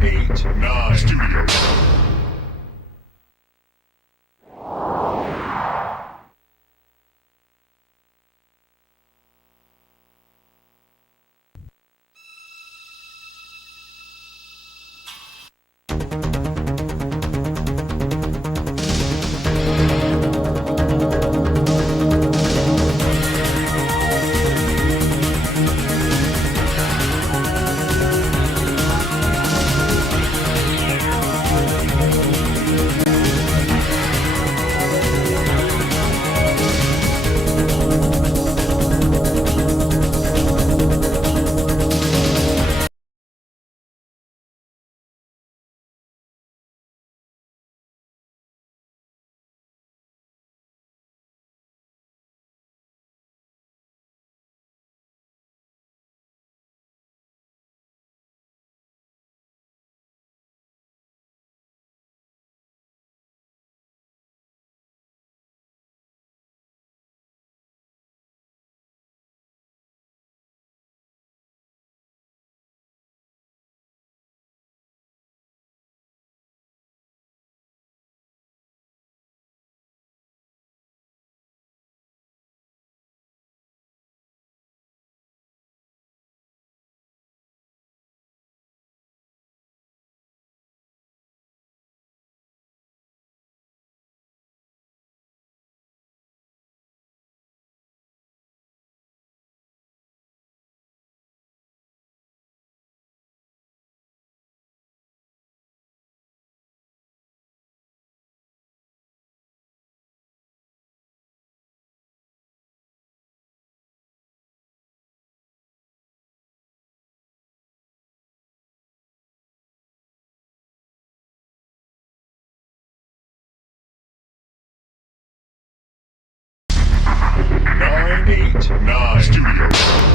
989 Studios. Nine Studios.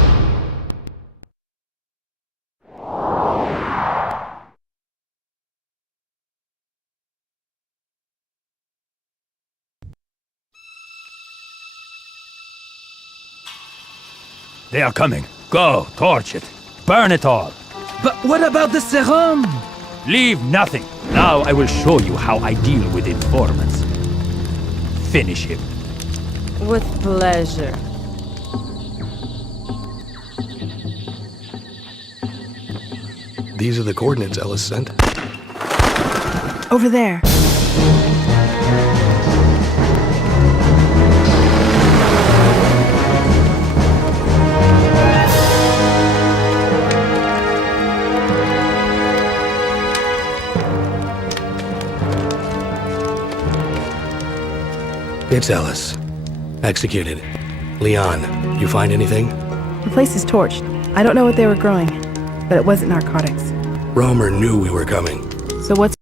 They are coming. Go, torch it. Burn it all. But what about the serum? Leave nothing. Now I will show you how I deal with informants. Finish him. With pleasure. These are the coordinates Ellis sent. Over there. It's Ellis. Executed. Leon, you find anything? The place is torched. I don't know what they were growing, but it wasn't narcotics. Romer knew we were coming. So what's...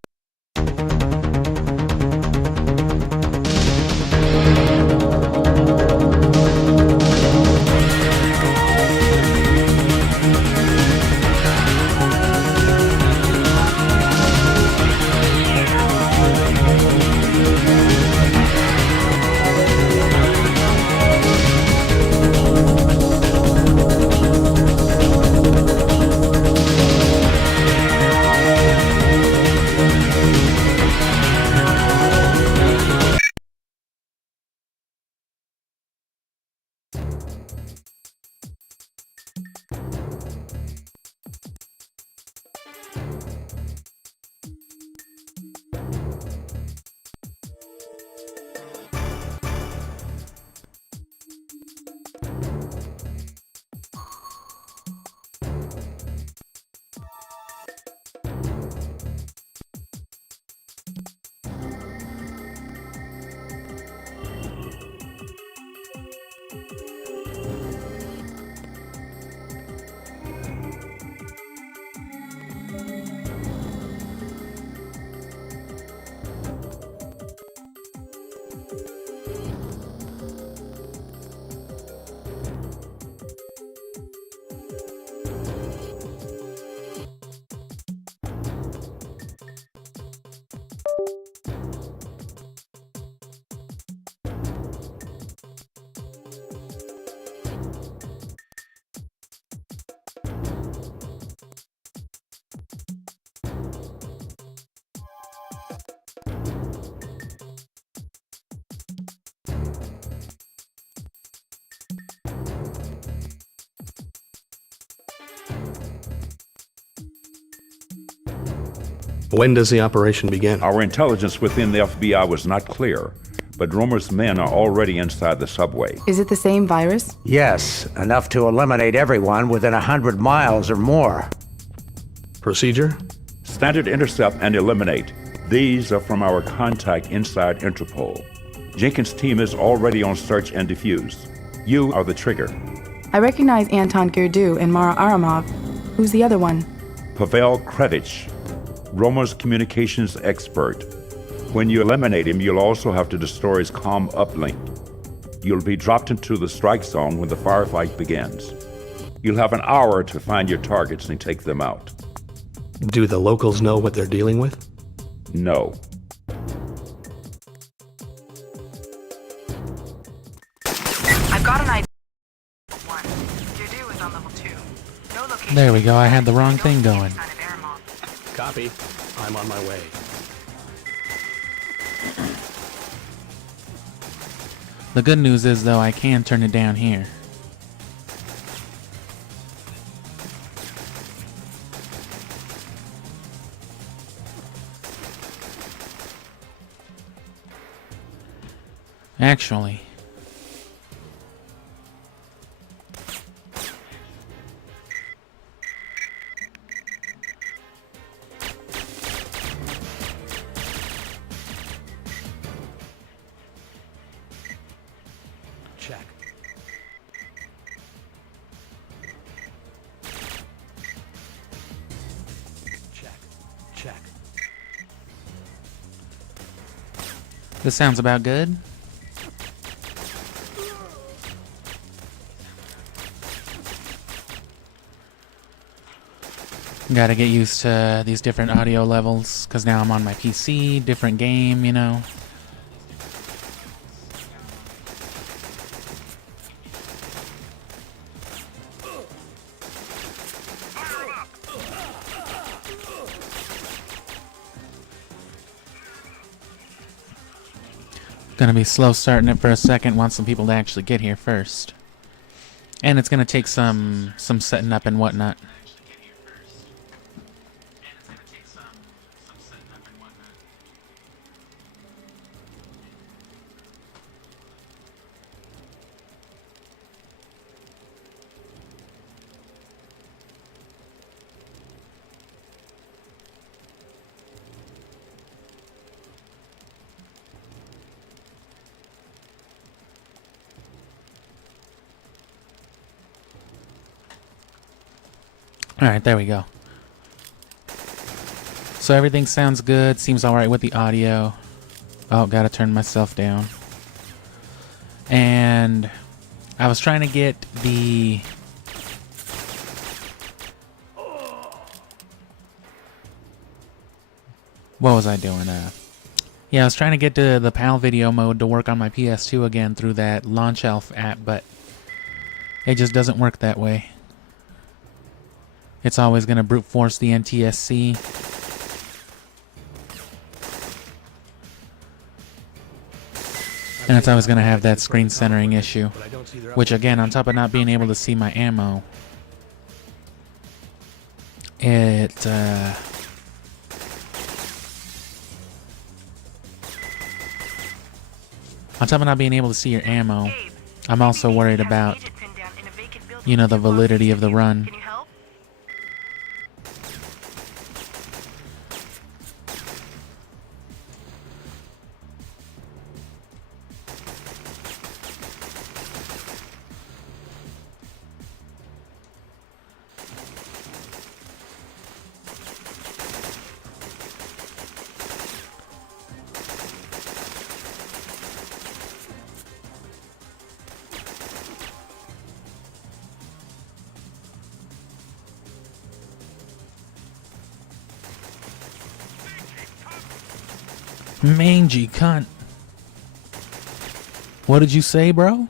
When does the operation begin? Our intelligence within the FBI was not clear, but Romer's men are already inside the subway. Is it the same virus? Yes, enough to eliminate everyone within 100 miles or more. Procedure? Standard intercept and eliminate. These are from our contact inside Interpol. Jenkins' team is already on search and defuse. You are the trigger. I recognize Anton Gerdu and Mara Aramov. Who's the other one? Pavel Kretich, Romer's communications expert. When you eliminate him, you'll also have to destroy his comm uplink. You'll be dropped into the strike zone when the firefight begins. You'll have an hour to find your targets and take them out. Do the locals know what they're dealing with? No. I've got an idea. One. Gerdu is on level 2. No location. There we go, I had the wrong thing going. Copy. I'm on my way. The good news is, though, I can turn it down here. Actually, Check. Check. this sounds about good. Gotta get used to these different audio levels, because now I'm on my PC, different game, you know. Gonna be slow starting it for a second, want some people to actually get here first. And it's gonna take some setting up and whatnot. Alright, there we go. So everything sounds good, seems alright with the audio. Oh, gotta turn myself down. And I was trying to get the... What was I doing? Yeah, I was trying to get to the PAL video mode to work on my PS2 again through that Launch Elf app, but it just doesn't work that way. It's always going to brute force the NTSC. And it's always going to have that screen centering issue. Which again, on top of not being able to see my ammo, it on top of not being able to see your ammo, I'm also worried about, you know, the validity of the run. Mangy cunt. What did you say, bro?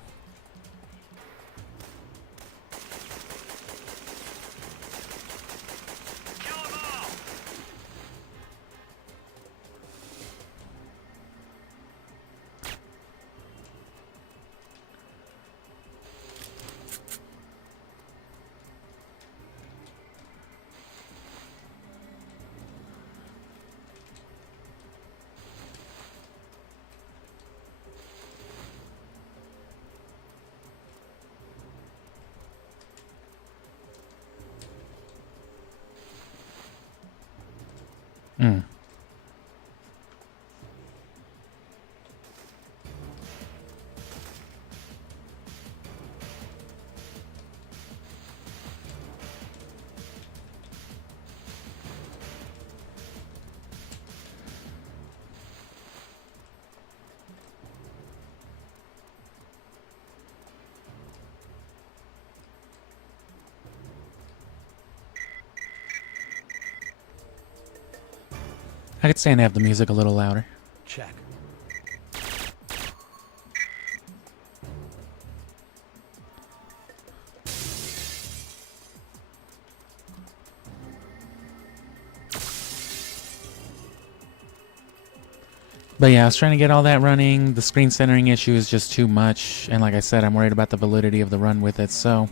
I could stand to have the music a little louder. Check. But yeah, I was trying to get all that running. The screen centering issue is just too much. And like I said, I'm worried about the validity of the run with it, so...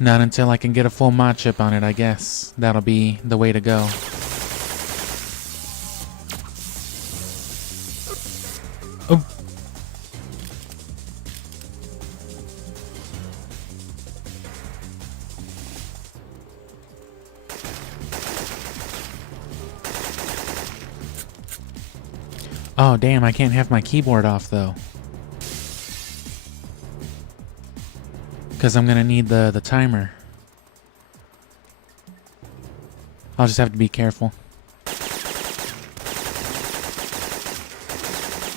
Not until I can get a full mod chip on it, I guess. That'll be the way to go. Oh. Oh, damn, I can't have my keyboard off, though. Because I'm going to need the timer. I'll just have to be careful.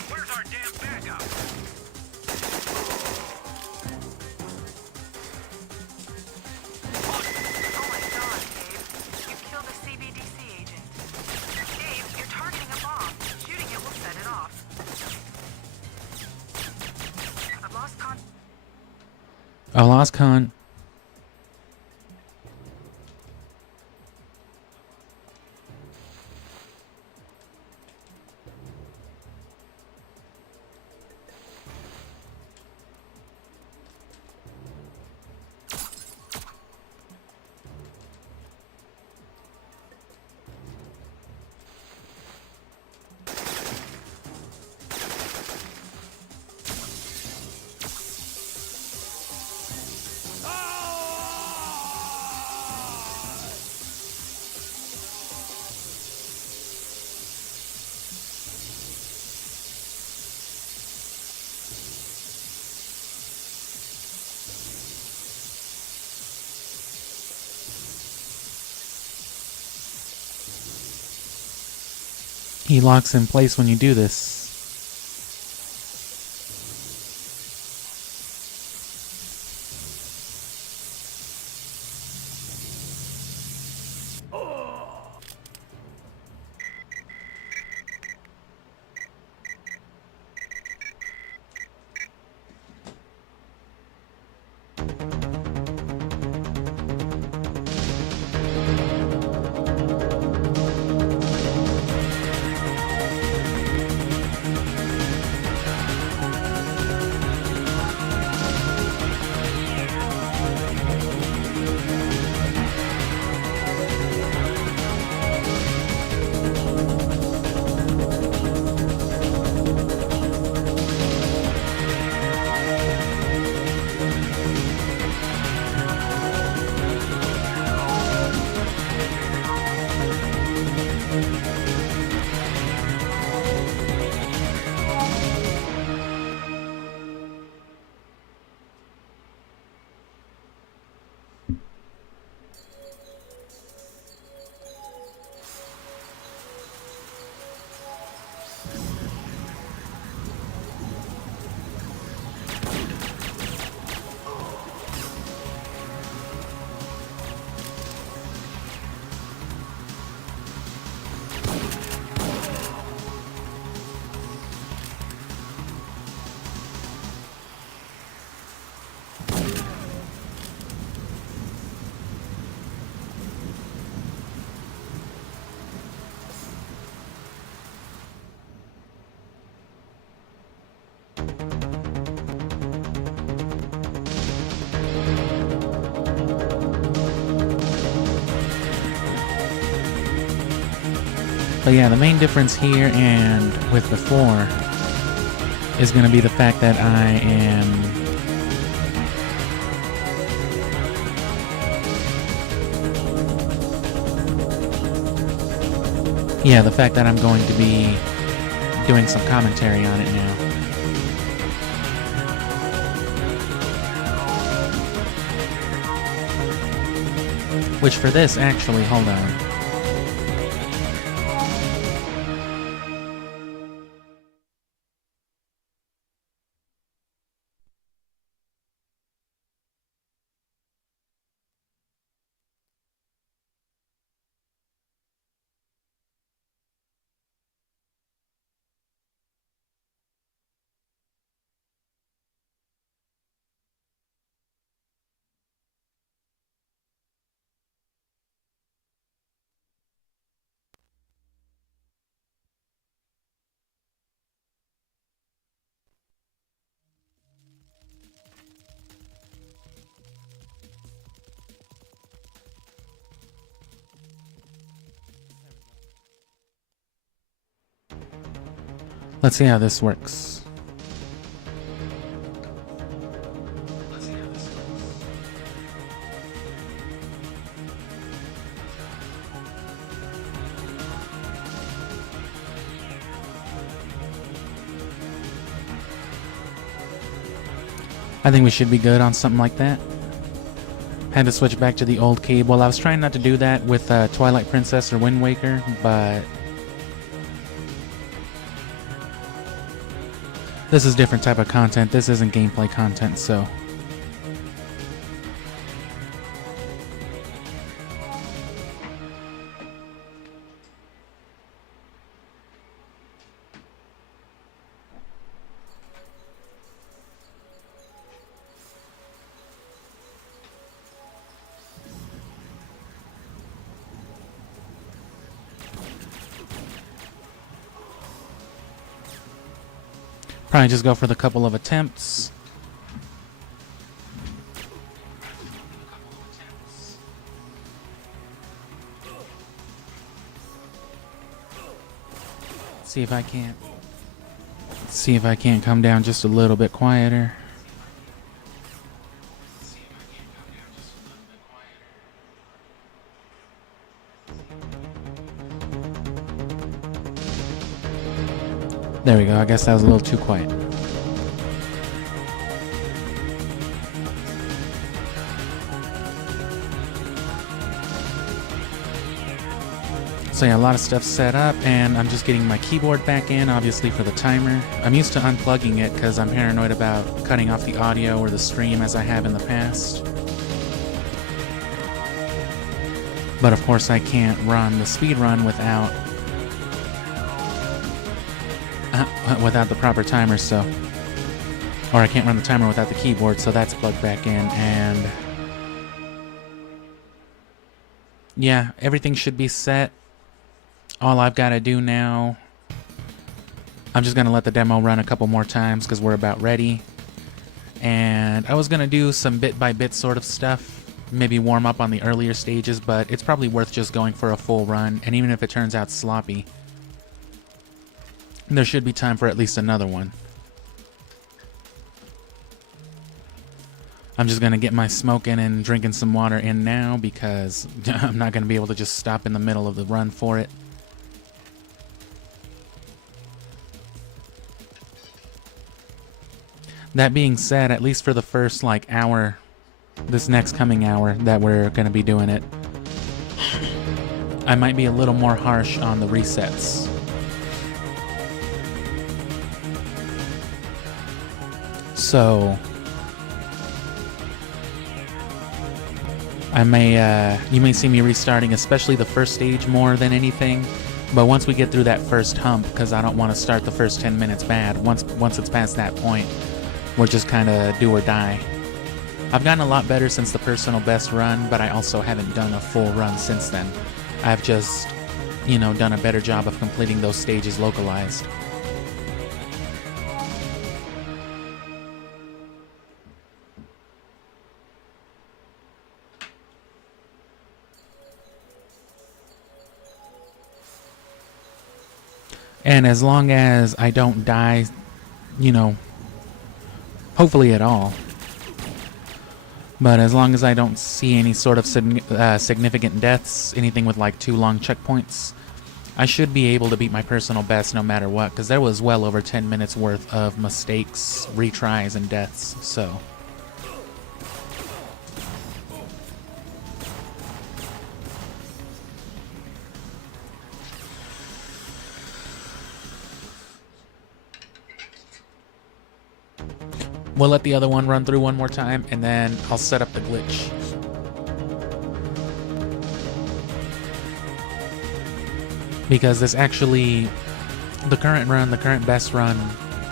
Where's our damn backup? Oh my god, Dave. You killed a CBDC agent. Dave, you're targeting a bomb. Shooting it will set it off. I've lost contact. I lost con. He locks in place when you do this. But yeah, the main difference here and with before is going to be the fact that I am Yeah, the fact that I'm going to be doing some commentary on it now. Which for this, actually, hold on. Let's see how this works. I think we should be good on something like that. Had to switch back to the old cable. I was trying not to do that with Twilight Princess or Wind Waker, but this is different type of content. This isn't gameplay content, so. Probably just go for the couple of attempts. See if I can't come down just a little bit quieter. There we go. I guess that was a little too quiet. So yeah, a lot of stuff set up, and I'm just getting my keyboard back in, obviously, for the timer. I'm used to unplugging it because I'm paranoid about cutting off the audio or the stream as I have in the past. But of course I can't run the speedrun without the proper timer, so, or I can't run the timer without the keyboard, so that's plugged back in. And yeah, everything should be set. All I've got to do now, I'm just gonna let the demo run a couple more times because we're about ready. And I was gonna do some bit by bit sort of stuff, maybe warm up on the earlier stages, but it's probably worth just going for a full run. And even if it turns out sloppy, there should be time for at least another one. I'm just gonna get my smoking and drinking some water in now because I'm not gonna be able to just stop in the middle of the run for it. That being said, at least for the first like hour, this next coming hour that we're gonna be doing it, I might be a little more harsh on the resets. So I may, you may see me restarting, especially the first stage more than anything. But once we get through that first hump, because I don't want to start the first 10 minutes bad. Once it's past that point, we're just kind of do or die. I've gotten a lot better since the personal best run, but I also haven't done a full run since then. I've just, you know, done a better job of completing those stages localized. And as long as I don't die, you know, hopefully at all, but as long as I don't see any sort of significant deaths, anything with like 2 long checkpoints, I should be able to beat my personal best no matter what, because there was well over 10 minutes worth of mistakes, retries, and deaths, so... We'll let the other one run through one more time, and then I'll set up the glitch. Because this actually, the current best run,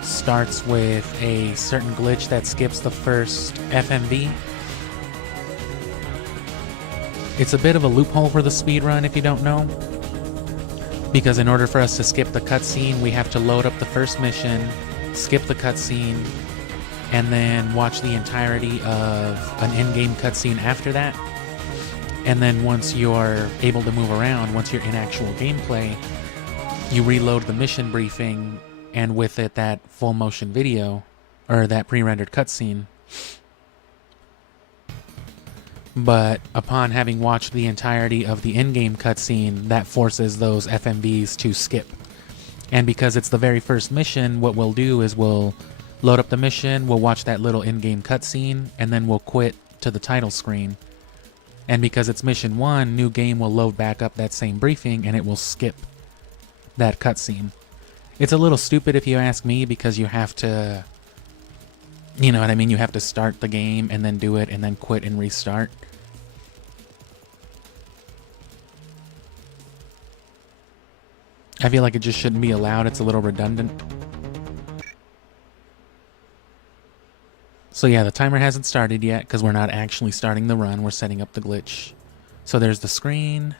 starts with a certain glitch that skips the first FMV. It's a bit of a loophole for the speedrun if you don't know. Because in order for us to skip the cutscene, we have to load up the first mission, skip the cutscene, and then watch the entirety of an in-game cutscene after that. And then once you're able to move around, once you're in actual gameplay, you reload the mission briefing, and with it that full motion video, or that pre-rendered cutscene. But upon having watched the entirety of the in-game cutscene, that forces those FMVs to skip. And because it's the very first mission, what we'll do is we'll load up the mission, we'll watch that little in-game cutscene, and then we'll quit to the title screen. And because it's mission 1, new game will load back up that same briefing and it will skip that cutscene. It's a little stupid if you ask me, because you have to, you know what I mean, you have to start the game and then do it and then quit and restart. I feel like it just shouldn't be allowed, it's a little redundant. So yeah, the timer hasn't started yet because we're not actually starting the run, we're setting up the glitch. So there's the screen.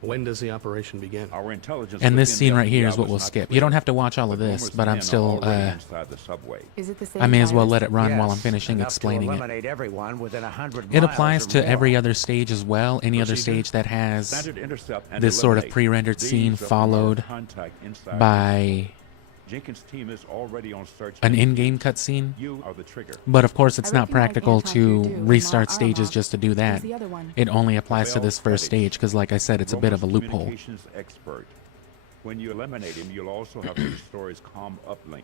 When does the operation begin? Our intelligence And this within scene the right here FBI is what was we'll not skip. clear, You don't have to watch all of but this, rumors but I'm began still, already inside the subway. Is it the same I may as well virus? let it run while I'm Yes, finishing enough to explaining it. eliminate everyone within 100 It miles applies or to more. every other stage as well, any other Procedure. stage that has Standard intercept and this sort of eliminate. pre-rendered These scene are from our followed contact inside by Jenkins' team is already on search. an in-game cutscene. You are the trigger. But of course it's I not recognize practical Anton to here, too, and restart Mar stages Armov. just to do that. Who's the other one? It only applies to Well, this first credits. stage because, like I said, it's a bit of a Romer's loophole. communications expert. When you eliminate him, you'll also have to restore his comm uplink.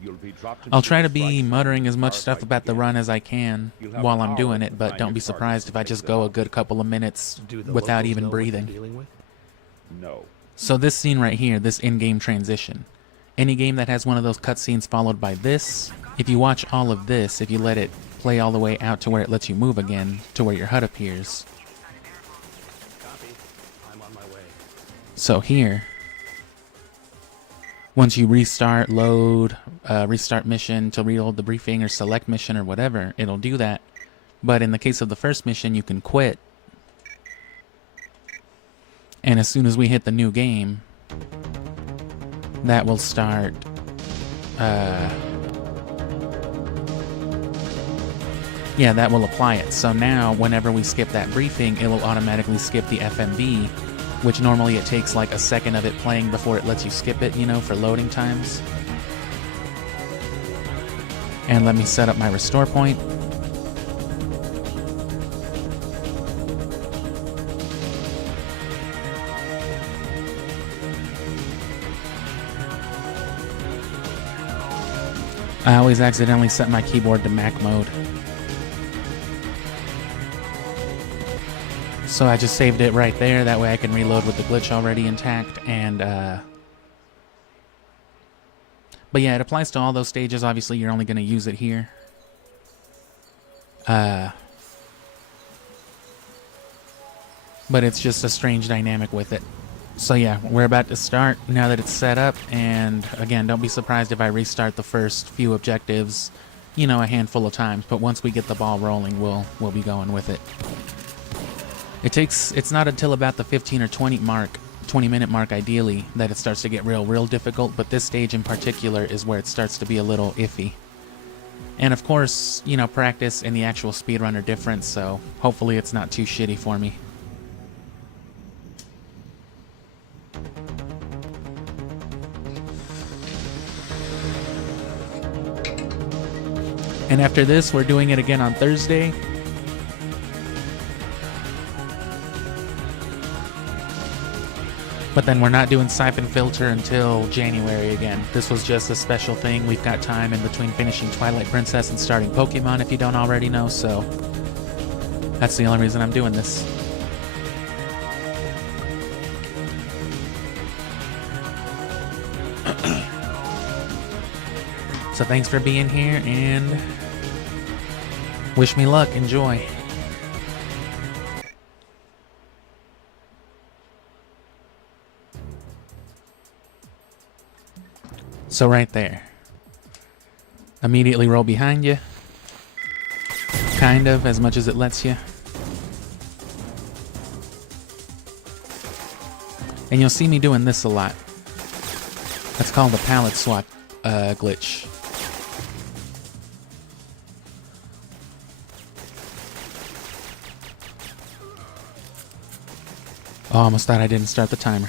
You'll be dropped into I'll try the to be strike zone muttering when as the much stuff firefight about the begins. run as I can You'll have while an I'm doing hour it, to but find don't your be targets surprised if and I take just them go a out. good couple of minutes Do the without locals even know what they're breathing. dealing with? No. So this scene right here, this in-game transition, any game that has one of those cutscenes followed by this, if you watch all of this, if you let it play all the way out to where it lets you move again, to where your HUD appears. Copy. I'm on my way. So here, once you restart, load, restart mission to reload the briefing or select mission or whatever, it'll do that. But in the case of the first mission, you can quit. And as soon as we hit the new game, that will start, yeah, that will apply it. So now, whenever we skip that briefing, it will automatically skip the FMV, which normally it takes like a second of it playing before it lets you skip it, you know, for loading times. And let me set up my restore point. I always accidentally set my keyboard to Mac mode. So I just saved it right there, that way I can reload with the glitch already intact, and but yeah, it applies to all those stages. Obviously, you're only going to use it here. But it's just a strange dynamic with it. So yeah, we're about to start now that it's set up, and again, don't be surprised if I restart the first few objectives, you know, a handful of times, but once we get the ball rolling, we'll be going with it. It's not until about the 15 or 20 minute mark ideally that it starts to get real difficult, but this stage in particular is where it starts to be a little iffy. And of course, you know, practice and the actual speedrun are different, so hopefully it's not too shitty for me. And after this, we're doing it again on Thursday. But then we're not doing Syphonfilter until January again. This was just a special thing. We've got time in between finishing Twilight Princess and starting Pokemon, if you don't already know, so that's the only reason I'm doing this. So thanks for being here, and wish me luck. Enjoy. So right there. Immediately roll behind you. Kind of, as much as it lets you. And you'll see me doing this a lot. That's called the palette swap glitch. Oh, almost thought I didn't start the timer.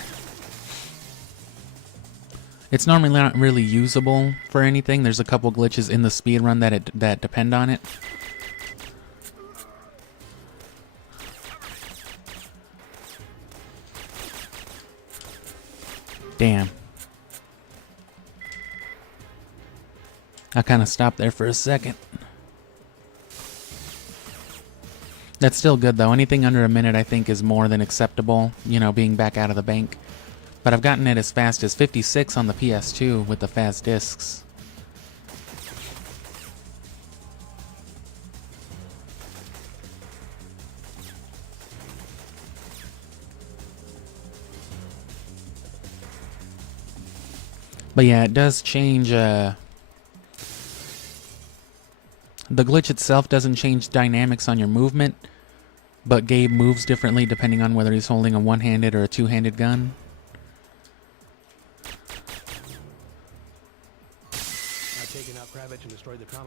It's normally not really usable for anything. There's a couple glitches in the speedrun that depend on it. Damn. I kind of stopped there for a second. That's still good though. Anything under a minute I think is more than acceptable, you know, being back out of the bank. But I've gotten it as fast as 56 on the PS2 with the fast discs. But yeah, it does change, the glitch itself doesn't change dynamics on your movement, but Gabe moves differently depending on whether he's holding a one-handed or a two-handed gun.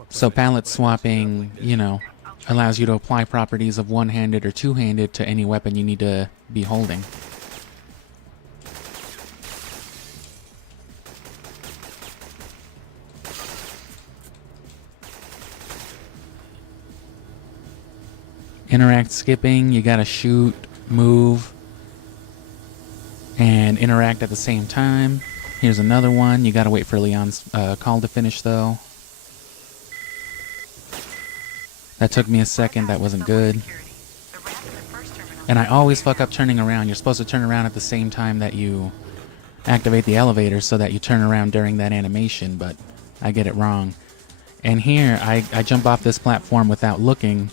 So palette swapping, you know, allows you to apply properties of one-handed or two-handed to any weapon you need to be holding. Interact skipping, you gotta shoot, move, and interact at the same time. Here's another one. You gotta wait for Leon's call to finish though. That took me a second. That wasn't good. And I always fuck up turning around. You're supposed to turn around at the same time that you activate the elevator so that you turn around during that animation, but I get it wrong. And here, I jump off this platform without looking.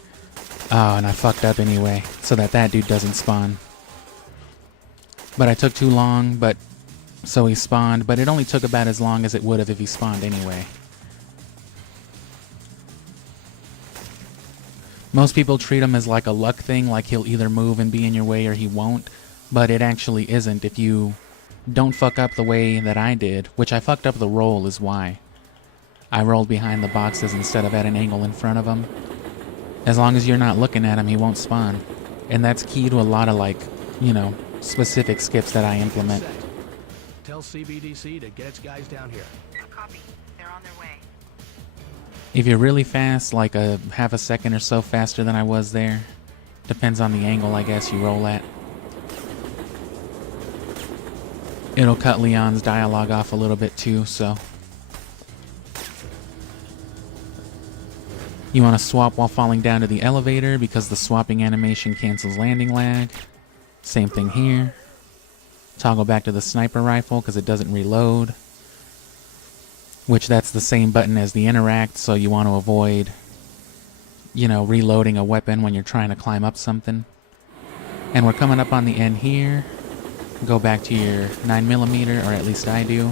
Oh, and I fucked up anyway, so that dude doesn't spawn. But I took too long, so he spawned, but it only took about as long as it would have if he spawned anyway. Most people treat him as like a luck thing, like he'll either move and be in your way or he won't, but it actually isn't. If you don't fuck up the way that I did, which I fucked up the roll is why. I rolled behind the boxes instead of at an angle in front of him. As long as you're not looking at him, he won't spawn. And that's key to a lot of, like, you know, specific skips that I implement. Tell CBDC to get its guys down here. Copy. They're on their way. If you're really fast, like a half a second or so faster than I was there, depends on the angle, I guess, you roll at. It'll cut Leon's dialogue off a little bit too, so. You want to swap while falling down to the elevator because the swapping animation cancels landing lag. Same thing here. Toggle back to the sniper rifle because it doesn't reload. Which that's the same button as the interact, so you want to avoid, you know, reloading a weapon when you're trying to climb up something. And we're coming up on the end here. Go back to your 9mm, or at least I do.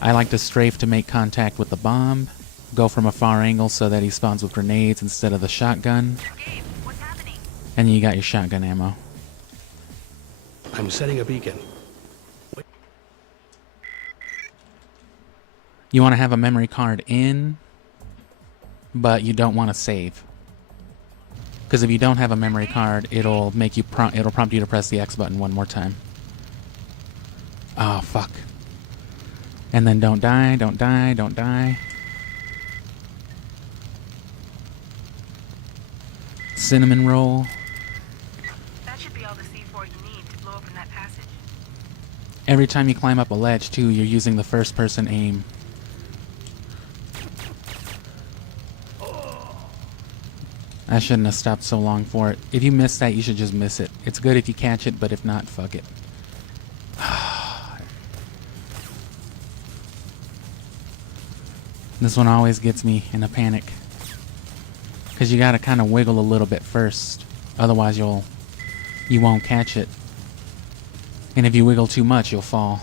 I like to strafe to make contact with the bomb. Go from a far angle so that he spawns with grenades instead of the shotgun. Gabe, what's happening? And you got your shotgun ammo. I'm setting a beacon. You want to have a memory card in, but you don't want to save. Because if you don't have a memory card, it'll make you it'll prompt you to press the X button one more time. Oh, fuck. And then don't die, don't die, don't die. Cinnamon roll. That should be all the C4 you need to blow open that passage. Every time you climb up a ledge, too, you're using the first-person aim. I shouldn't have stopped so long for it. If you miss that, you should just miss it. It's good if you catch it, but if not, fuck it. This one always gets me in a panic. Because you gotta kind of wiggle a little bit first. Otherwise you won't catch it. And if you wiggle too much, you'll fall.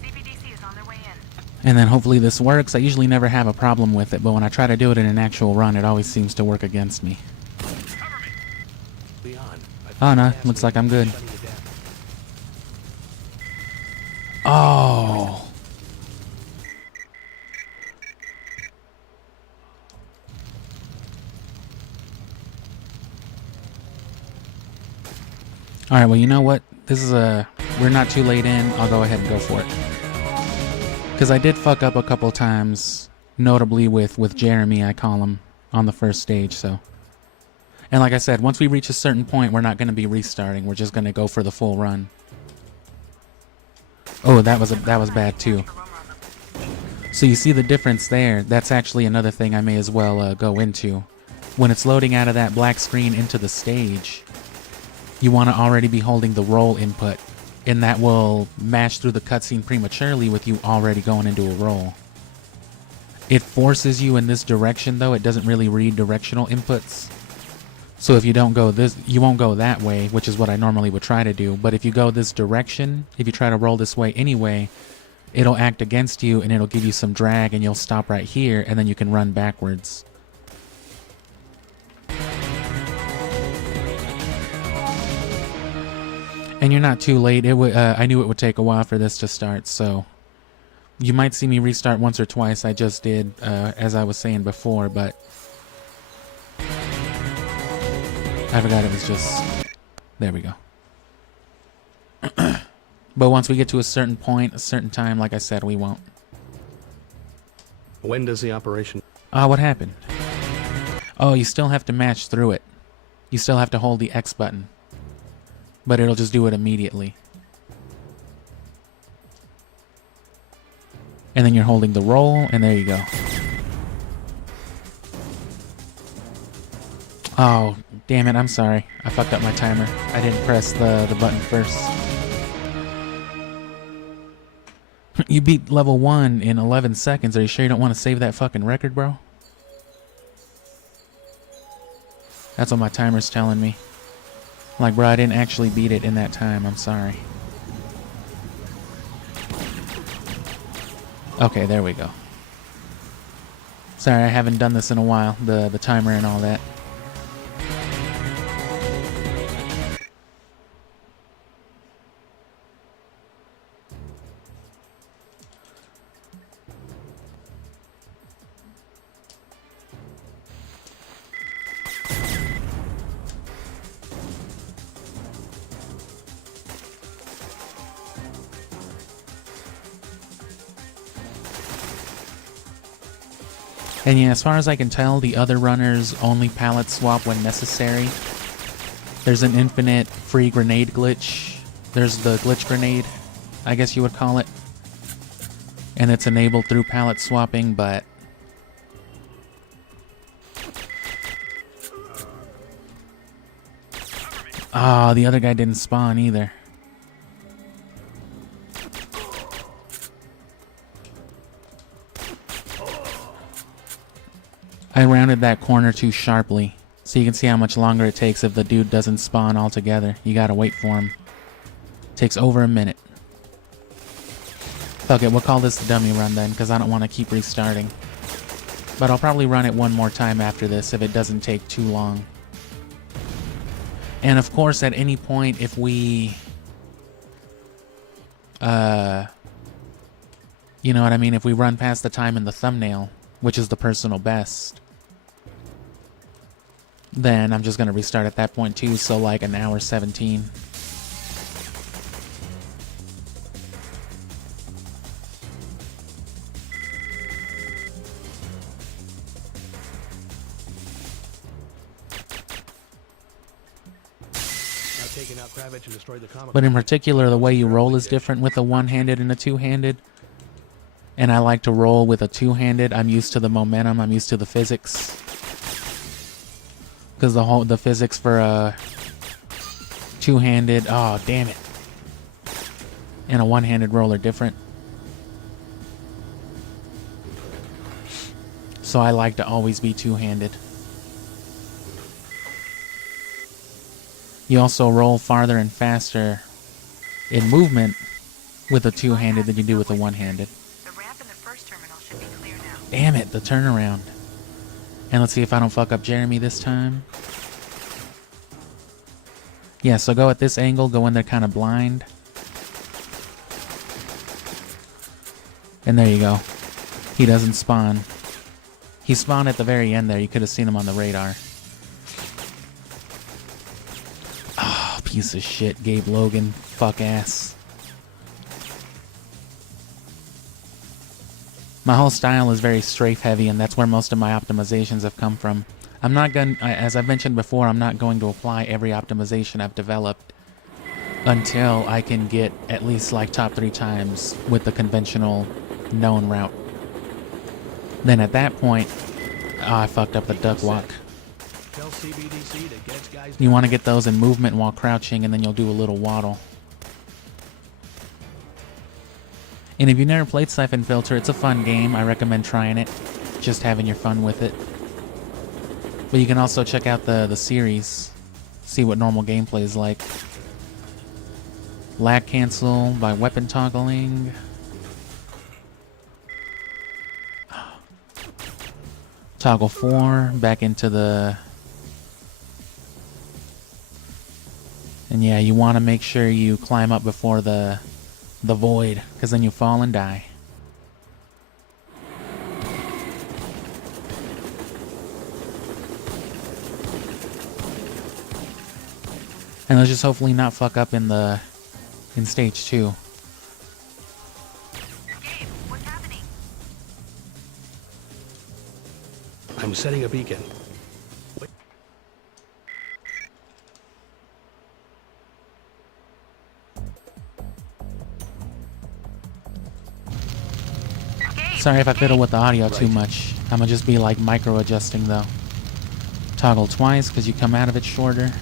CBDC is on their way in. And then hopefully this works. I usually never have a problem with it, but when I try to do it in an actual run, it always seems to work against me. Leon. Oh no, looks like I'm good. Oh. Alright, well, you know what? This is we're not too late in. I'll go ahead and go for it. Because I did fuck up a couple times, notably with Jeremy, I call him, on the first stage, so. And like I said, once we reach a certain point, we're not going to be restarting. We're just going to go for the full run. Oh, that was bad too. So you see the difference there. That's actually another thing I may as well go into. When it's loading out of that black screen into the stage, you want to already be holding the roll input, and that will mash through the cutscene prematurely with you already going into a roll. It forces you in this direction though. It doesn't really read directional inputs. So if you don't go this, you won't go that way, which is what I normally would try to do. But if you go this direction, if you try to roll this way anyway, it'll act against you and it'll give you some drag and you'll stop right here and then you can run backwards. And you're not too late. I knew it would take a while for this to start, so you might see me restart once or twice. I just did, as I was saying before, but I forgot it was just... There we go. But once we get to a certain point, a certain time, like I said, we won't. When does the operation... What happened? Oh, you still have to match through it. You still have to hold the X button. But it'll just do it immediately. And then you're holding the roll, and there you go. Oh, damn it, I'm sorry. I fucked up my timer. I didn't press the button first. You beat level 1 in 11 seconds. Are you sure you don't want to save that fucking record, bro? That's what my timer's telling me. Like, bro, I didn't actually beat it in that time. I'm sorry. Okay, there we go. Sorry, I haven't done this in a while. The timer and all that. And yeah, as far as I can tell, the other runners only pallet swap when necessary. There's an infinite free grenade glitch. There's the glitch grenade, I guess you would call it. And it's enabled through pallet swapping, but... Ah, the other guy didn't spawn either. I rounded that corner too sharply, so you can see how much longer it takes if the dude doesn't spawn altogether. You gotta wait for him. Takes over a minute. Fuck it, we'll call this the dummy run then, because I don't want to keep restarting. But I'll probably run it one more time after this if it doesn't take too long. And of course, at any point, if we... you know what I mean? If we run past the time in the thumbnail, which is the personal best, then I'm just going to restart at that point too, so like an hour 17. taken out Kravitz and destroyed the comic. But in particular, the way you roll is different with a one-handed and a two-handed. And I like to roll with a two-handed. I'm used to the momentum. I'm used to the physics. Because the physics for a two-handed, oh damn it, and a one-handed roll are different. So I like to always be two-handed. You also roll farther and faster in movement with a two-handed than you do with a one-handed. The ramp in the first terminal should be clear now. Damn it, the turnaround. And let's see if I don't fuck up Jeremy this time. Yeah, so go at this angle, go in there kind of blind. And there you go. He doesn't spawn. He spawned at the very end there. You could have seen him on the radar. Oh, piece of shit. Gabe Logan. Fuck ass. My whole style is very strafe heavy, and that's where most of my optimizations have come from. I'm not going, as I've mentioned before, I'm not going to apply every optimization I've developed until I can get at least like top 3 times with the conventional known route. Then at that point, I fucked up the duck walk. Tell CBDC to get its guys You want to get those in movement while crouching, and then you'll do a little waddle. And if you've never played Syphonfilter, it's a fun game. I recommend trying it, just having your fun with it. But you can also check out the series, see what normal gameplay is like. Lag cancel by weapon toggling. Toggle 4 back into the... And yeah, you want to make sure you climb up before the void, because then you fall and die. And let's just hopefully not fuck up in stage 2. Gabe, what's happening? I'm setting a beacon. Sorry if I fiddle with the audio too much. I'm gonna just be like micro adjusting though. Toggle twice because you come out of it shorter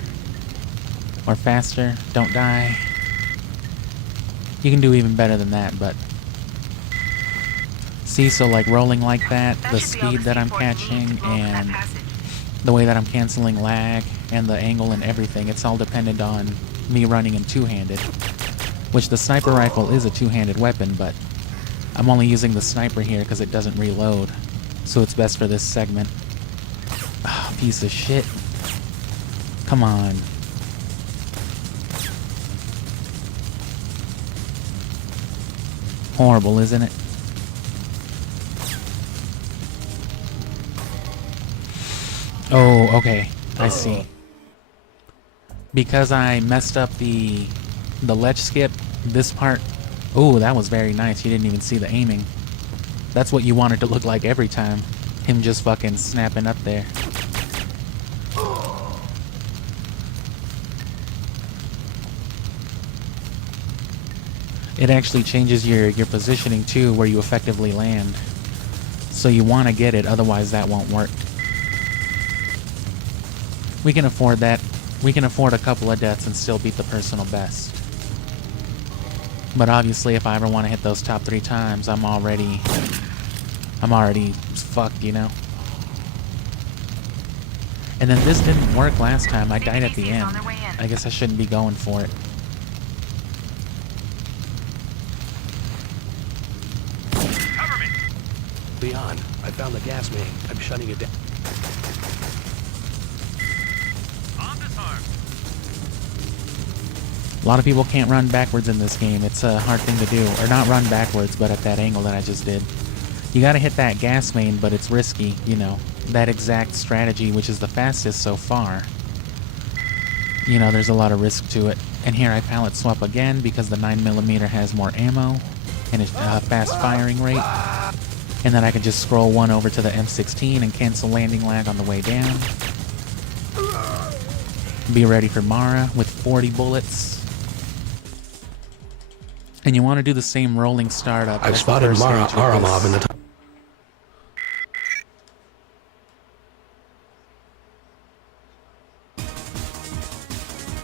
or faster. Don't die. You can do even better than that, but see, so like rolling like that, the speed that I'm catching and the way that I'm canceling lag and the angle and everything, it's all dependent on me running in two-handed, which the sniper rifle is a two-handed weapon, but I'm only using the sniper here because it doesn't reload, so it's best for this segment. Oh, piece of shit. Come on. Horrible, isn't it? Oh, okay. I see. Because I messed up the ledge skip, this part... Oh, that was very nice. You didn't even see the aiming. That's what you want it to look like every time. Him just fucking snapping up there. It actually changes your positioning too, where you effectively land. So you want to get it, otherwise that won't work. We can afford that. We can afford a couple of deaths and still beat the personal best. But obviously, if I ever want to hit those top 3 times, I'm already fucked, you know? And then this didn't work last time. I died at the end. I guess I shouldn't be going for it. Cover me. Leon, I found the gas main. I'm shutting it down. On disarm. A lot of people can't run backwards in this game. It's a hard thing to do. Or not run backwards, but at that angle that I just did. You gotta hit that gas main, but it's risky, you know. That exact strategy, which is the fastest so far. You know, there's a lot of risk to it. And here I pallet swap again because the 9mm has more ammo and a fast firing rate. And then I can just scroll one over to the M16 and cancel landing lag on the way down. Be ready for Mara with 40 bullets. And you want to do the same rolling startup. I've as the spotted first Mara stage with Aramov this. in the top.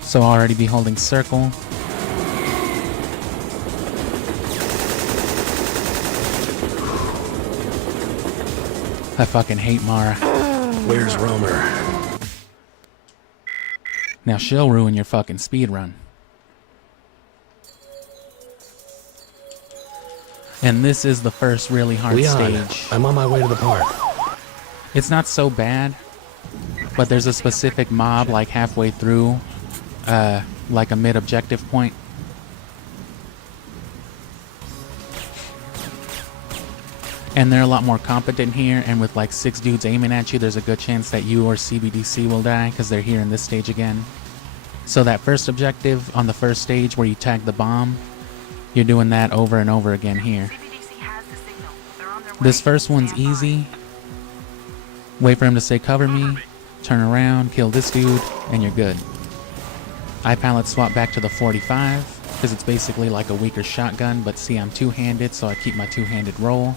So already be holding circle. I fucking hate Mara. Where's Romer? Now she'll ruin your fucking speedrun. And this is the first really hard Leon, stage. I'm on my way to the park. It's not so bad, but there's a specific mob like halfway through, like a mid-objective point. And they're a lot more competent here, and with like 6 dudes aiming at you, there's a good chance that you or CBDC will die, because they're here in this stage again. So that first objective on the first stage where you tag the bomb, you're doing that over and over again here. CBDC has the signal. They're on their way. This first one's Stand by. easy. Wait for him to say cover me, turn around, kill this dude, and you're good. I pallet swap back to the 45, because it's basically like a weaker shotgun, but see I'm two-handed, so I keep my two-handed roll.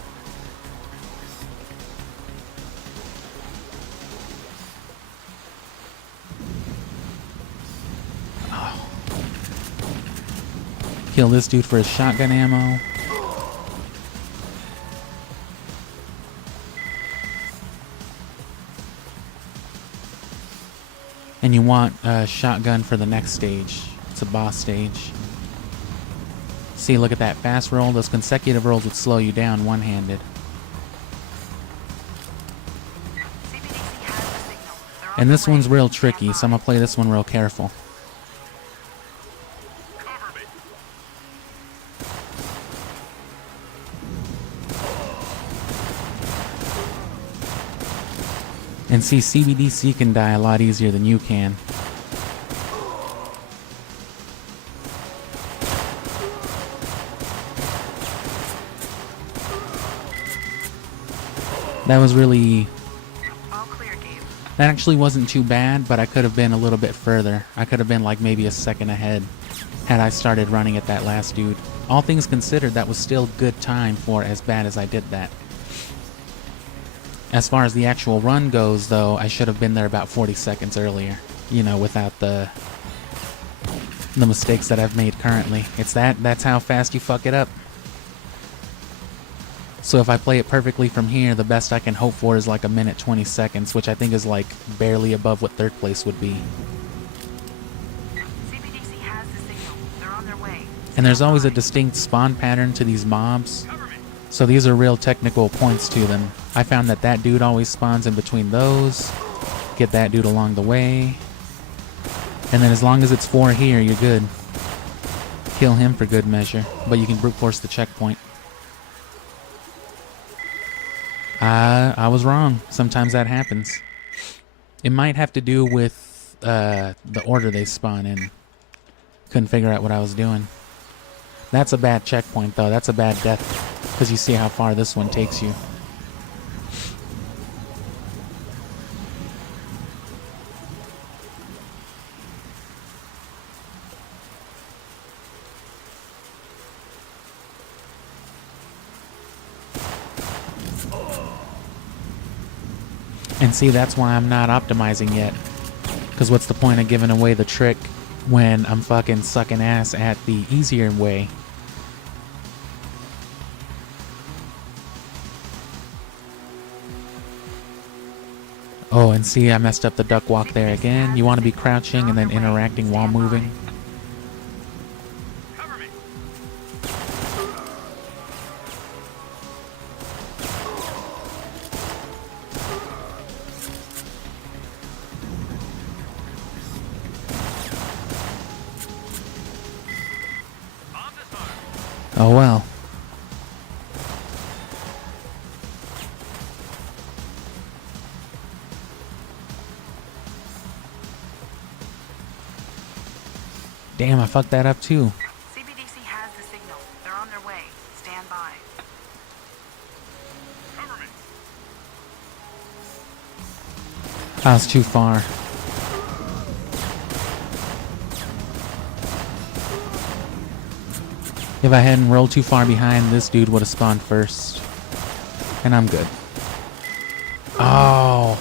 Kill this dude for his shotgun ammo. And you want a shotgun for the next stage. It's a boss stage. See, look at that fast roll. Those consecutive rolls would slow you down one-handed. CBDC has the signal. They're on And their this one's way. real tricky, so I'm gonna play this one real careful. Cover me. And see, CBDC can die a lot easier than you can. That was really... All clear, Gabe. That actually wasn't too bad, but I could have been a little bit further. I could have been like maybe a second ahead had I started running at that last dude. All things considered, that was still good time for as bad as I did that. As far as the actual run goes, though, I should have been there about 40 seconds earlier. You know, without the mistakes that I've made currently. That's how fast you fuck it up. So if I play it perfectly from here, the best I can hope for is like a minute 20 seconds, which I think is like barely above what third place would be. CBDC has the signal. They're on their way. And there's always a distinct spawn pattern to these mobs. Cover me. So these are real technical points to them. I found that that dude always spawns in between those. Get that dude along the way. And then as long as it's 4 here, you're good. Kill him for good measure. But you can brute force the checkpoint. I was wrong. Sometimes that happens. It might have to do with the order they spawn in. Couldn't figure out what I was doing. That's a bad checkpoint, though. That's a bad death. Because you see how far this one takes you. And see, that's why I'm not optimizing yet. Because what's the point of giving away the trick when I'm fucking sucking ass at the easier way? Oh, and see, I messed up the duck walk there again. You want to be crouching and then interacting while moving. Cover me. Bomb disarmed. Oh well. Damn, I fucked that up too. CBDC has the signal. They're on their way. Stand by. Cover me. I was too far. If I hadn't rolled too far behind, this dude would have spawned first. And I'm good. Oh,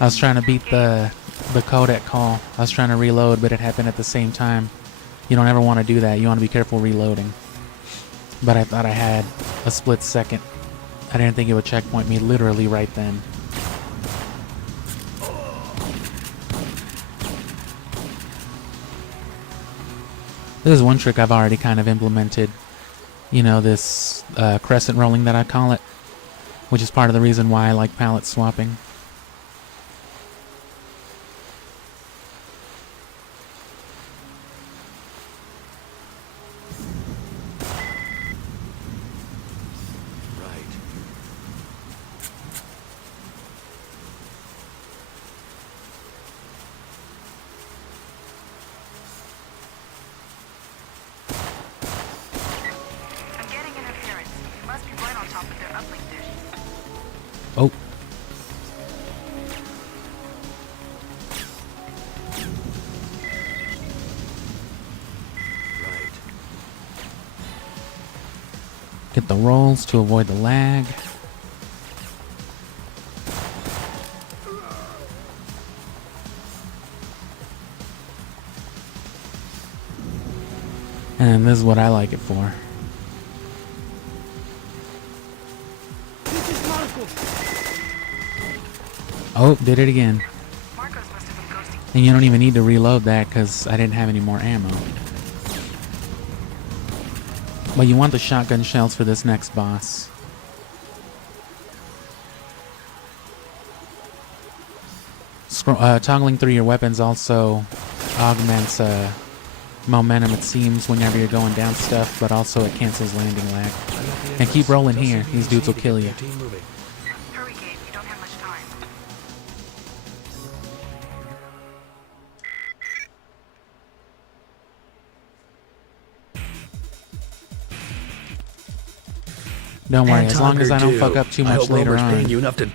I was trying to beat the codec call. I was trying to reload, but it happened at the same time. You don't ever want to do that. You want to be careful reloading. But I thought I had a split second. I didn't think it would checkpoint me literally right then. This is one trick I've already kind of implemented. You know, this crescent rolling that I call it. Which is part of the reason why I like palette swapping. I'm getting interference. You must be right on top of their uplink dish. Oh. Get the rolls to avoid the lag. And this is what I like it for. Oh, did it again. Marcos must have been ghosting. And you don't even need to reload that because I didn't have any more ammo. But you want the shotgun shells for this next boss. Toggling through your weapons also augments momentum, it seems, whenever you're going down stuff, but also it cancels landing lag. And keep rolling here. These dudes will kill you. Hurry, Gabe. You don't have much time. Don't worry, as long as I don't fuck up too I much hope later Romer's on. paying you enough to...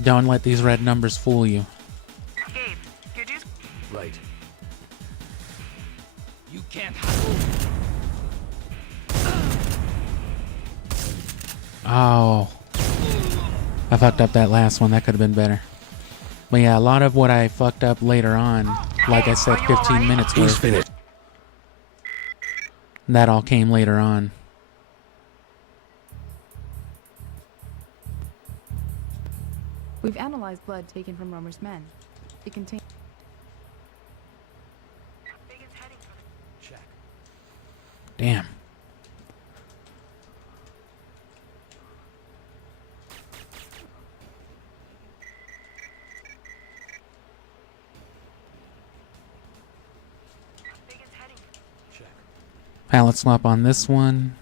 Don't let these red numbers fool you. Gabe, you're due. Right. You can't. Oh. I fucked up that last one. That could have been better. But yeah, a lot of what I fucked up later on, like I said, 15 minutes He's worth, finished. that all came later on. We've analyzed blood taken from Romer's men. It contains... Biggins heading for the... Check. Damn. Biggins heading. Check. Palette swap on this one.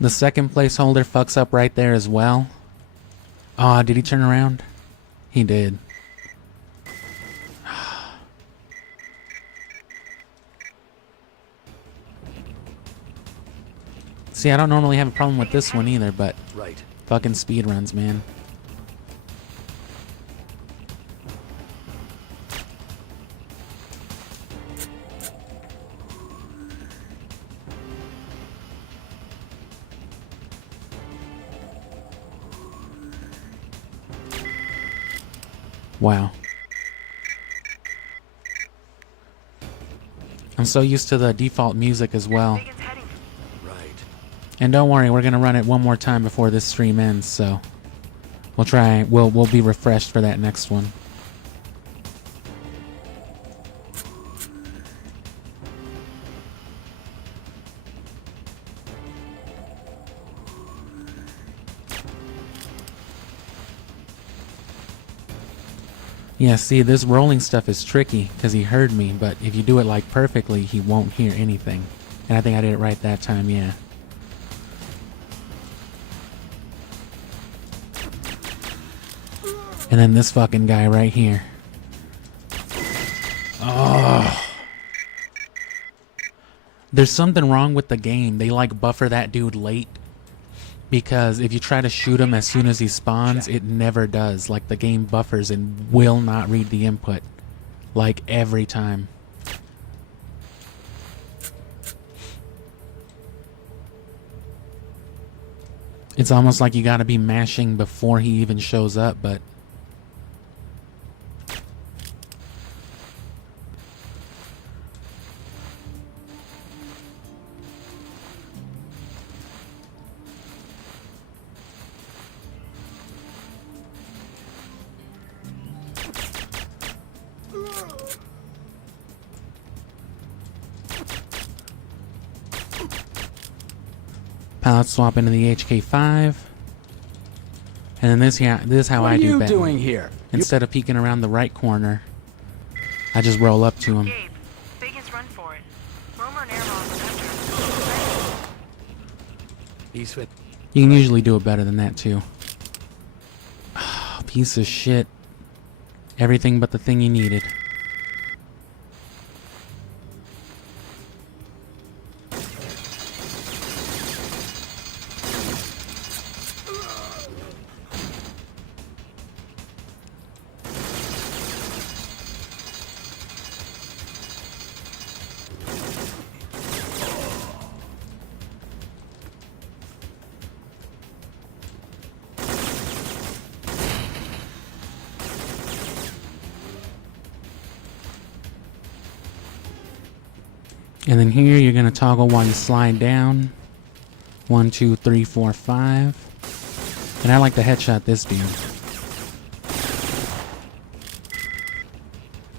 The second placeholder fucks up right there as well. Aw, did he turn around? He did. See, I don't normally have a problem with this one either, but Right. fucking speedruns, man. Wow. I'm so used to the default music as well. Biggins heading. Right. And don't worry, we're gonna run it one more time before this stream ends, so we'll be refreshed for that next one. Yeah, see, this rolling stuff is tricky because he heard me, but if you do it like perfectly, he won't hear anything. And I think I did it right that time, yeah. And then this fucking guy right here. Oh. There's something wrong with the game. They like buffer that dude late. Because if you try to shoot him as soon as he spawns, it never does. Like the game buffers and will not read the input. Like every time. It's almost like you gotta be mashing before he even shows up, but... pallet swap into the HK5. And then this is how I do bet. doing here? Instead of peeking around the right corner, I just roll up to him. Gabe, Vegas run for it. Romer and Airlock after. He's fit. You can usually do it better than that too. Oh, piece of shit. Everything but the thing you needed. And then here you're gonna toggle while you slide down. 1, 2, 3, 4, 5. And I like to headshot this dude.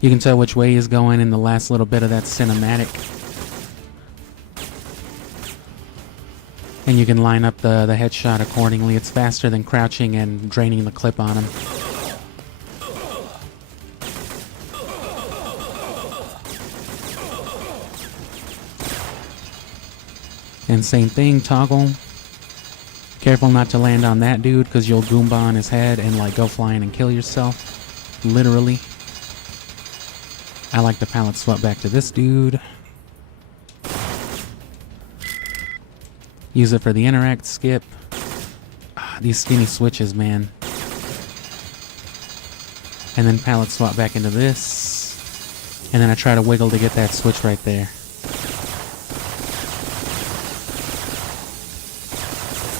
You can tell which way he's going in the last little bit of that cinematic. And you can line up the headshot accordingly. It's faster than crouching and draining the clip on him. And same thing, toggle. Careful not to land on that dude because you'll Goomba on his head and like go flying and kill yourself. Literally. I like to pallet swap back to this dude. Use it for the interact skip. These skinny switches, man. And then pallet swap back into this. And then I try to wiggle to get that switch right there.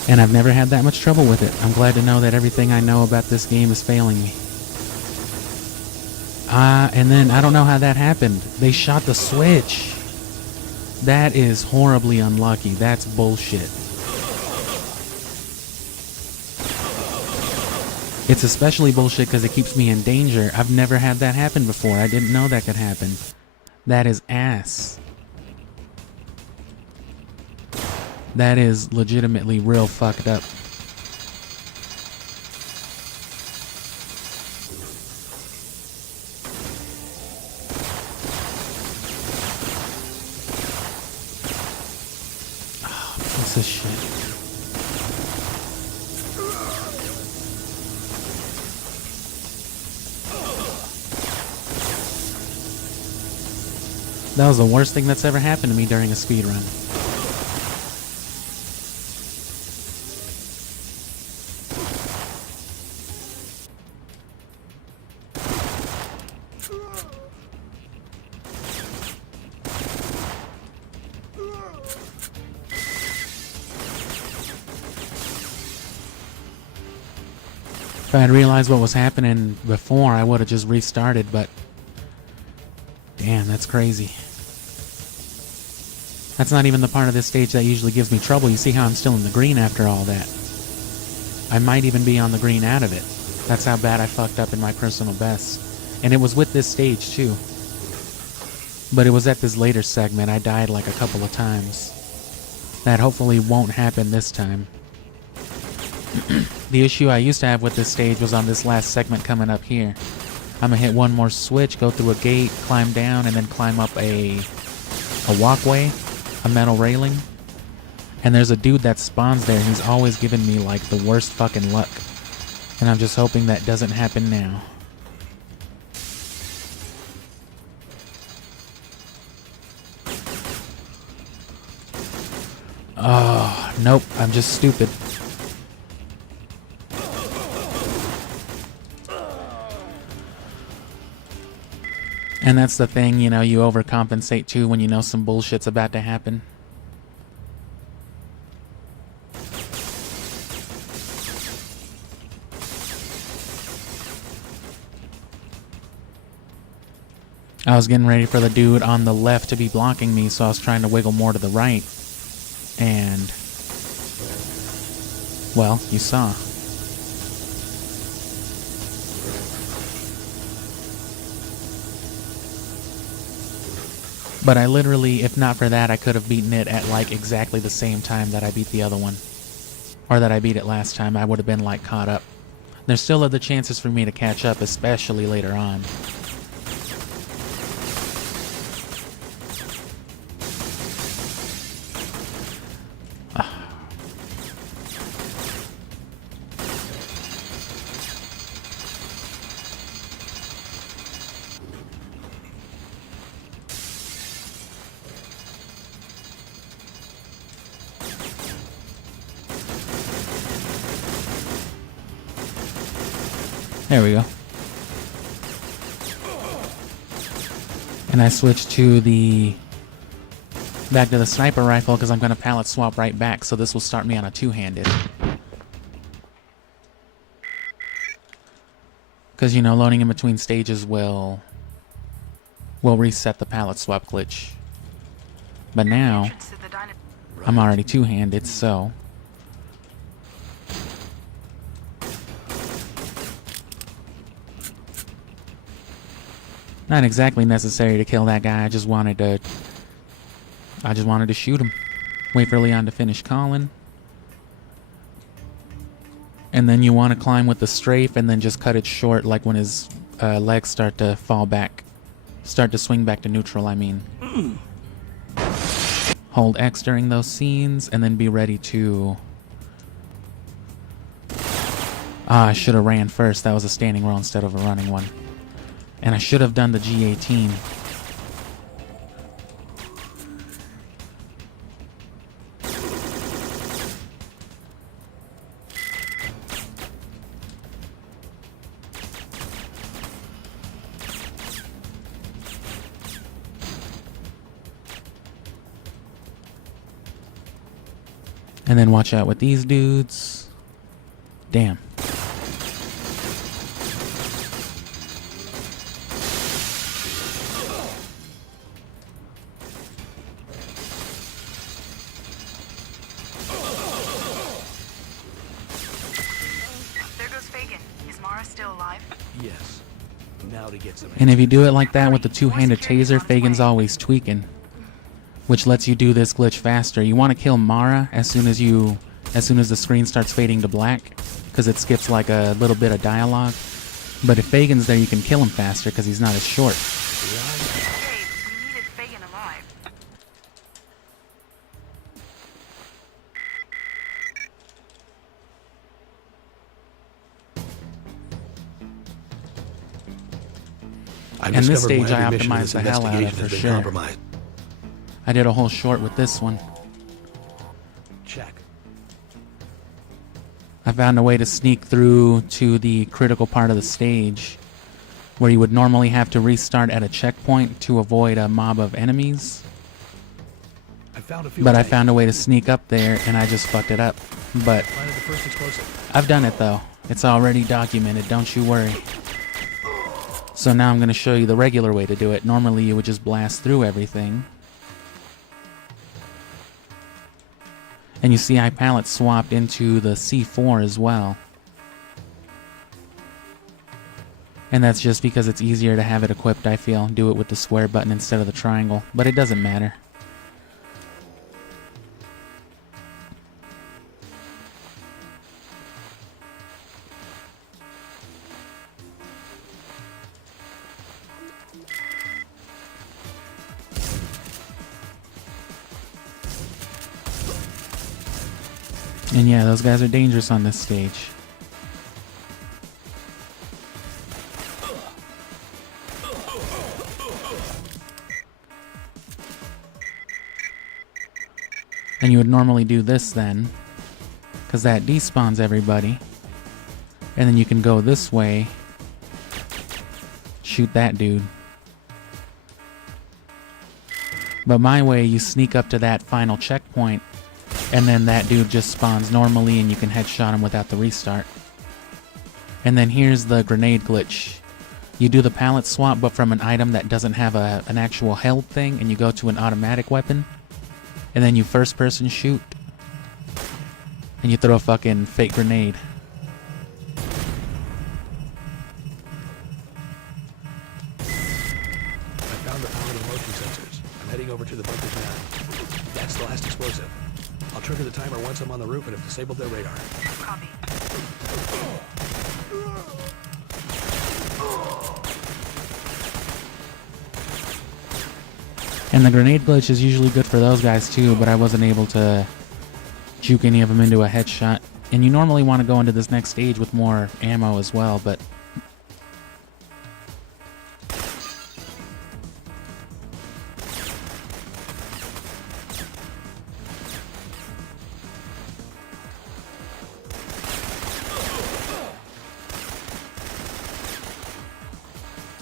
And I've never had that much trouble with it. I'm glad to know that everything I know about this game is failing me. And then I don't know how that happened. They shot the switch. That is horribly unlucky. That's bullshit. It's especially bullshit because it keeps me in danger. I've never had that happen before. I didn't know that could happen. That is ass. That is legitimately real fucked up. Oh, piece of shit. That was the worst thing that's ever happened to me during a speedrun. If I had realized what was happening before, I would have just restarted, but... Damn, that's crazy. That's not even the part of this stage that usually gives me trouble. You see how I'm still in the green after all that. I might even be on the green out of it. That's how bad I fucked up in my personal best. And it was with this stage, too. But it was at this later segment. I died like a couple of times. That hopefully won't happen this time. The issue I used to have with this stage was on this last segment coming up here. I'm gonna hit one more switch, go through a gate, climb down, and then climb up a walkway, a metal railing. And there's a dude that spawns there, and he's always giving me like the worst fucking luck. And I'm just hoping that doesn't happen now. Oh, nope. I'm just stupid. And that's the thing, you know, you overcompensate too when you know some bullshit's about to happen. I was getting ready for the dude on the left to be blocking me, so I was trying to wiggle more to the right. And, well, you saw. But I literally, if not for that, I could have beaten it at like exactly the same time that I beat the other one. Or that I beat it last time. I would have been like caught up. There's still other chances for me to catch up, especially later on. There we go. And I switched to back to the sniper rifle because I'm going to pallet swap right back, so this will start me on a two-handed. Because, you know, loading in between stages will reset the pallet swap glitch. But now, I'm already two-handed, so... Not exactly necessary to kill that guy. I just wanted to shoot him. Wait for Leon to finish calling. And then you want to climb with the strafe and then just cut it short, like when his legs start to fall back. Start to swing back to neutral, I mean. Hold X during those scenes and then be ready to... I should have ran first. That was a standing roll instead of a running one. And I should have done the G18. And then watch out with these dudes. Damn. Yes. Now to get some. And if you do it like that with the two-handed taser, Fagan's always tweaking, which lets you do this glitch faster. You want to kill Mara as soon as the screen starts fading to black, because it skips like a little bit of dialogue. But if Fagan's there, you can kill him faster because he's not as short. We needed Fagan alive. And this stage I optimized the hell out of for sure. I did a whole short with this one. Check. I found a way to sneak through to the critical part of the stage where you would normally have to restart at a checkpoint to avoid a mob of enemies. But I found a way to sneak up there and I just fucked it up. But I've done it though. It's already documented, don't you worry. So now I'm going to show you the regular way to do it. Normally you would just blast through everything. And you see I pallet swapped into the C4 as well. And that's just because it's easier to have it equipped, I feel. Do it with the square button instead of the triangle. But it doesn't matter. And yeah, those guys are dangerous on this stage. And And you would normally do this then, because that despawns everybody. And then you can go this way, shoot that dude. But my way, you sneak up to that final checkpoint, and then that dude just spawns normally and you can headshot him without the restart. And then here's the grenade glitch. You do the pallet swap, but from an item that doesn't have an actual held thing, and you go to an automatic weapon, and then you first person shoot, and you throw a fucking fake grenade. I found the power and motion sensors. I'm heading over to the bunkers now. That's the last explosive. I'll trigger the timer once I'm on the roof and have disabled their radar. Copy. And the grenade glitch is usually good for those guys too, but I wasn't able to juke any of them into a headshot. And you normally want to go into this next stage with more ammo as well, but...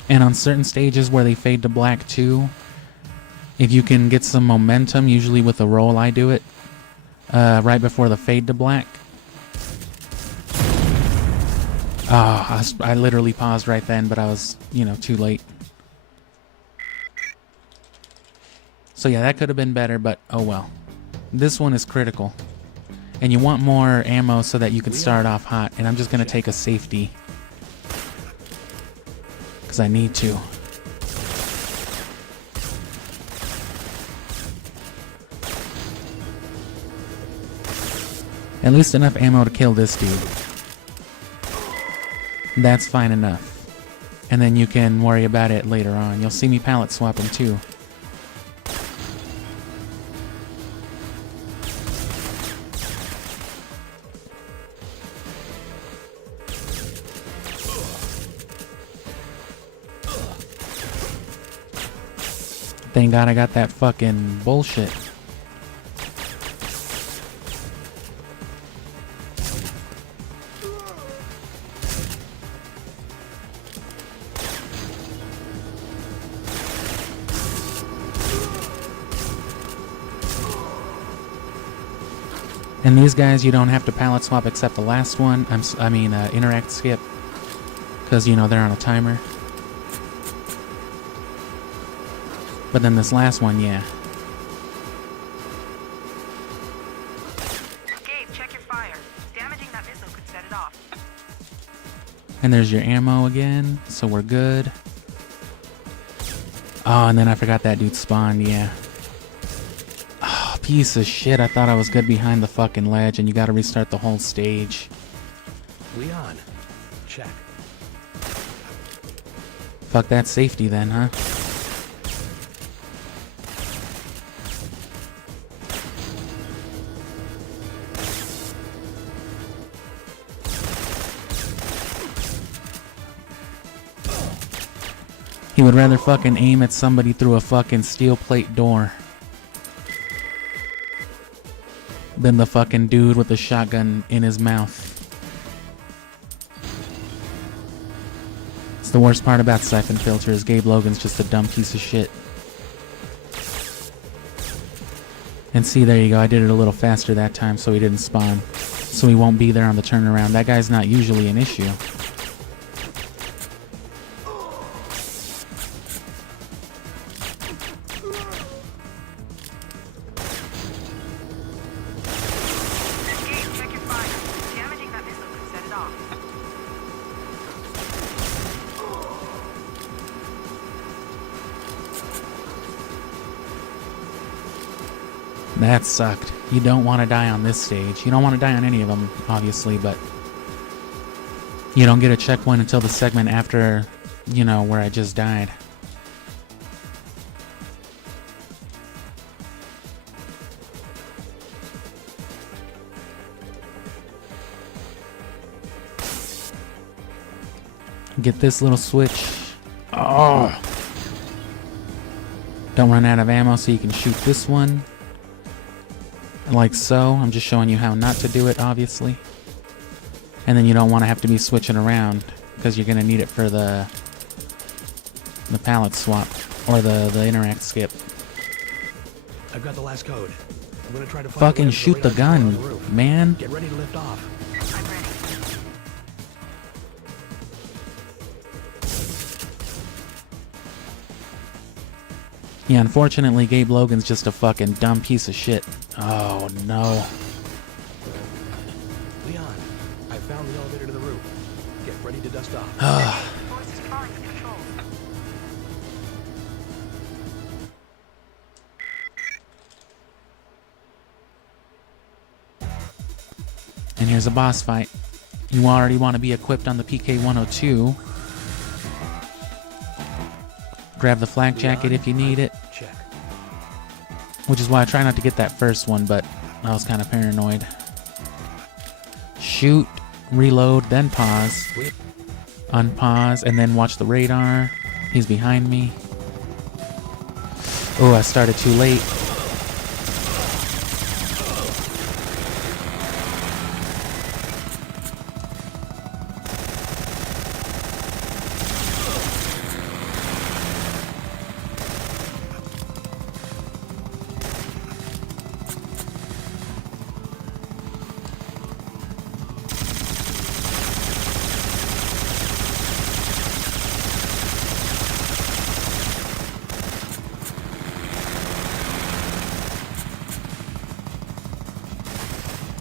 And on certain stages where they fade to black too, if you can get some momentum, usually with a roll I do it, right before the fade to black. I literally paused right then, but I was, too late. So yeah, that could have been better, but oh well. This one is critical. And you want more ammo so that you can start off hot, and I'm just going to take a safety. Because I need to. At least enough ammo to kill this dude. That's fine enough. And then you can worry about it later on. You'll see me pallet swapping too. Thank God I got that fucking bullshit. And these guys, you don't have to pallet swap except the last one. Interact skip. Because, they're on a timer. But then this last one, yeah. Gabe, check your fire. Damaging that missile could set it off. And there's your ammo again, so we're good. Oh, and then I forgot that dude spawned, yeah. Oh, piece of shit. I thought I was good behind the fucking ledge, and you gotta restart the whole stage. Leon, check. Fuck that safety then, huh? He would rather fucking aim at somebody through a fucking steel plate door than the fucking dude with the shotgun in his mouth. It's the worst part about Syphonfilter is Gabe Logan's just a dumb piece of shit. And see, there you go, I did it a little faster that time so he didn't spawn. So he won't be there on the turnaround. That guy's not usually an issue. That sucked. You don't want to die on this stage. You don't want to die on any of them, obviously, but you don't get a checkpoint until the segment after, where I just died. Get this little switch. Oh! Don't run out of ammo so you can shoot this one. Like so. I'm just showing you how not to do it, obviously. And then you don't want to have to be switching around because you're going to need it for the pallet swap or the interact skip. I've got the last code. I'm gonna try to find Fucking where shoot the radar tower on gun, the roof. man. Get ready to lift off. I'm ready. Yeah, unfortunately, Gabe Logan's just a fucking dumb piece of shit. Oh, no. Leon, I found the elevator to the roof. Get ready to dust off. Voice is calling the controls. And here's a boss fight. You already want to be equipped on the PK-102. Grab the flak jacket if you need it. Check. Which is why I try not to get that first one, but I was kind of paranoid. Shoot, reload, then pause. Unpause, and then watch the radar. He's behind me. Oh, I started too late.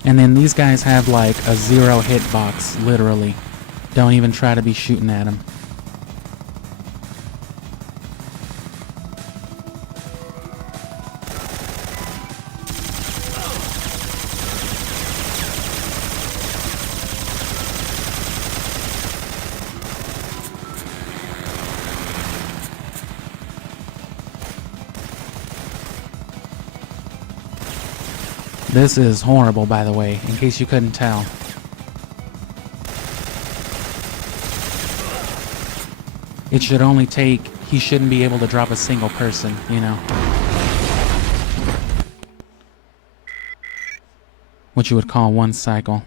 And then these guys have like a 0 hitbox, literally. Don't even try to be shooting at them. This is horrible, by the way, in case you couldn't tell. It should only take... He shouldn't be able to drop a single person, you know. What you would call one cycle.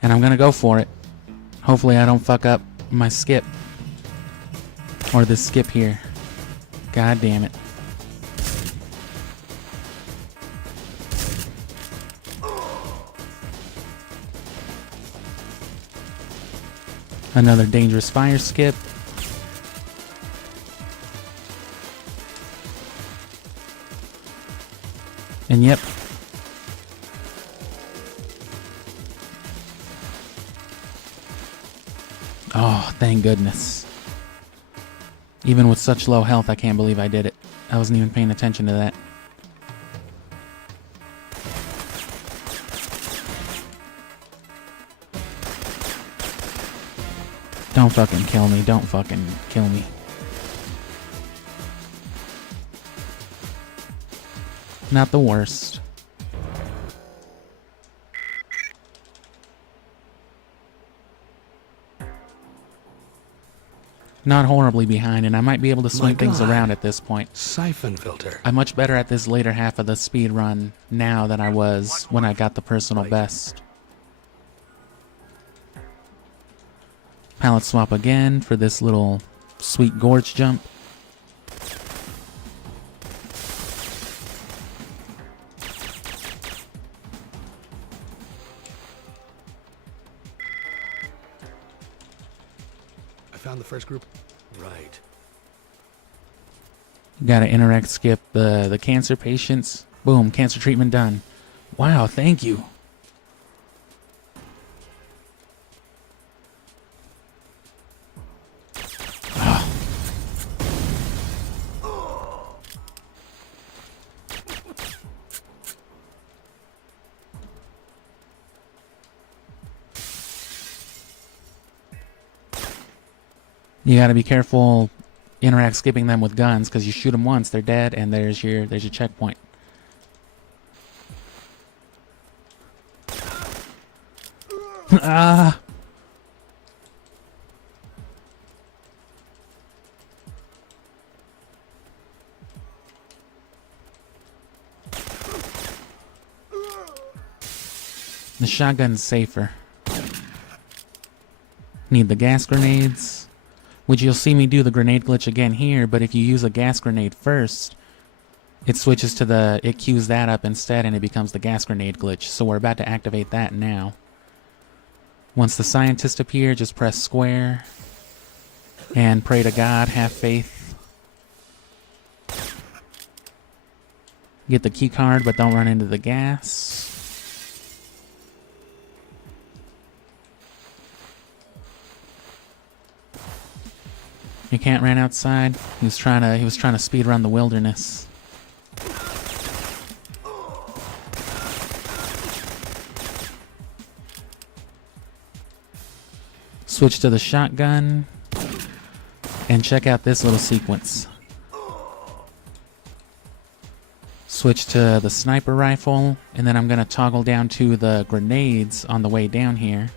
And I'm gonna go for it. Hopefully I don't fuck up my skip. Or this skip here. God damn it. Another dangerous fire skip. And yep. Oh, thank goodness. Even with such low health, I can't believe I did it. I wasn't even paying attention to that. Don't fucking kill me. Don't fucking kill me. Not the worst. Not horribly behind, and I might be able to swing things around at this point. Syphonfilter. I'm much better at this later half of the speed run now than I was when I got the personal best. Palette swap again for this little sweet gorge jump. I found the first group. Right. Gotta interact skip the cancer patients. Boom, cancer treatment done. Wow, thank you. You gotta be careful interact skipping them with guns, because you shoot them once, they're dead, and there's your checkpoint. Ah. The shotgun's safer. Need the gas grenades, which you'll see me do the grenade glitch again here, but if you use a gas grenade first, it switches to it queues that up instead and it becomes the gas grenade glitch. So we're about to activate that now. Once the scientists appear, just press square and pray to God, have faith. Get the key card, but don't run into the gas. You can't run outside. He was trying to speed run the wilderness. Switch to the shotgun and check out this little sequence. Switch to the sniper rifle, and then I'm going to toggle down to the grenades on the way down here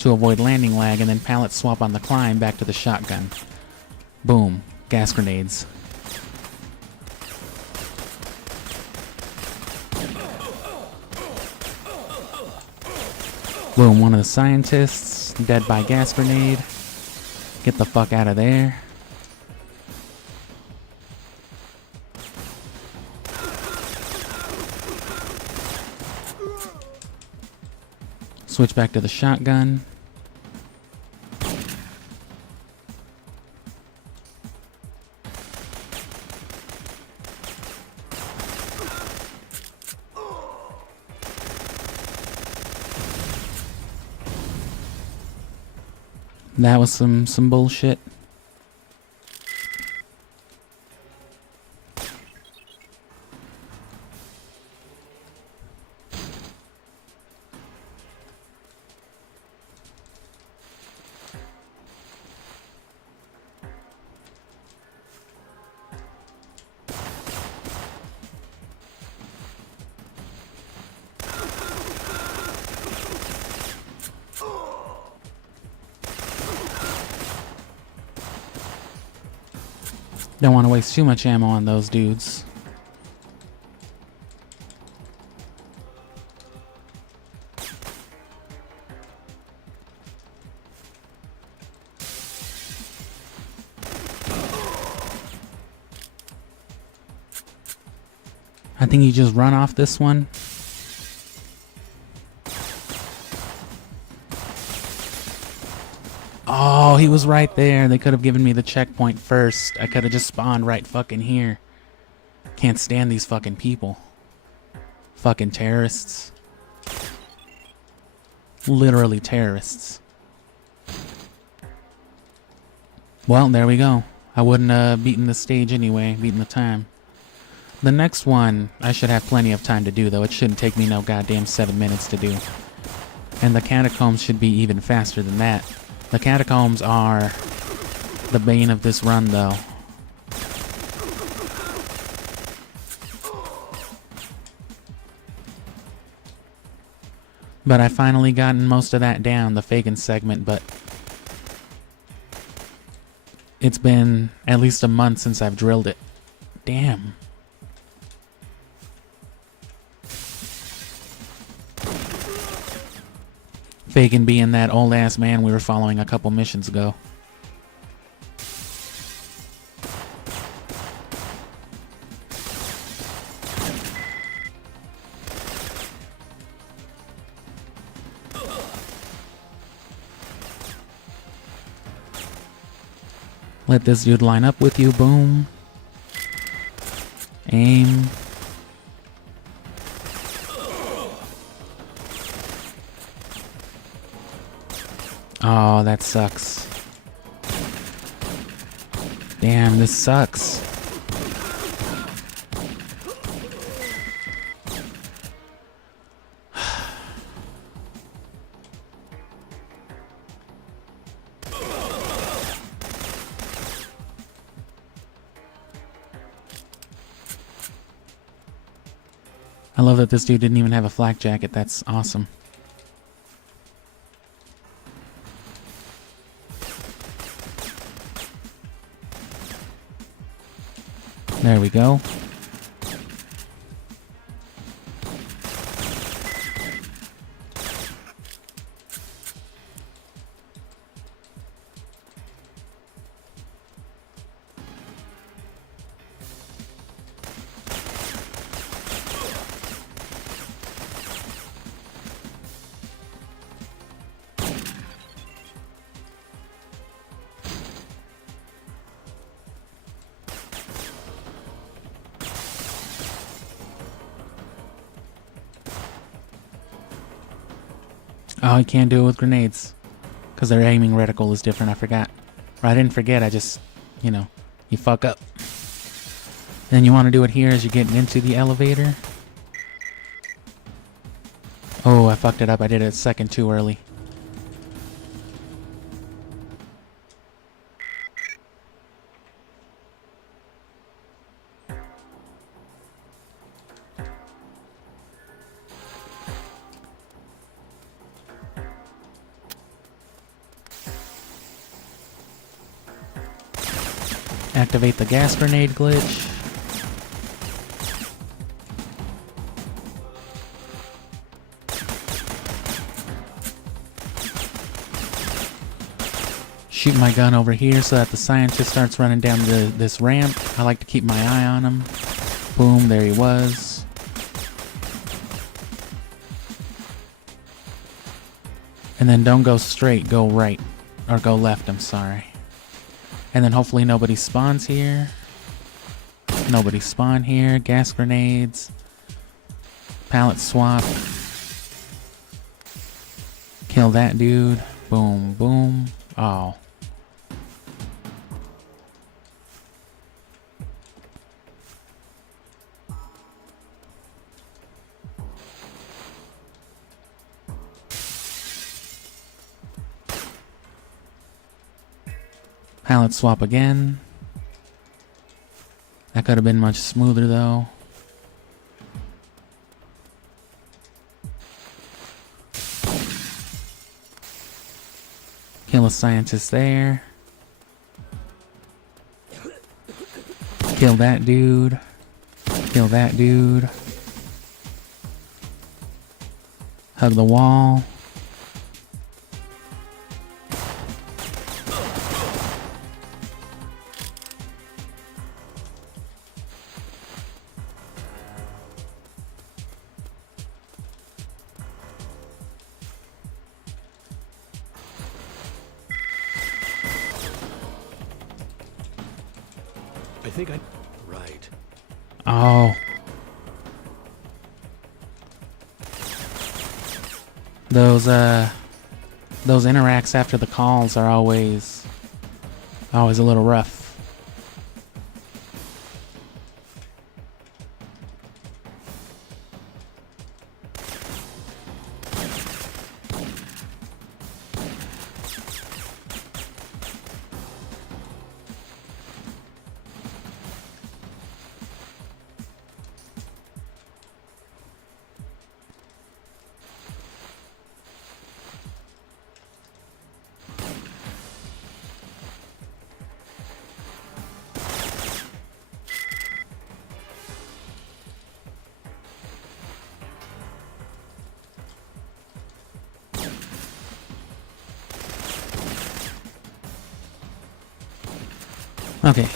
to avoid landing lag, and then pallet swap on the climb back to the shotgun. Boom. Gas grenades. Boom. One of the scientists dead by gas grenade. Get the fuck out of there. Switch back to the shotgun. That was some bullshit. Don't want to waste too much ammo on those dudes. I think you just run off this one. Oh, he was right there. They could have given me the checkpoint first. I could have just spawned right fucking here. Can't stand these fucking people. Fucking terrorists. Literally terrorists. Well, there we go. I wouldn't have beaten the stage anyway, beaten the time. The next one, I should have plenty of time to do, though. It shouldn't take me no goddamn 7 minutes to do. And the catacombs should be even faster than that. The catacombs are the bane of this run, though. But I finally gotten most of that down, the Fagin segment, but it's been at least a month since I've drilled it. Damn. Fagin being that old ass man we were following a couple missions ago. Let this dude line up with you. Boom. Aim. Oh, that sucks. Damn, this sucks. I love that this dude didn't even have a flak jacket. That's awesome. There we go. Oh, you can't do it with grenades. Because their aiming reticle is different, I forgot. Or I didn't forget, I just, you know, you fuck up. Then you want to do it here as you're getting into the elevator. Oh, I fucked it up. I did it a second too early. Activate the gas grenade glitch. Shoot my gun over here so that the scientist starts running down this ramp. I like to keep my eye on him. Boom, there he was. And then don't go straight, go right. Or go left, I'm sorry. And then hopefully nobody spawns here. Nobody spawn here. Gas grenades. Pallet swap. Kill that dude. Boom, boom. Oh. Pallet swap again. That could have been much smoother though. Kill a scientist there. Kill that dude. Kill that dude. Hug the wall. I think I... Right. Oh. Those interacts after the calls are always a little rough. Okay,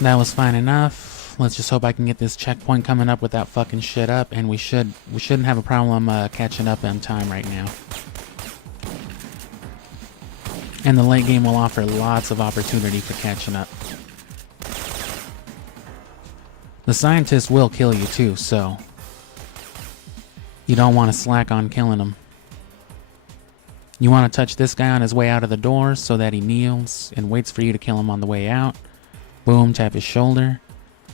that was fine enough. Let's just hope I can get this checkpoint coming up without fucking shit up, and we shouldn't have a problem catching up on time right now. And the late game will offer lots of opportunity for catching up. The scientist will kill you too, so you don't want to slack on killing him. You want to touch this guy on his way out of the door so that he kneels and waits for you to kill him on the way out. Boom, tap his shoulder.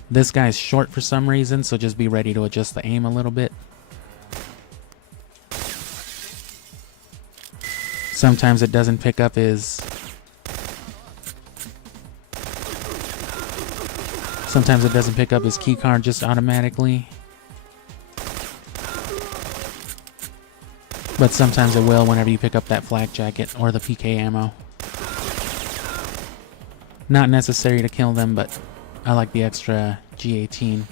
This guy's short for some reason, so just be ready to adjust the aim a little bit. Sometimes it doesn't pick up his... Sometimes it doesn't pick up his key card just automatically. But sometimes it will whenever you pick up that flak jacket or the PK ammo. Not necessary to kill them, but I like the extra G18.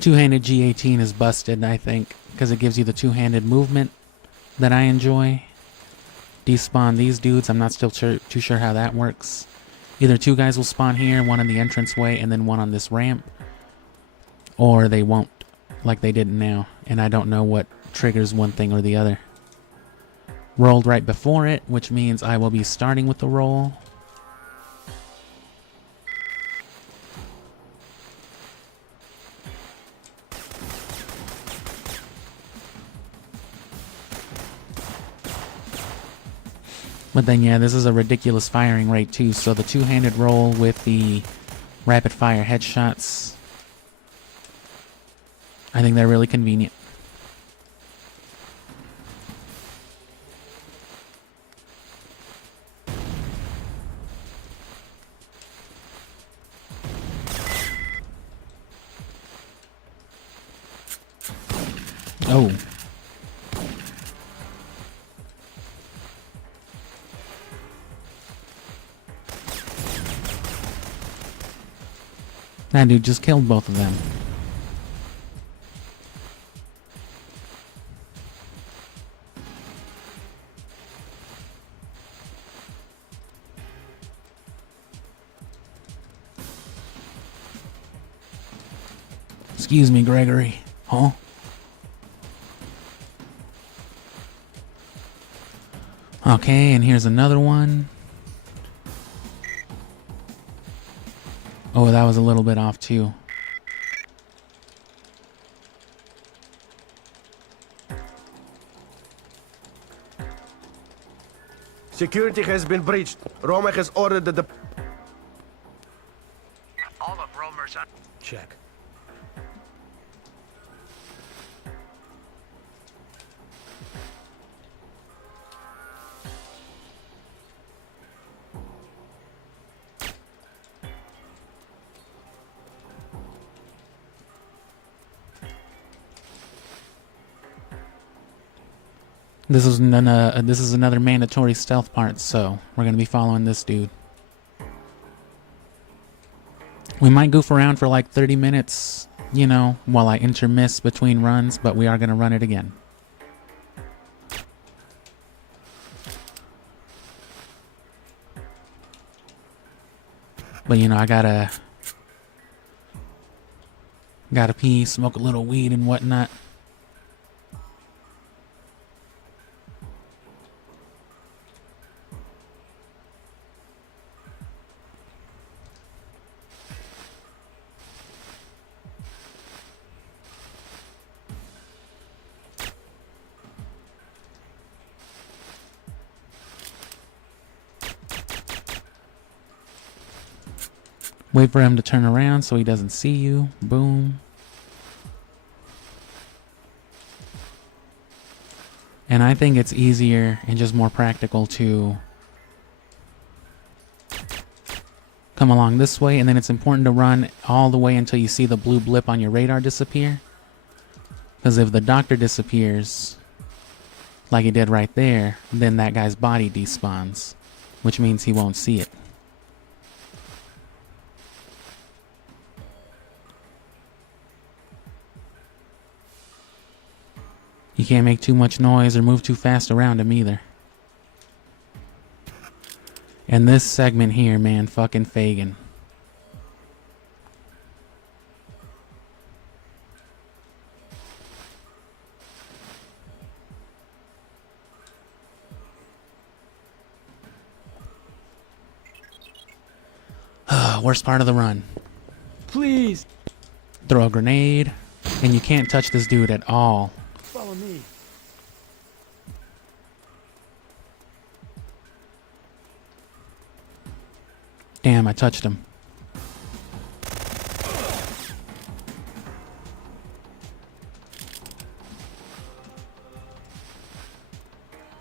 Two-handed G18 is busted, I think, because it gives you the two-handed movement that I enjoy. Despawn these dudes. I'm not still too sure how that works. Either two guys will spawn here, one in the entranceway and then one on this ramp, or they won't. like they didn't now, and I don't know what triggers one thing or the other. Rolled right before it, which means I will be starting with the roll. But then, yeah, this is a ridiculous firing rate, too. So the two-handed roll with the rapid-fire headshots, I think they're really convenient. Oh. That dude just killed both of them. Excuse me, Gregory. Huh? Okay, and here's another one. Oh, that was a little bit off too. Security has been breached. Roma has ordered the... All of Romer's on. Check. This is another mandatory stealth part, so we're gonna be following this dude. We might goof around for like 30 minutes, you know, while I intermiss between runs, but we are gonna run it again. But you know, I gotta pee, smoke a little weed and whatnot. Wait for him to turn around so he doesn't see you. Boom. And I think it's easier and just more practical to come along this way, and then it's important to run all the way until you see the blue blip on your radar disappear. Because if the doctor disappears, like he did right there, then that guy's body despawns, which means he won't see it. You can't make too much noise or move too fast around him either. And this segment here, man, fucking Fagin. Worst part of the run. Please. Throw a grenade, and you can't touch this dude at all. Follow me. Damn, I touched him.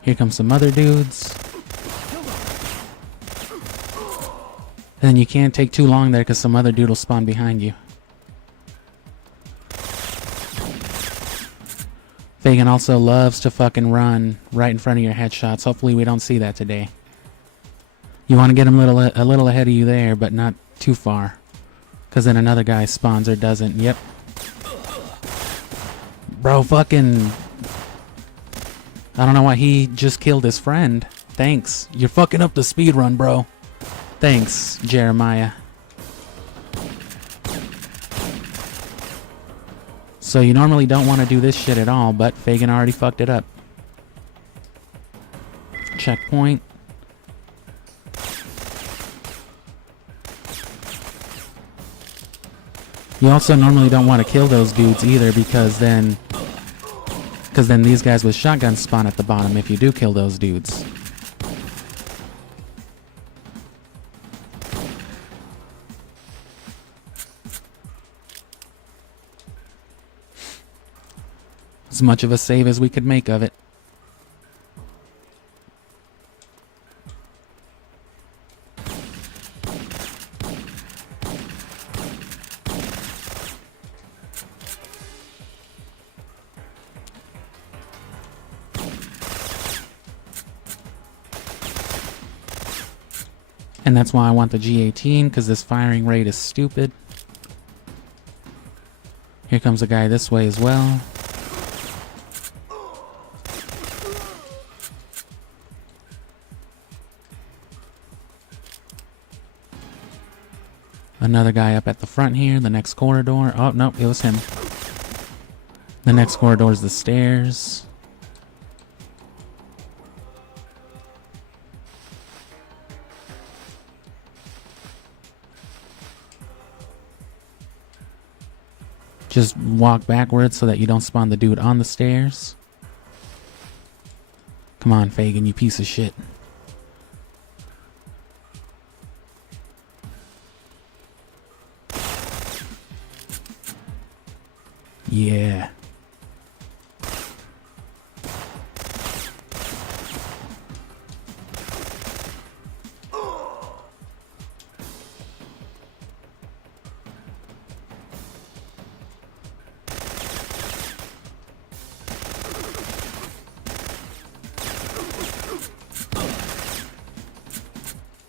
Here comes some other dudes. And you can't take too long there because some other dude will spawn behind you. Fagin also loves to fucking run right in front of your headshots. Hopefully we don't see that today. You want to get him a little ahead of you there, but not too far. Because then another guy spawns or doesn't. Yep. Bro, fucking... I don't know why he just killed his friend. Thanks. You're fucking up the speedrun, bro. Thanks, Jeremiah. So you normally don't want to do this shit at all, but Fagin already fucked it up. Checkpoint. You also normally don't want to kill those dudes either, because then these guys with shotguns spawn at the bottom if you do kill those dudes. As much of a save as we could make of it. And that's why I want the G18, because this firing rate is stupid. Here comes a guy this way as well. Another guy up at the front here, the next corridor. Oh, nope, it was him. The next corridor is the stairs. Just walk backwards so that you don't spawn the dude on the stairs. Come on, Fagin, you piece of shit. Yeah.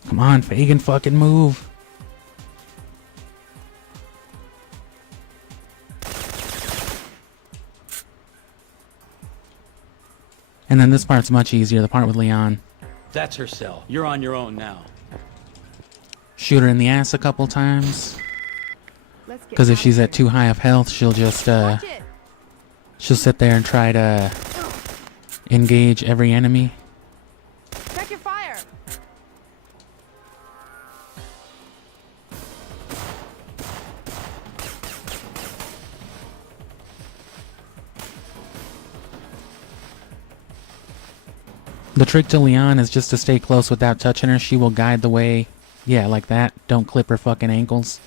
Come on, Fagin, fucking move. And then this part's much easier, the part with Leon. That's her cell. You're on your own now. Shoot her in the ass a couple times. Because if she's at too high of health, she'll just, she'll sit there and try to engage every enemy. Check your fire. The trick to Leon is just to stay close without touching her. She will guide the way. Yeah, like that. Don't clip her fucking ankles.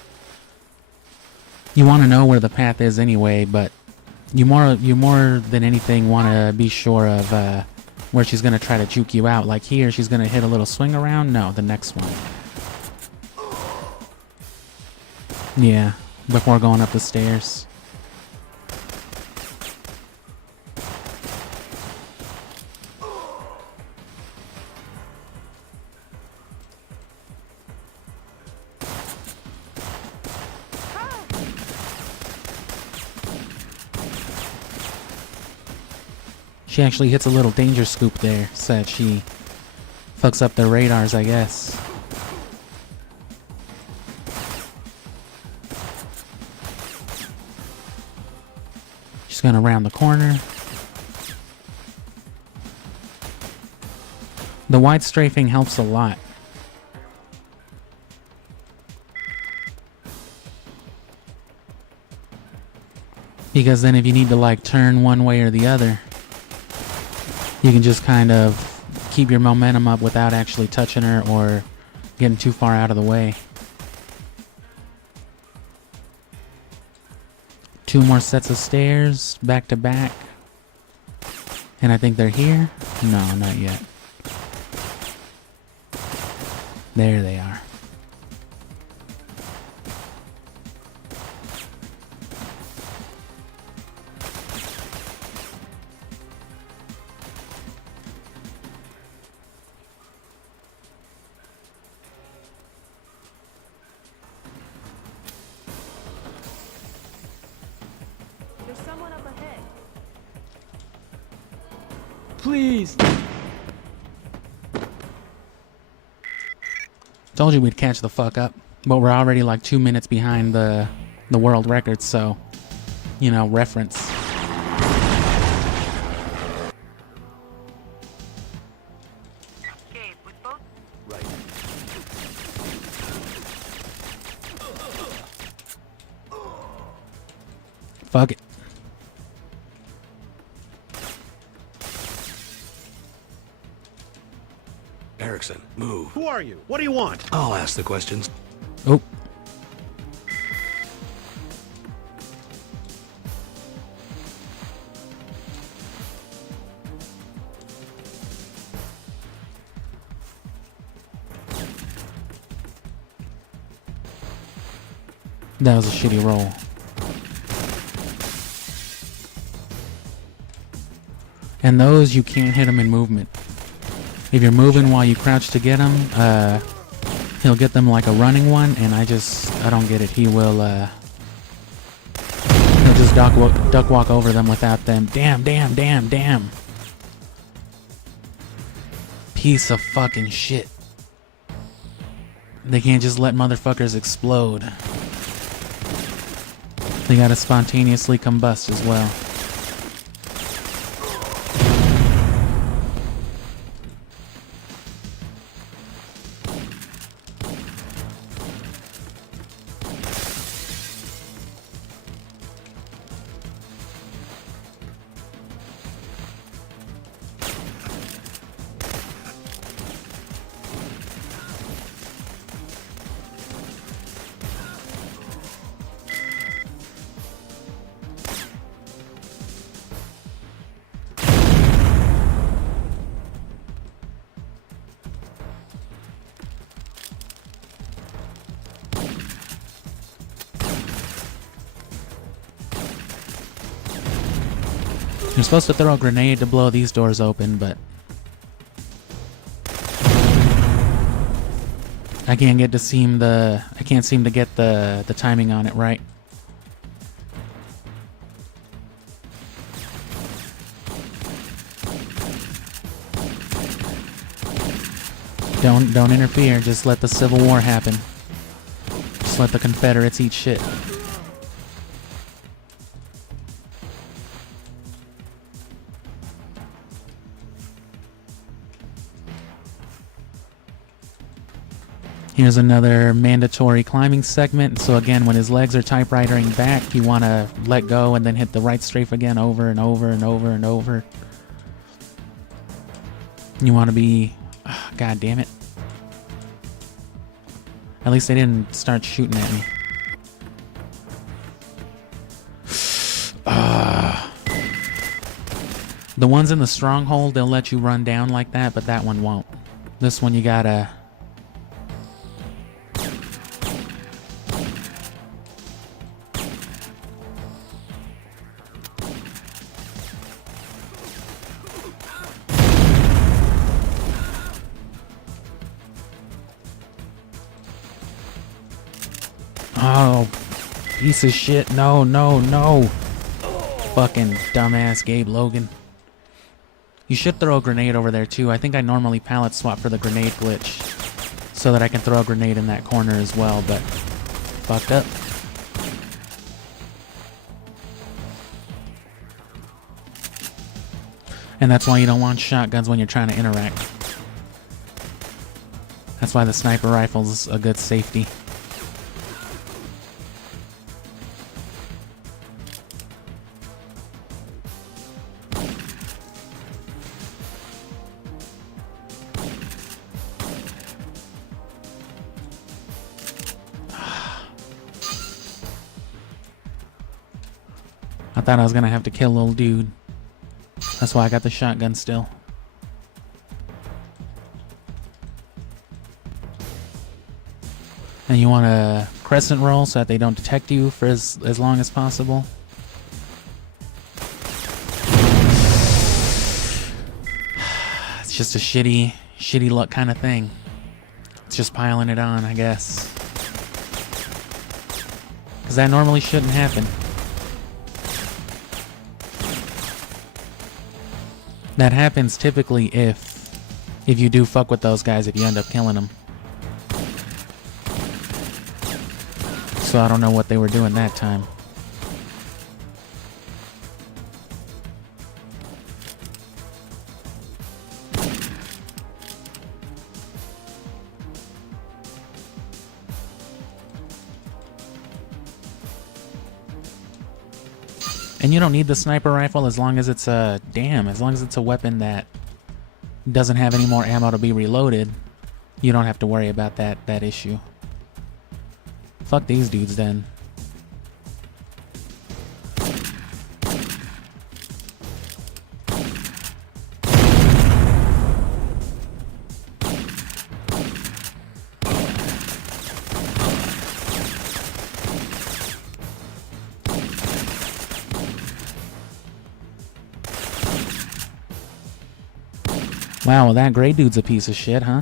You want to know where the path is anyway, but you more than anything want to be sure of where she's going to try to juke you out. Like here, she's going to hit a little swing around. No, the next one. Yeah, before going up the stairs. She actually hits a little danger scoop there, so that she fucks up their radars, I guess. She's gonna round the corner. The wide strafing helps a lot. Because then if you need to like turn one way or the other, you can just kind of keep your momentum up without actually touching her or getting too far out of the way. 2 more sets of stairs, back to back. And I think they're here. No, not yet. There they are. Please. Told you we'd catch the fuck up, but we're already like 2 minutes behind the world record, so you know, reference. Gabe, with both Right. Fuck it. Erickson, move. Who are you? What do you want? I'll ask the questions. Oh. That was a shitty roll. And those, you can't hit them in movement. If you're moving while you crouch to get him, he'll get them like a running one, and I don't get it. He'll just duck walk over them without them. Damn. Piece of fucking shit. They can't just let motherfuckers explode. They gotta spontaneously combust as well. You're supposed to throw a grenade to blow these doors open, but I can't seem to get the timing on it right. Don't interfere, just let the Civil War happen. Just let the Confederates eat shit. Here's another mandatory climbing segment. So again, when his legs are typewritering back, you want to let go and then hit the right strafe again over and over and over and over. You want to be... Oh, God damn it. At least they didn't start shooting at me. The ones in the stronghold, they'll let you run down like that, but that one won't. This one you gotta... Oh, piece of shit. No. Fucking dumbass Gabe Logan. You should throw a grenade over there too. I think I normally pallet swap for the grenade glitch so that I can throw a grenade in that corner as well, but fucked up. And that's why you don't want shotguns when you're trying to interact. That's why the sniper rifle's a good safety. I thought I was gonna have to kill little dude. That's why I got the shotgun still. And you want to crescent roll so that they don't detect you for as long as possible. It's just a shitty luck kind of thing. It's just piling it on, I guess. Because that normally shouldn't happen. That happens typically if you do fuck with those guys, if you end up killing them. So I don't know what they were doing that time. And you don't need the sniper rifle as long as it's a... Damn, as long as it's a weapon that doesn't have any more ammo to be reloaded, you don't have to worry about that issue. Fuck these dudes then. Wow, well, that gray dude's a piece of shit, huh?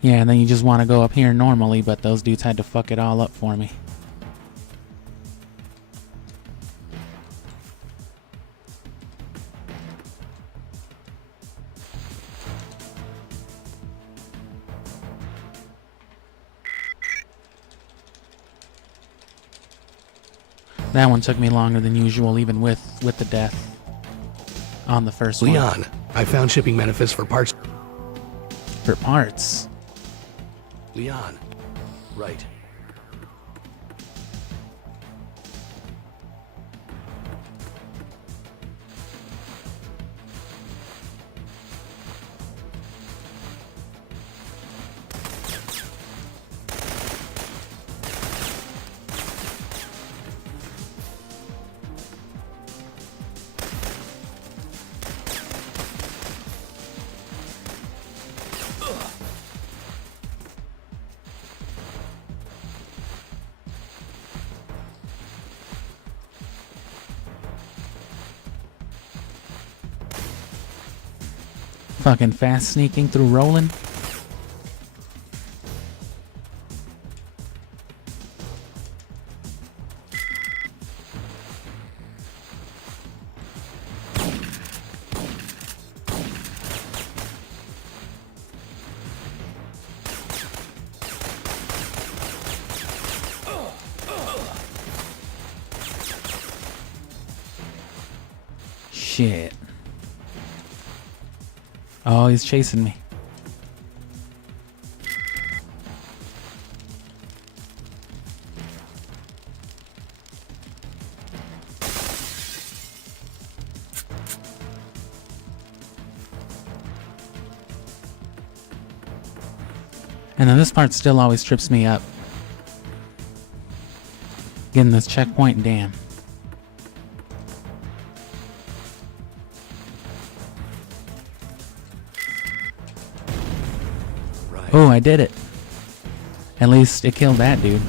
Yeah, and then you just want to go up here normally, but those dudes had to fuck it all up for me. That one took me longer than usual, even with the death on the first one. Leon, I found shipping manifest for parts. For parts? Leon. Right. Fucking fast sneaking through rolling. Shit. Oh, he's chasing me. And then this part still always trips me up. Getting this checkpoint, damn. Oh, I did it. At least it killed that dude.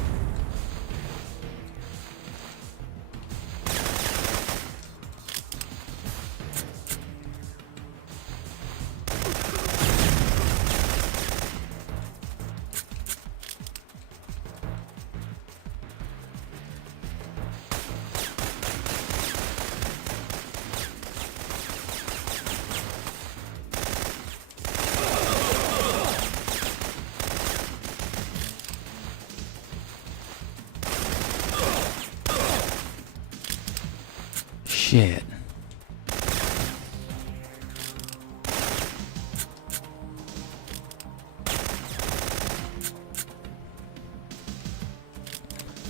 Shit.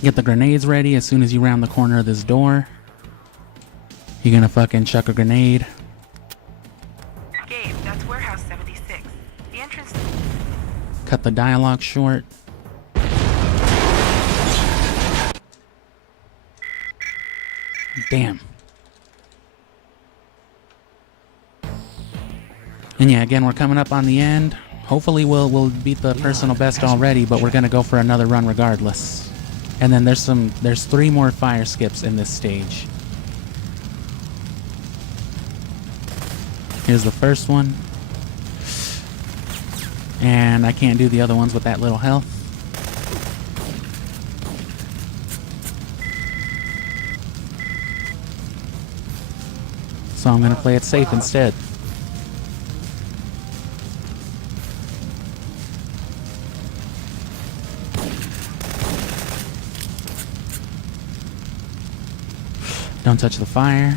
Get the grenades ready as soon as you round the corner of this door. You're gonna fucking chuck a grenade. Gabe, that's warehouse 76. The entrance. Cut the dialogue short. Damn. And yeah, again, we're coming up on the end. Hopefully we'll beat the personal best already, but we're gonna go for another run regardless. And then there's 3 more fire skips in this stage. Here's the first one. And I can't do the other ones with that little health. So I'm gonna play it safe instead. Don't touch the fire.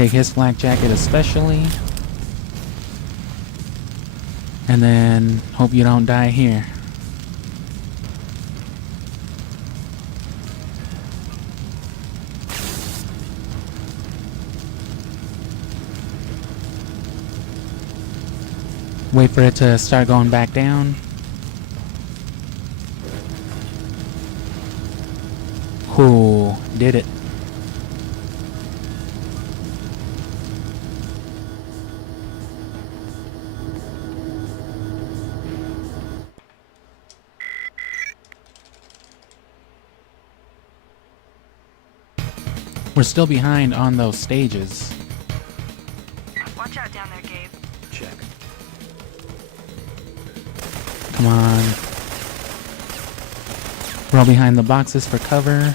Take his flak jacket especially. And then hope you don't die here. Wait for it to start going back down. Cool, did it. We're still behind on those stages. Watch out down there, Gabe. Check. Come on. We're all behind the boxes for cover.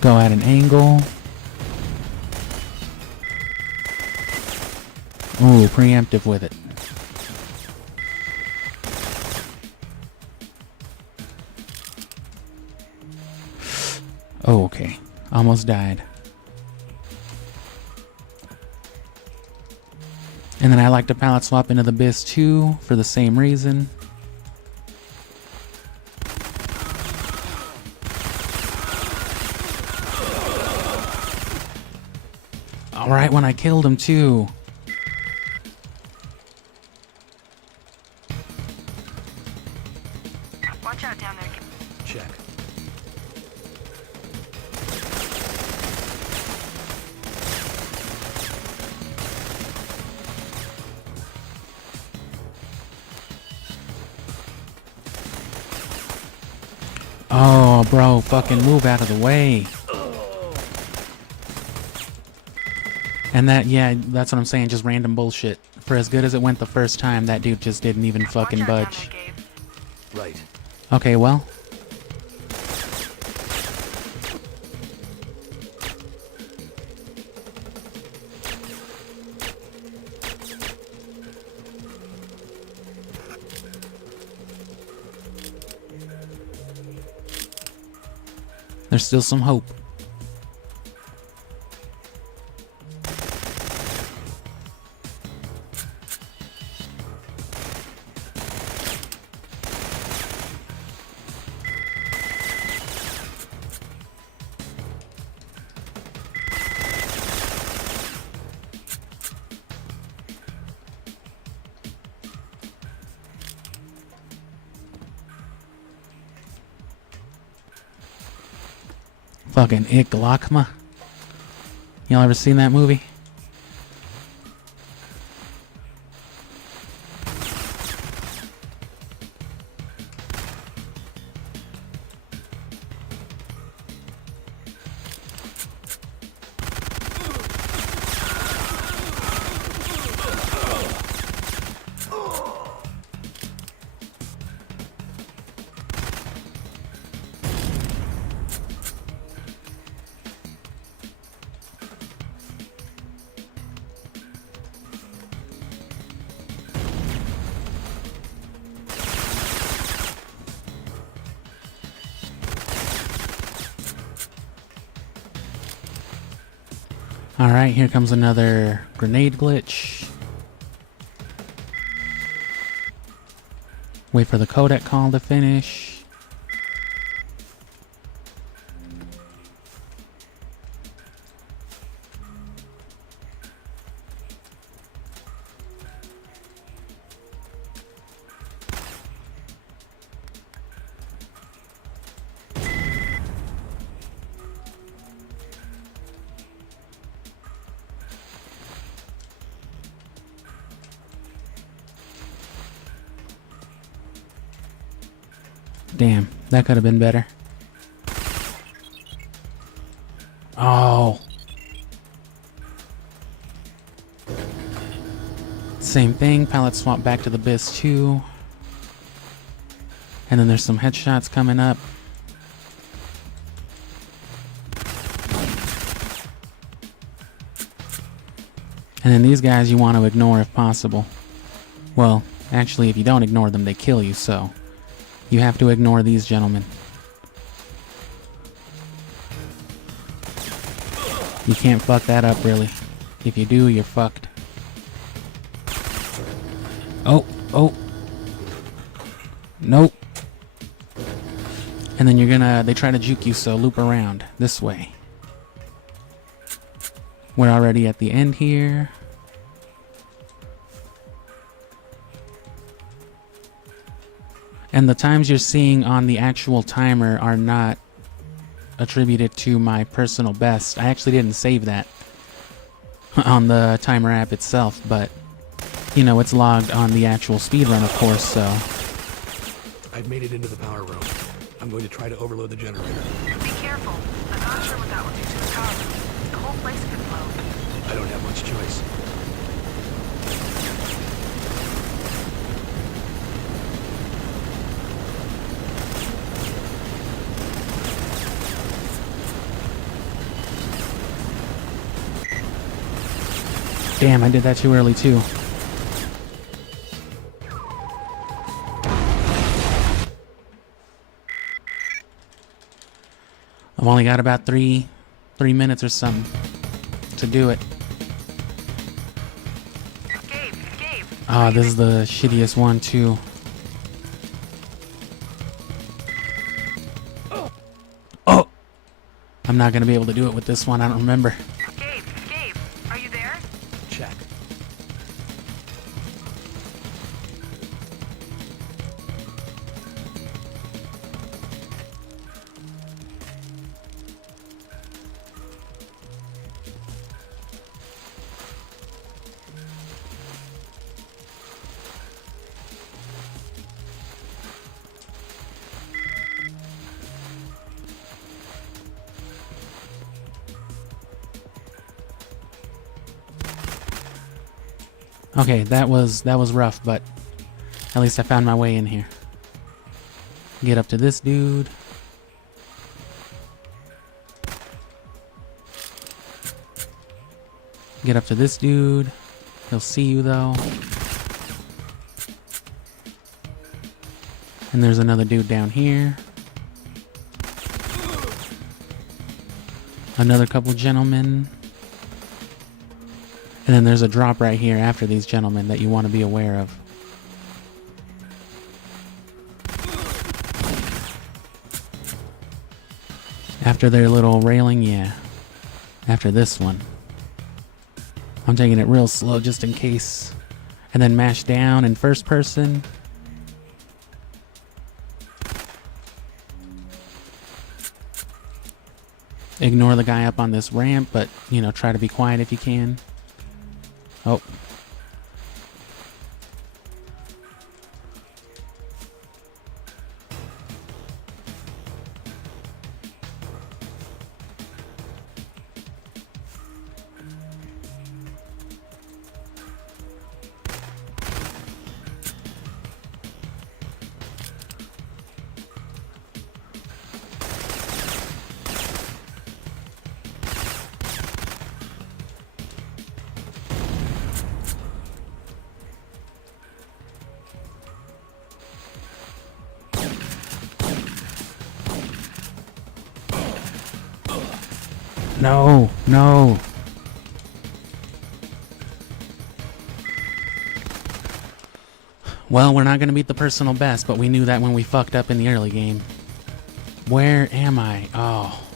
Go at an angle. Ooh, preemptive with it. Oh, okay. Almost died. And then I like to pallet swap into the Biz 2 for the same reason. Alright, when I killed him too. Watch out down there, Gabe. Check. Oh, bro, fucking move out of the way. And that, yeah, that's what I'm saying, just random bullshit. For as good as it went the first time, that dude just didn't even fucking Watch out budge. down there, Gabe. Right. Okay, well. There's still some hope. Fucking Ick-Lakma. Y'all ever seen that movie? Alright, here comes another grenade glitch. Wait for the codec call to finish. Damn, that could have been better. Oh. Same thing, pallet swap back to the Biz 2. And then there's some headshots coming up. And then these guys you want to ignore if possible. Well, actually, if you don't ignore them, they kill you, so you have to ignore these gentlemen. You can't fuck that up, really. If you do, you're fucked. Oh, oh. Nope. And then they try to juke you, so loop around this way. We're already at the end here. And the times you're seeing on the actual timer are not attributed to my personal best. I actually didn't save that on the timer app itself, but you know, it's logged on the actual speedrun, of course, so. I've made it into the power room. I'm going to try to overload the generator. Be careful. I'm not sure what that will do to the power room. The whole place could blow. I don't have much choice. Damn, I did that too early, too. I've only got about three minutes or something to do it. Gabe. Ah, this is the shittiest one, too. Oh! I'm not gonna be able to do it with this one, I don't remember. Gabe, are you there? Check. Okay, that was rough, but at least I found my way in here. Get up to this dude. Get up to this dude. He'll see you though. And there's another dude down here. Another couple gentlemen. And then there's a drop right here after these gentlemen that you want to be aware of. After their little railing, yeah. After this one. I'm taking it real slow just in case. And then mash down in first person. Ignore the guy up on this ramp, but, you know, try to be quiet if you can. Oh. No, no. Well, we're not going to beat the personal best, but we knew that when we fucked up in the early game. Where am I? Oh.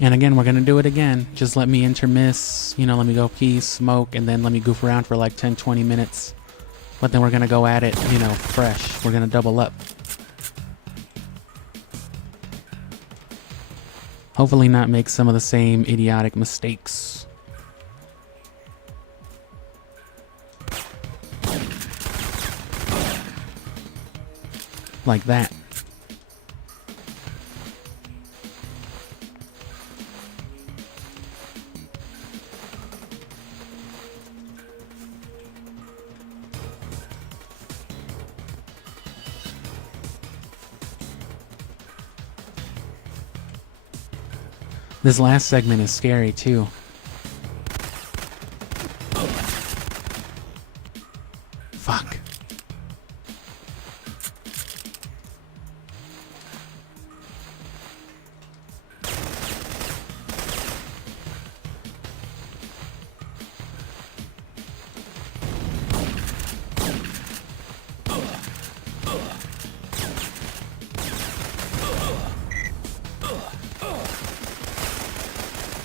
And again, we're going to do it again. Just let me intermiss, you know, let me go pee, smoke, and then let me goof around for like 10, 20 minutes. But then we're going to go at it, you know, fresh. We're going to double up. Hopefully not make some of the same idiotic mistakes. Like that. This last segment is scary too. Fuck.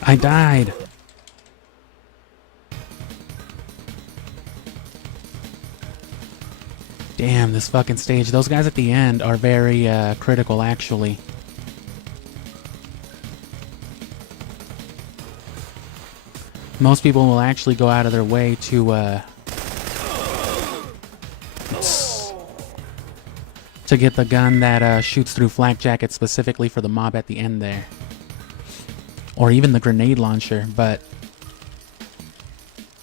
I died. Damn, this fucking stage. Those guys at the end are very critical, actually. Most people will actually go out of their way to get the gun that shoots through flak jackets specifically for the mob at the end there. Or even the grenade launcher, but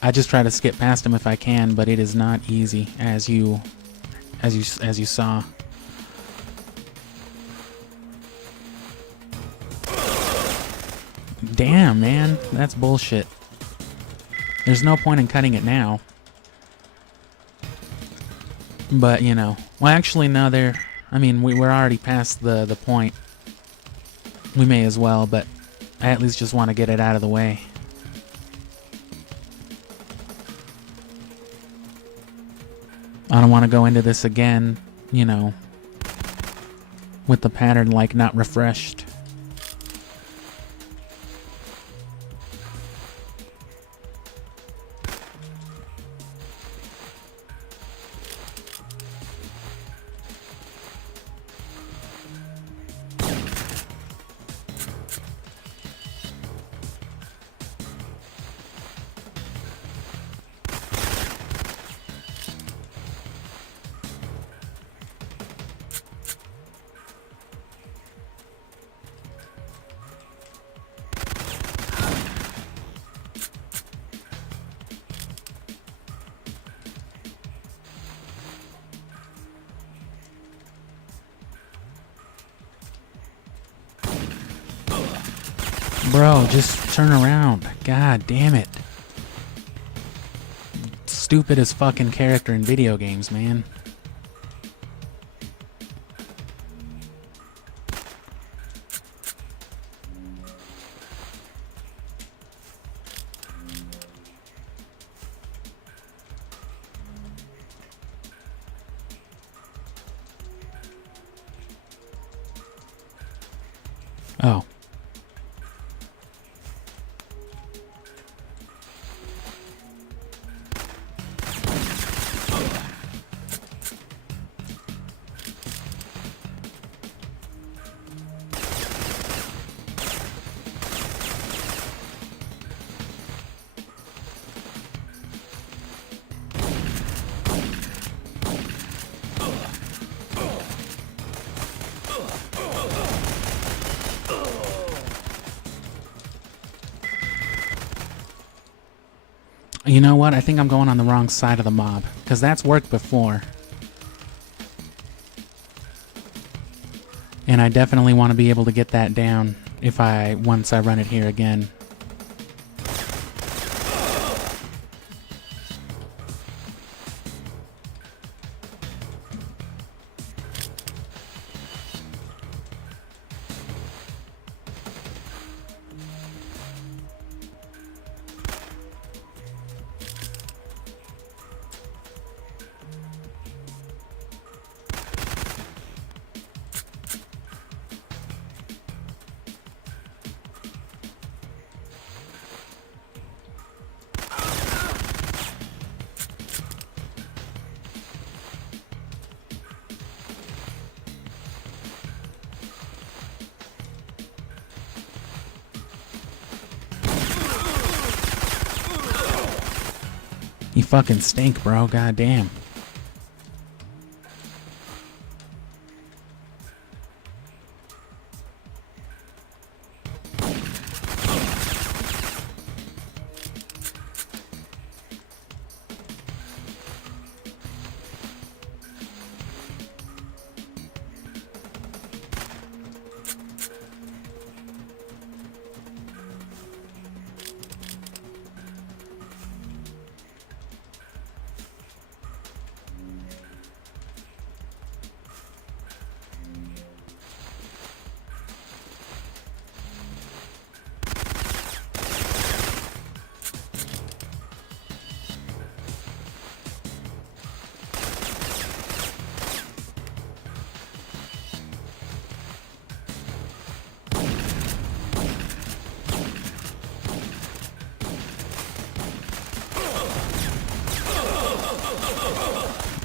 I just try to skip past them if I can, but it is not easy, as you saw. Damn, man, that's bullshit. There's no point in cutting it now. But, you know, well, actually, no, we're already past the point. We may as well, but I at least just want to get it out of the way. I don't want to go into this again, you know, with the pattern like not refreshed. Bro, just turn around. God damn it. Stupidest fucking character in video games, man. Oh. You know what? I think I'm going on the wrong side of the mob, because that's worked before. And I definitely want to be able to get that down once I run it here again. You fucking stink, bro. God damn.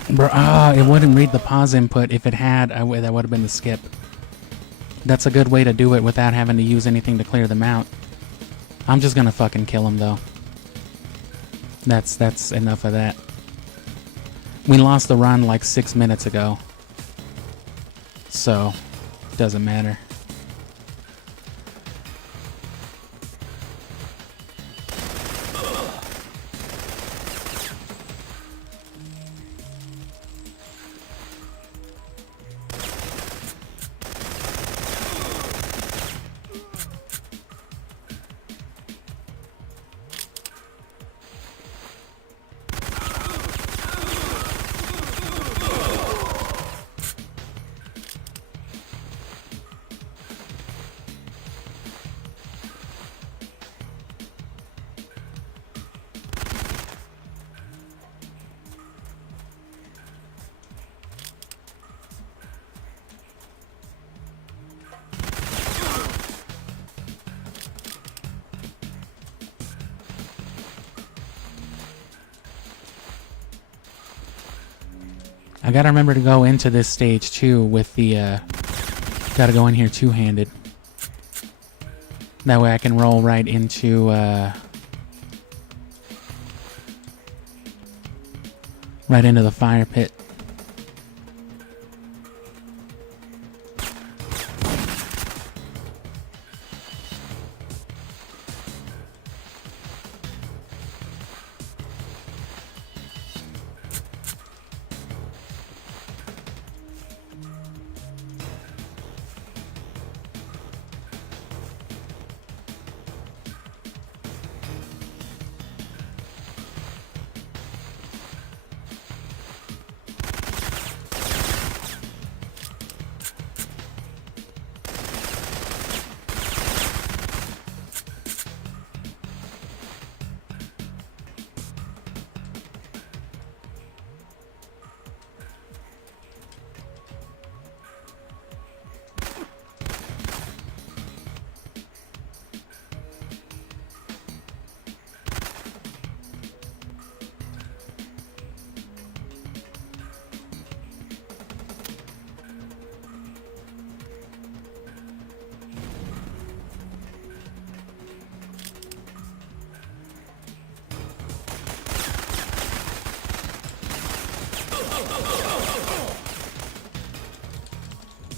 Bro, it wouldn't read the pause input. If it had, that would have been the skip. That's a good way to do it without having to use anything to clear them out. I'm just gonna fucking kill him though. That's enough of that. We lost the run like 6 minutes ago. So, doesn't matter. I gotta remember to go into this stage too with the, gotta go in here two-handed. That way I can roll right into, right into the fire pit.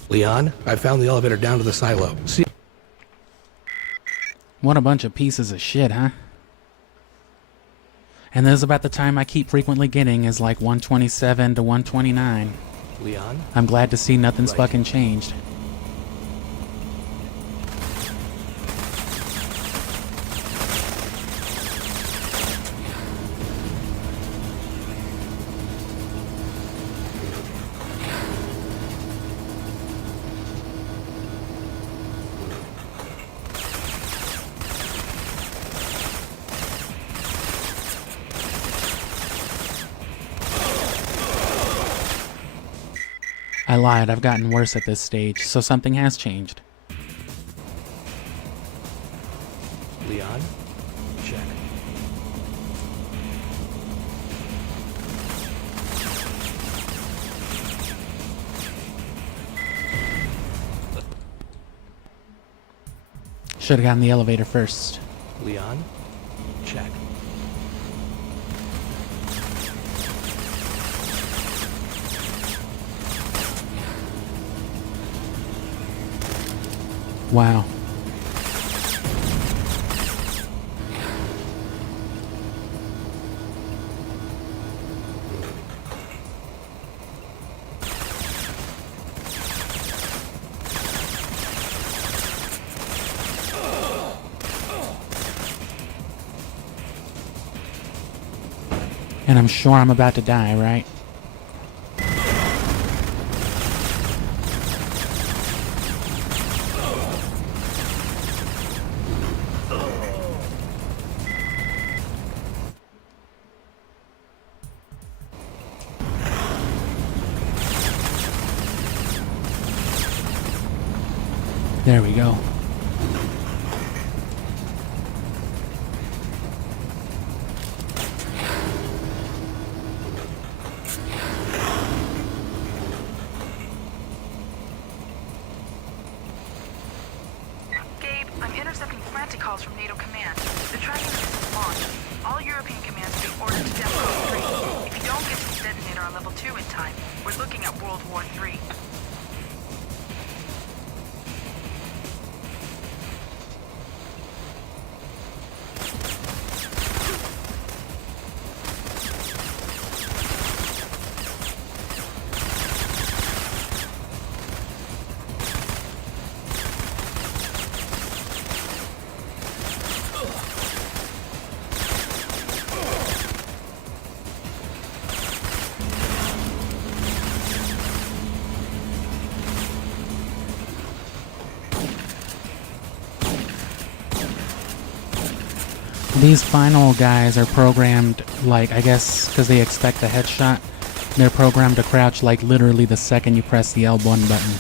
Leon, I found the elevator down to the silo. See? What a bunch of pieces of shit, huh? And this is about the time I keep frequently getting is like 127 to 129. Leon? I'm glad to see nothing's fucking changed. I lied, I've gotten worse at this stage, so something has changed. Leon? Check. Should have gotten the elevator first. Leon? Check. Wow. And I'm sure I'm about to die, right? There we go. anti-calls from NATO command. They're tracking the missile launch. All European commands have been ordered to Defcon 3. If you don't get to the detonator on level 2 in time, we're looking at World War III. These final guys are programmed, like, I guess, because they expect a headshot, they're programmed to crouch, like, literally the second you press the L1 button.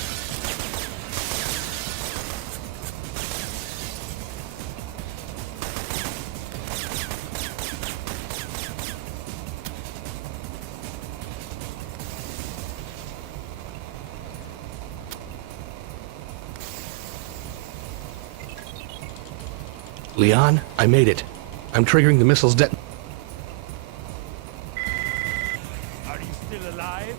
Leon, I made it. I'm triggering the missile's Are you still alive?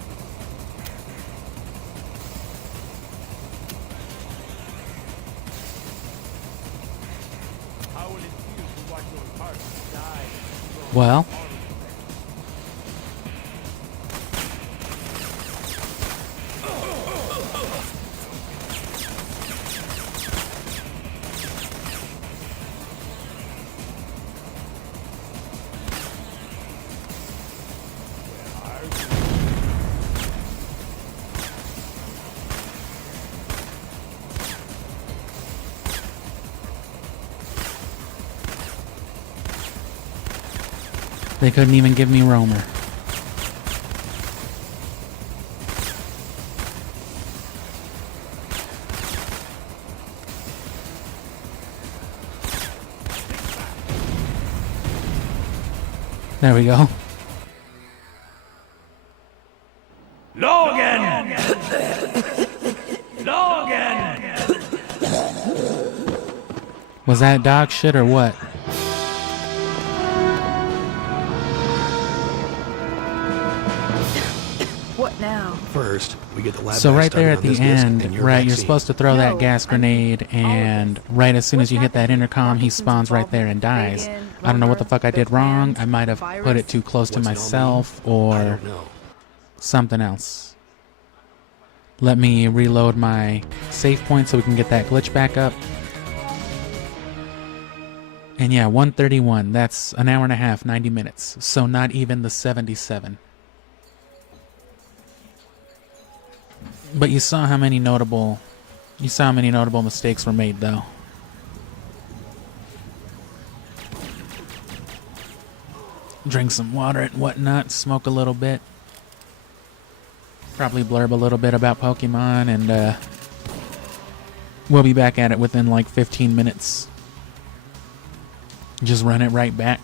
How will it feel to watch your heart die? Well, they couldn't even give me Romer. There we go. Logan! Logan! Was that dog shit or what? What now? first. We get the lab So guy right there started at on the this disc end, and your right, you're vaccine. supposed to throw that No, gas I mean, grenade, and right as soon as you hit that intercom, he spawns right there and dies. I don't know what the fuck I did wrong. I might have put it too close to What's it all myself mean? I or don't know. something else. Let me reload my save point so we can get that glitch back up. And yeah, 131. That's an hour and a half, 90 minutes. So not even the 77. But you saw how many notable mistakes were made though. Drink some water and whatnot, smoke a little bit. Probably blurb a little bit about Pokemon, and we'll be back at it within like 15 minutes. Just run it right back.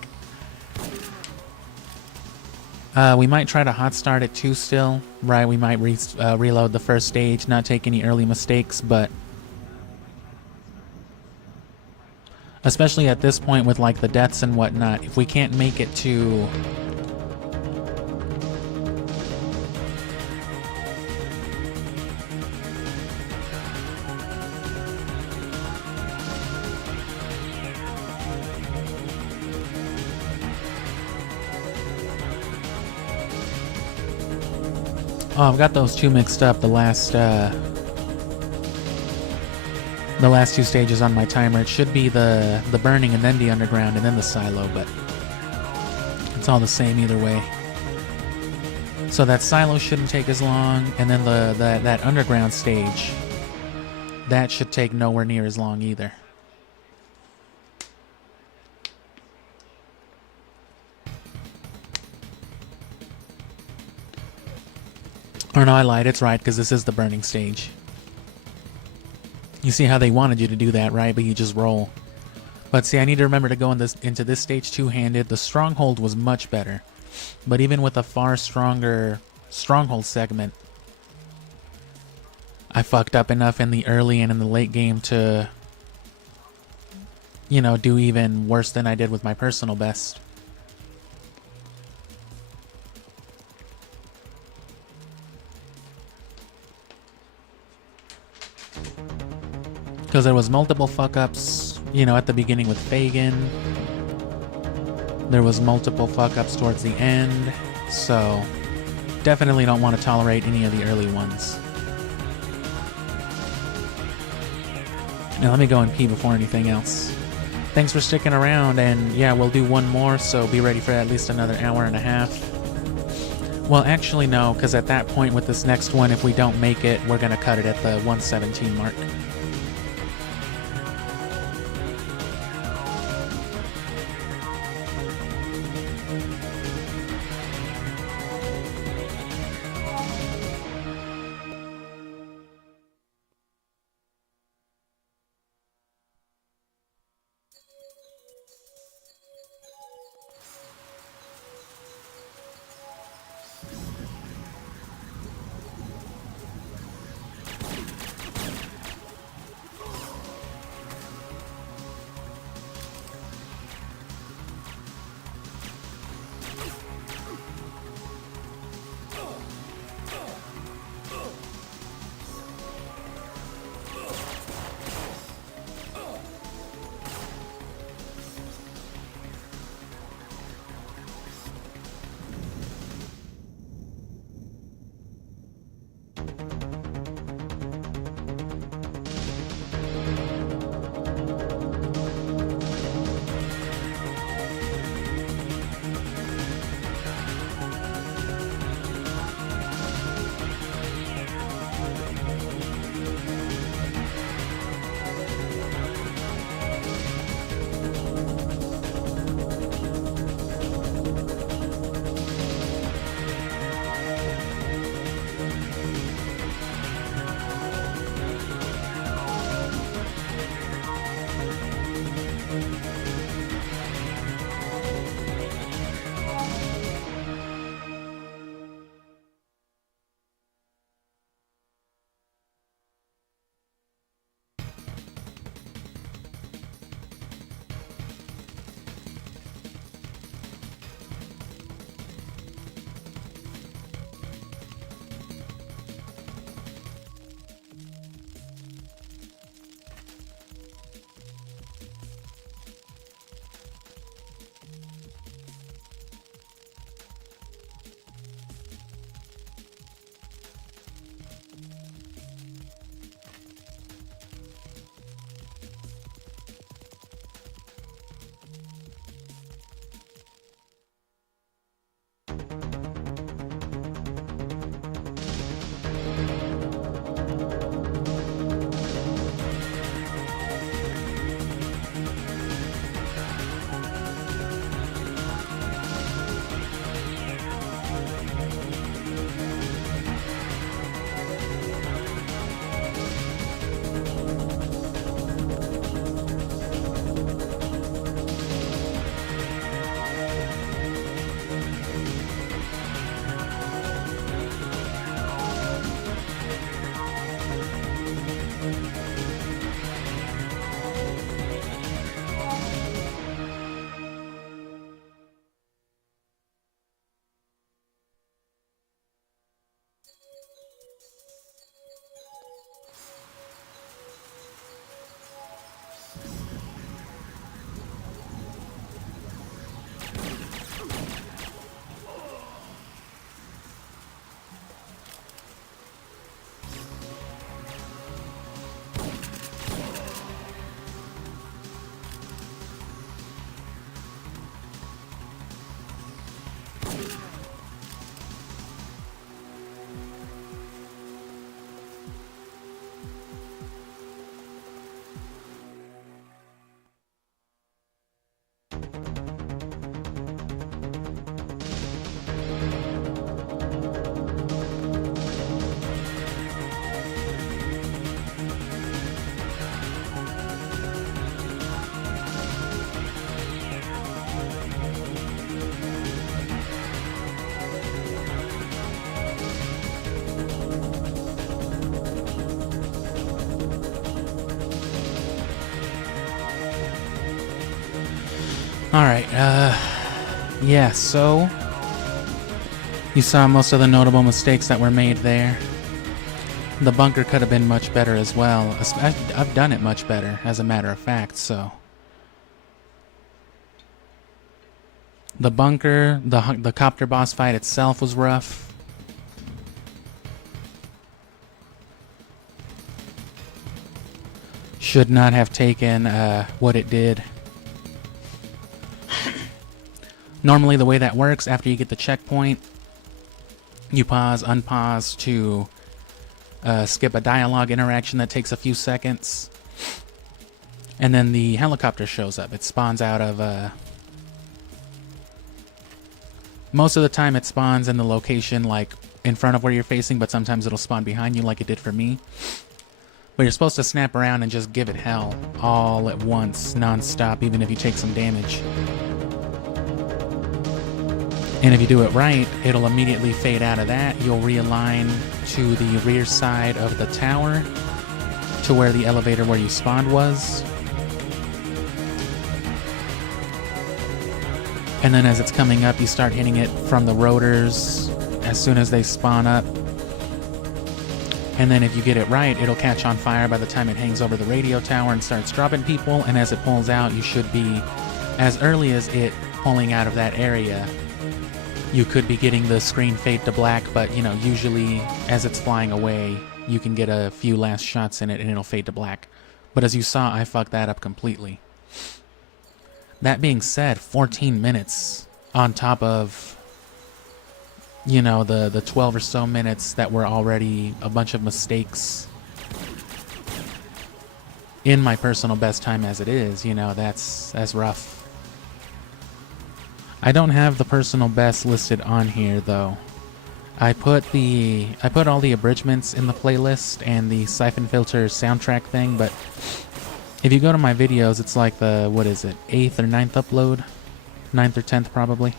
We might try to hot start it too still, right? We might reload the first stage, not take any early mistakes, but especially at this point with like the deaths and whatnot, if we can't make it to oh, I've got those two mixed up. The last two stages on my timer. It should be the burning and then the underground and then the silo, but it's all the same either way. So that silo shouldn't take as long, and then that underground stage, that should take nowhere near as long either. Or no, I lied. It's right, because this is the burning stage. You see how they wanted you to do that, right? But you just roll. But see, I need to remember to go into this stage two-handed. The stronghold was much better. But even with a far stronger stronghold segment, I fucked up enough in the early and in the late game to you know, do even worse than I did with my personal best. Because there was multiple fuck-ups, you know, at the beginning with Fagin. There was multiple fuck-ups towards the end. So, definitely don't want to tolerate any of the early ones. Now let me go and pee before anything else. Thanks for sticking around, and yeah, we'll do one more, so be ready for at least another hour and a half. Well, actually no, because at that point with this next one, if we don't make it, we're going to cut it at the 117 mark. Alright, yeah, so you saw most of the notable mistakes that were made there. The bunker could have been much better as well. I've done it much better, as a matter of fact, so. The bunker, the copter boss fight itself was rough. Should not have taken what it did. Normally the way that works, after you get the checkpoint, you pause, unpause to skip a dialogue interaction that takes a few seconds. And then the helicopter shows up. It spawns out of... most of the time it spawns in the location like in front of where you're facing, but sometimes it'll spawn behind you like it did for me. But you're supposed to snap around and just give it hell all at once, non-stop, even if you take some damage. And if you do it right, it'll immediately fade out of that. You'll realign to the rear side of the tower to where the elevator where you spawned was. And then as it's coming up, you start hitting it from the rotors as soon as they spawn up. And then if you get it right, it'll catch on fire by the time it hangs over the radio tower and starts dropping people. And as it pulls out, you should be, as early as it pulling out of that area, you could be getting the screen fade to black, but you know, usually as it's flying away, you can get a few last shots in it and it'll fade to black. But as you saw, I fucked that up completely. That being said, 14 minutes on top of, you know, the 12 or so minutes that were already a bunch of mistakes in my personal best time as it is, you know, that's rough. I don't have the personal best listed on here though. I put all the abridgments in the playlist and the Syphonfilter soundtrack thing, but if you go to my videos, it's like the, what is it, 8th or 9th upload? 9th or 10th probably.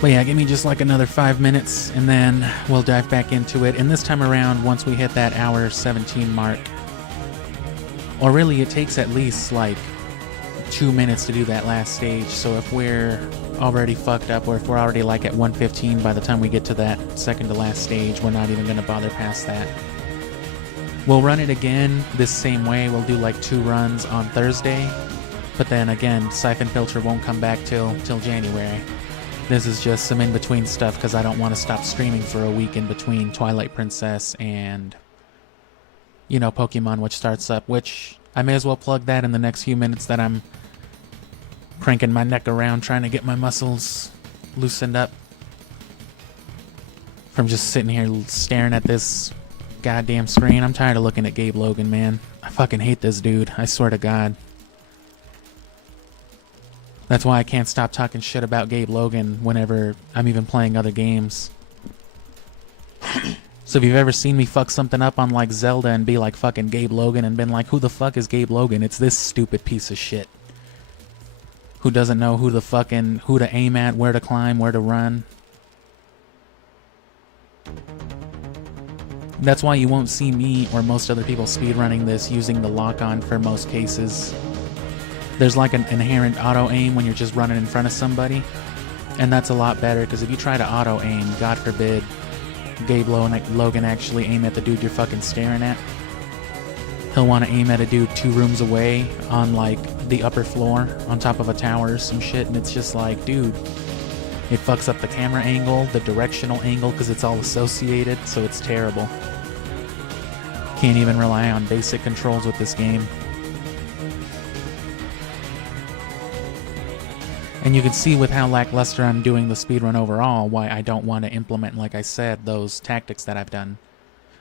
But yeah, give me just like another 5 minutes and then we'll dive back into it. And this time around, once we hit that hour 17 mark, or really it takes at least like 2 minutes to do that last stage. So if we're already fucked up, or if we're already like at 1:15 by the time we get to that second to last stage, we're not even gonna bother past that. We'll run it again this same way. We'll do like 2 runs on Thursday, but then again, Syphonfilter won't come back till January. This is just some in-between stuff because I don't want to stop streaming for a week in between Twilight Princess and, you know, Pokemon, which starts up, which I may as well plug that in the next few minutes that I'm cranking my neck around trying to get my muscles loosened up from just sitting here staring at this goddamn screen. I'm tired of looking at Gabe Logan, man. I fucking hate this dude. I swear to God. That's why I can't stop talking shit about Gabe Logan whenever I'm even playing other games. So if you've ever seen me fuck something up on like Zelda and be like fucking Gabe Logan and been like, who the fuck is Gabe Logan? It's this stupid piece of shit who doesn't know who to aim at, where to climb, where to run. That's why you won't see me or most other people speedrunning this using the lock-on for most cases. There's like an inherent auto-aim when you're just running in front of somebody, and that's a lot better, because if you try to auto-aim, God forbid, Gabe Logan actually aim at the dude you're fucking staring at. He'll want to aim at a dude 2 rooms away on like the upper floor on top of a tower or some shit, and it's just like, dude, it fucks up the camera angle, the directional angle, because it's all associated, so it's terrible. Can't even rely on basic controls with this game. And you can see with how lackluster I'm doing the speedrun overall why I don't want to implement, like I said, those tactics that I've done.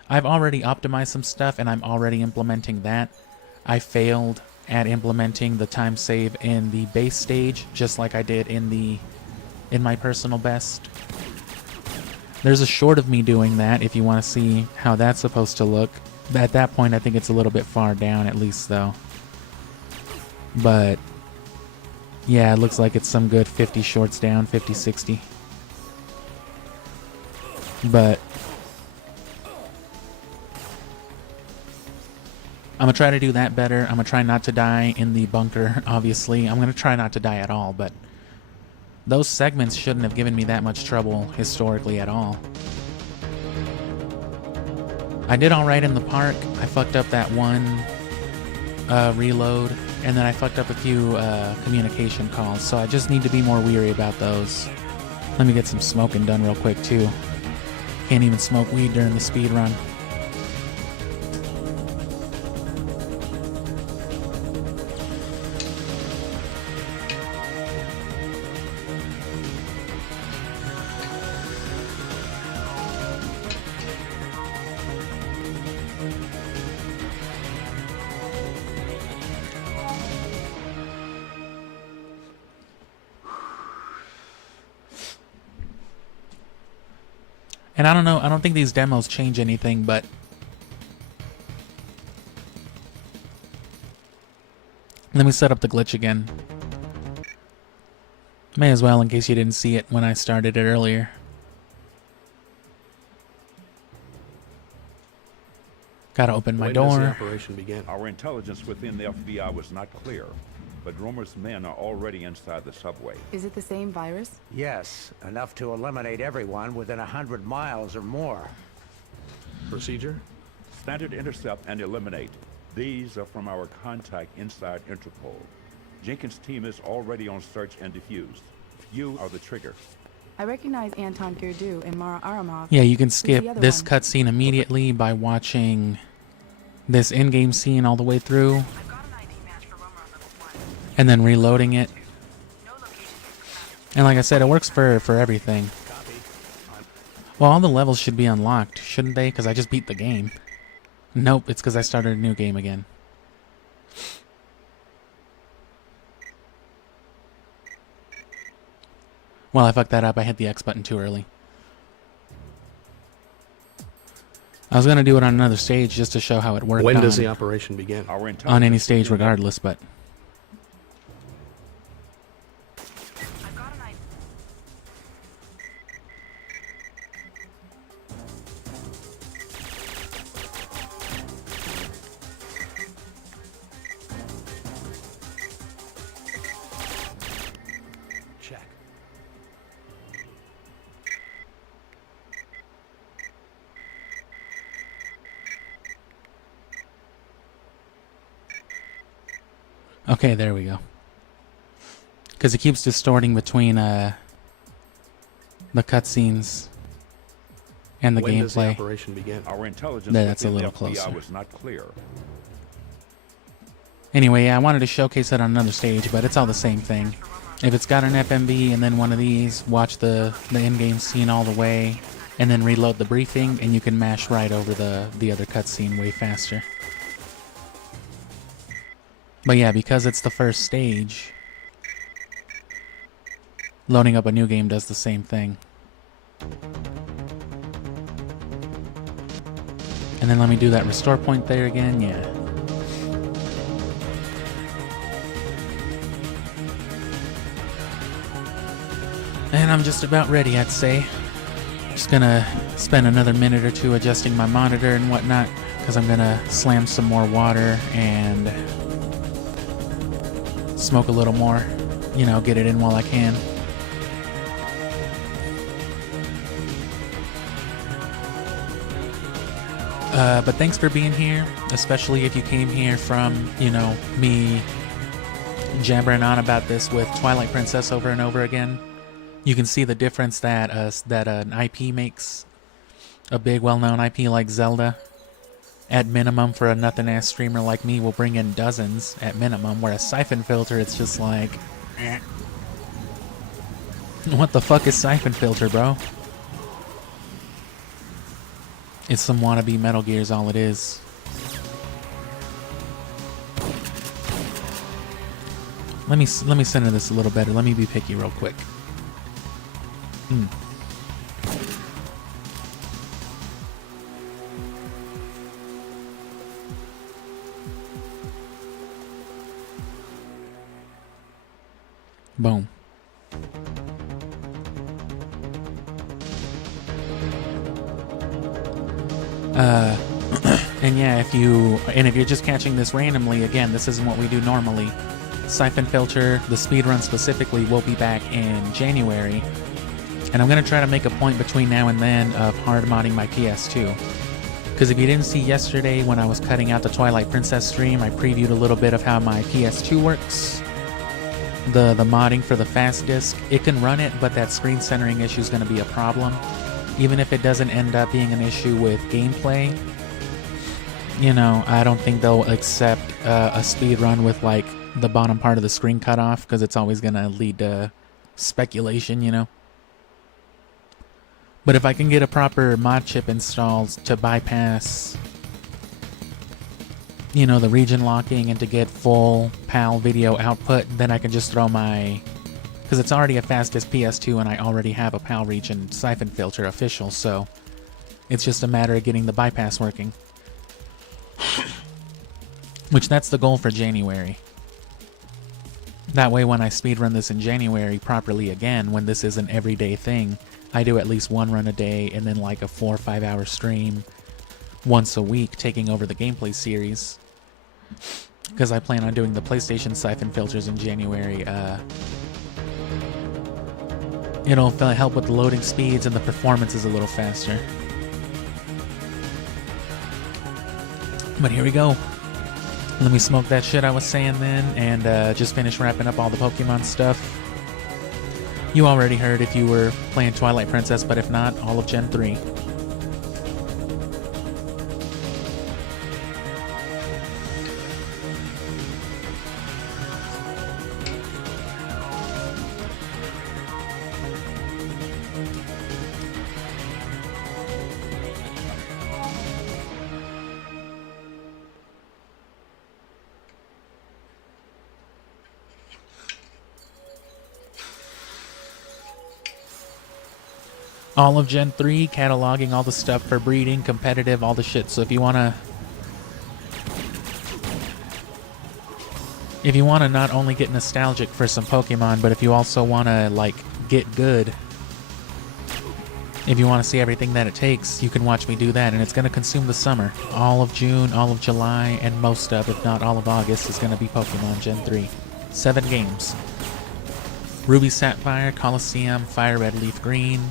I've already optimized some stuff and I'm already implementing that. I failed at implementing the time save in the base stage, just like I did in my personal best. There's a short of me doing that if you want to see how that's supposed to look. At that point I think it's a little bit far down at least though. But Yeah, it looks like it's some good 50 shorts down, 50, 60. But I'm going to try to do that better. I'm going to try not to die in the bunker, obviously. I'm going to try not to die at all, but those segments shouldn't have given me that much trouble historically at all. I did alright in the park. I fucked up that one reload, and then I fucked up a few communication calls, so I just need to be more weary about those. Let me get some smoking done real quick, too. Can't even smoke weed during the speed run. And I don't know, I don't think these demos change anything, but let me set up the glitch again. May as well, in case you didn't see it when I started it earlier. Gotta open my door. When does the operation begin? Our intelligence within the FBI was not clear, but Romer's men are already inside the subway. Is it the same virus? Yes, enough to eliminate everyone within 100 miles or more. Procedure? Standard intercept and eliminate. These are from our contact inside Interpol. Jenkins' team is already on search and defuse. You are the trigger. I recognize Anton Girdu and Mara Aramov. Yeah, you can Who's skip the other this one? cutscene immediately by watching this in-game scene all the way through, and then reloading it. And like I said, it works for everything. Well, all the levels should be unlocked, shouldn't they? Because I just beat the game. Nope, it's because I started a new game again. Well, I fucked that up. I hit the X button too early. I was going to do it on another stage just to show how it worked. When does the operation begin? On any stage regardless, but... Check. Okay, there we go. Because it keeps distorting between the cutscenes and the When does the gameplay. operation begin? Our intelligence That's a within little the FBI closer. was not clear. Anyway, yeah, I wanted to showcase it on another stage, but it's all the same thing. If it's got an FMV and then one of these, watch the in-game scene all the way, and then reload the briefing, and you can mash right over the other cutscene way faster. But yeah, because it's the first stage, loading up a new game does the same thing. And then let me do that restore point there again, yeah. And I'm just about ready, I'd say. Just gonna spend another minute or two adjusting my monitor and whatnot, because I'm gonna slam some more water and smoke a little more. You know, get it in while I can. But thanks for being here, especially if you came here from, you know, me jabbering on about this with Twilight Princess over and over again. You can see the difference that an IP makes. A big, well-known IP like Zelda, at minimum, for a nothing-ass streamer like me, will bring in dozens at minimum, whereas Syphonfilter, it's just like... eh. What the fuck is Syphonfilter, bro? It's some wannabe Metal Gear's all it is. Let me center this a little better. Let me be picky real quick. Boom. And yeah, if you're just catching this randomly, again, this isn't what we do normally. Syphonfilter, the speedrun specifically, will be back in January. And I'm going to try to make a point between now and then of hard modding my PS2. Because if you didn't see yesterday when I was cutting out the Twilight Princess stream, I previewed a little bit of how my PS2 works. The modding for the fast disk, it can run it, but that screen centering issue is going to be a problem. Even if it doesn't end up being an issue with gameplay, you know, I don't think they'll accept a speed run with like the bottom part of the screen cut off, because it's always going to lead to speculation, you know. But if I can get a proper mod chip installed to bypass, you know, the region locking and to get full PAL video output, then I can just throw my, because it's already a fastest PS2 and I already have a PAL region Syphonfilter official, so it's just a matter of getting the bypass working. Which that's the goal for January. That way when I speedrun this in January properly again, when this is an everyday thing, I do at least one run a day and then like a 4 or 5 hour stream once a week taking over the gameplay series. Because I plan on doing the PlayStation Syphonfilters in January. It'll help with the loading speeds and the performance is a little faster. But here we go. Let me smoke that shit I was saying then and just finish wrapping up all the Pokemon stuff. You already heard if you were playing Twilight Princess, but if not, all of Gen 3. All of Gen 3, cataloging all the stuff for breeding, competitive, all the shit. So if you wanna not only get nostalgic for some Pokemon, but if you also wanna like get good, if you wanna see everything that it takes, you can watch me do that, and it's gonna consume the summer. All of June, all of July, and most of, if not all of August, is gonna be Pokemon Gen 3. 7 games. Ruby Sapphire, Colosseum, Fire Red Leaf Green,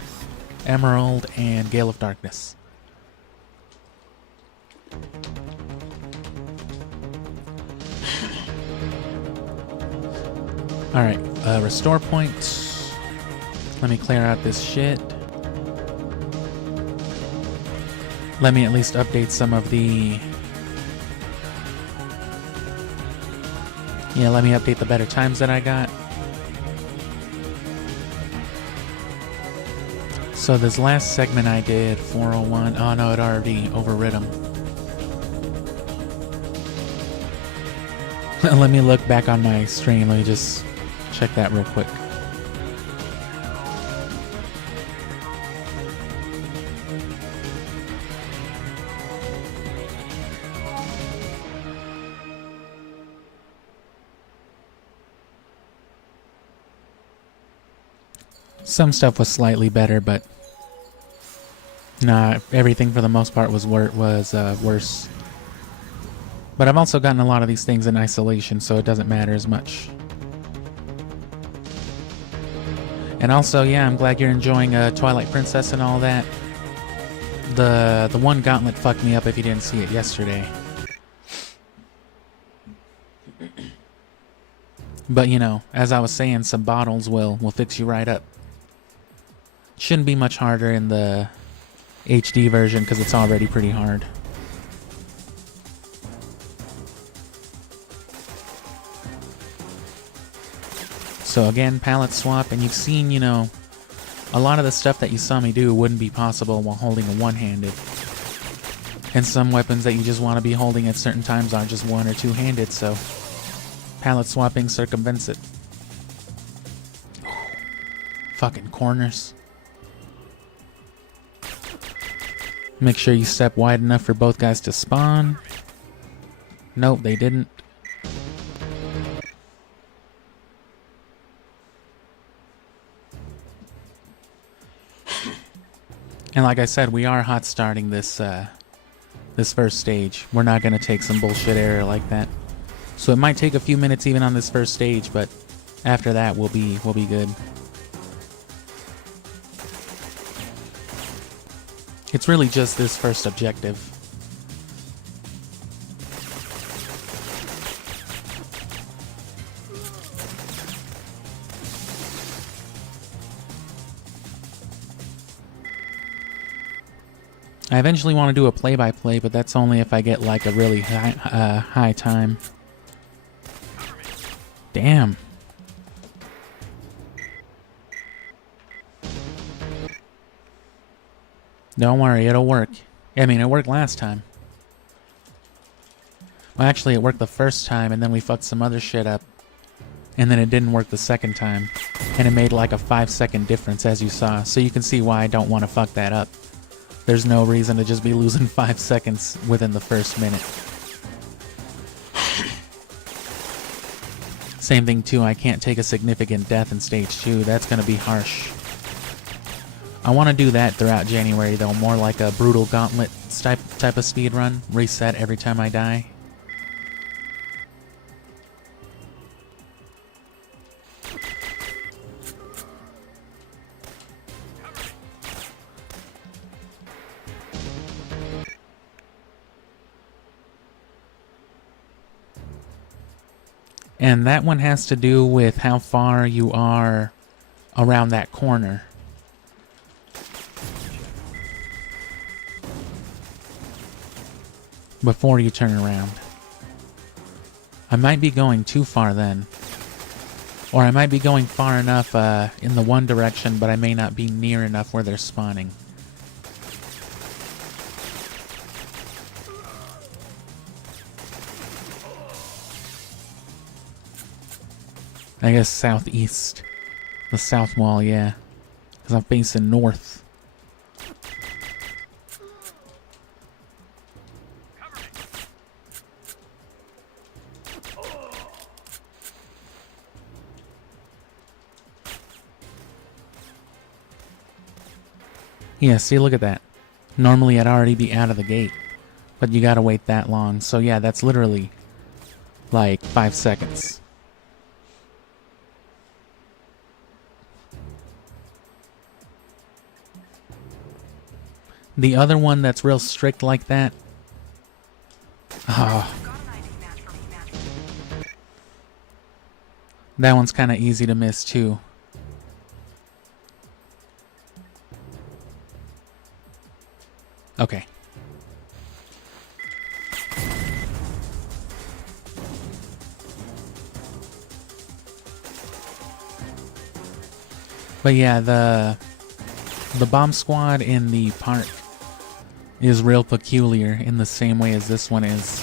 Emerald, and Gale of Darkness. Alright, restore point. Let me clear out this shit. Let me at least update some of the... Yeah, let me update the better times that I got. So this last segment I did, 401, oh no, it already overrid them. Let me look back on my stream, let me just check that real quick. Some stuff was slightly better, but nah, everything for the most part was worse. But I've also gotten a lot of these things in isolation, so it doesn't matter as much. And also, yeah, I'm glad you're enjoying Twilight Princess and all that. The one gauntlet fucked me up if you didn't see it yesterday. But you know, as I was saying, some bottles will fix you right up. Shouldn't be much harder in the HD version because it's already pretty hard. So again, palette swap, and you've seen, you know, a lot of the stuff that you saw me do wouldn't be possible while holding a one-handed. And some weapons that you just want to be holding at certain times are just one- or two-handed, so palette swapping circumvents it. Fucking corners. Make sure you step wide enough for both guys to spawn. Nope, they didn't. And like I said, we are hot starting this this first stage. We're not gonna take some bullshit error like that. So it might take a few minutes even on this first stage, but after that we'll be good. It's really just this first objective. I eventually want to do a play-by-play, but that's only if I get like a really high time. Damn. Don't worry, it'll work. I mean, it worked last time. Well, actually, it worked the first time, and then we fucked some other shit up. And then it didn't work the second time. And it made like a 5-second difference, as you saw. So you can see why I don't want to fuck that up. There's no reason to just be losing 5 seconds within the first minute. Same thing too, I can't take a significant death in stage 2. That's gonna be harsh. I want to do that throughout January though, more like a brutal gauntlet type of speedrun. Reset every time I die. And that one has to do with how far you are around that corner. Before you turn around. I might be going too far then. Or I might be going far enough in the one direction, but I may not be near enough where they're spawning. I guess southeast. The south wall, yeah. Because I'm facing north. Yeah, see, look at that. Normally I'd already be out of the gate. But you gotta wait that long. So yeah, that's literally like 5 seconds. The other one that's real strict like that. Oh. That one's kind of easy to miss too. Okay. But yeah, the bomb squad in the park is real peculiar in the same way as this one is.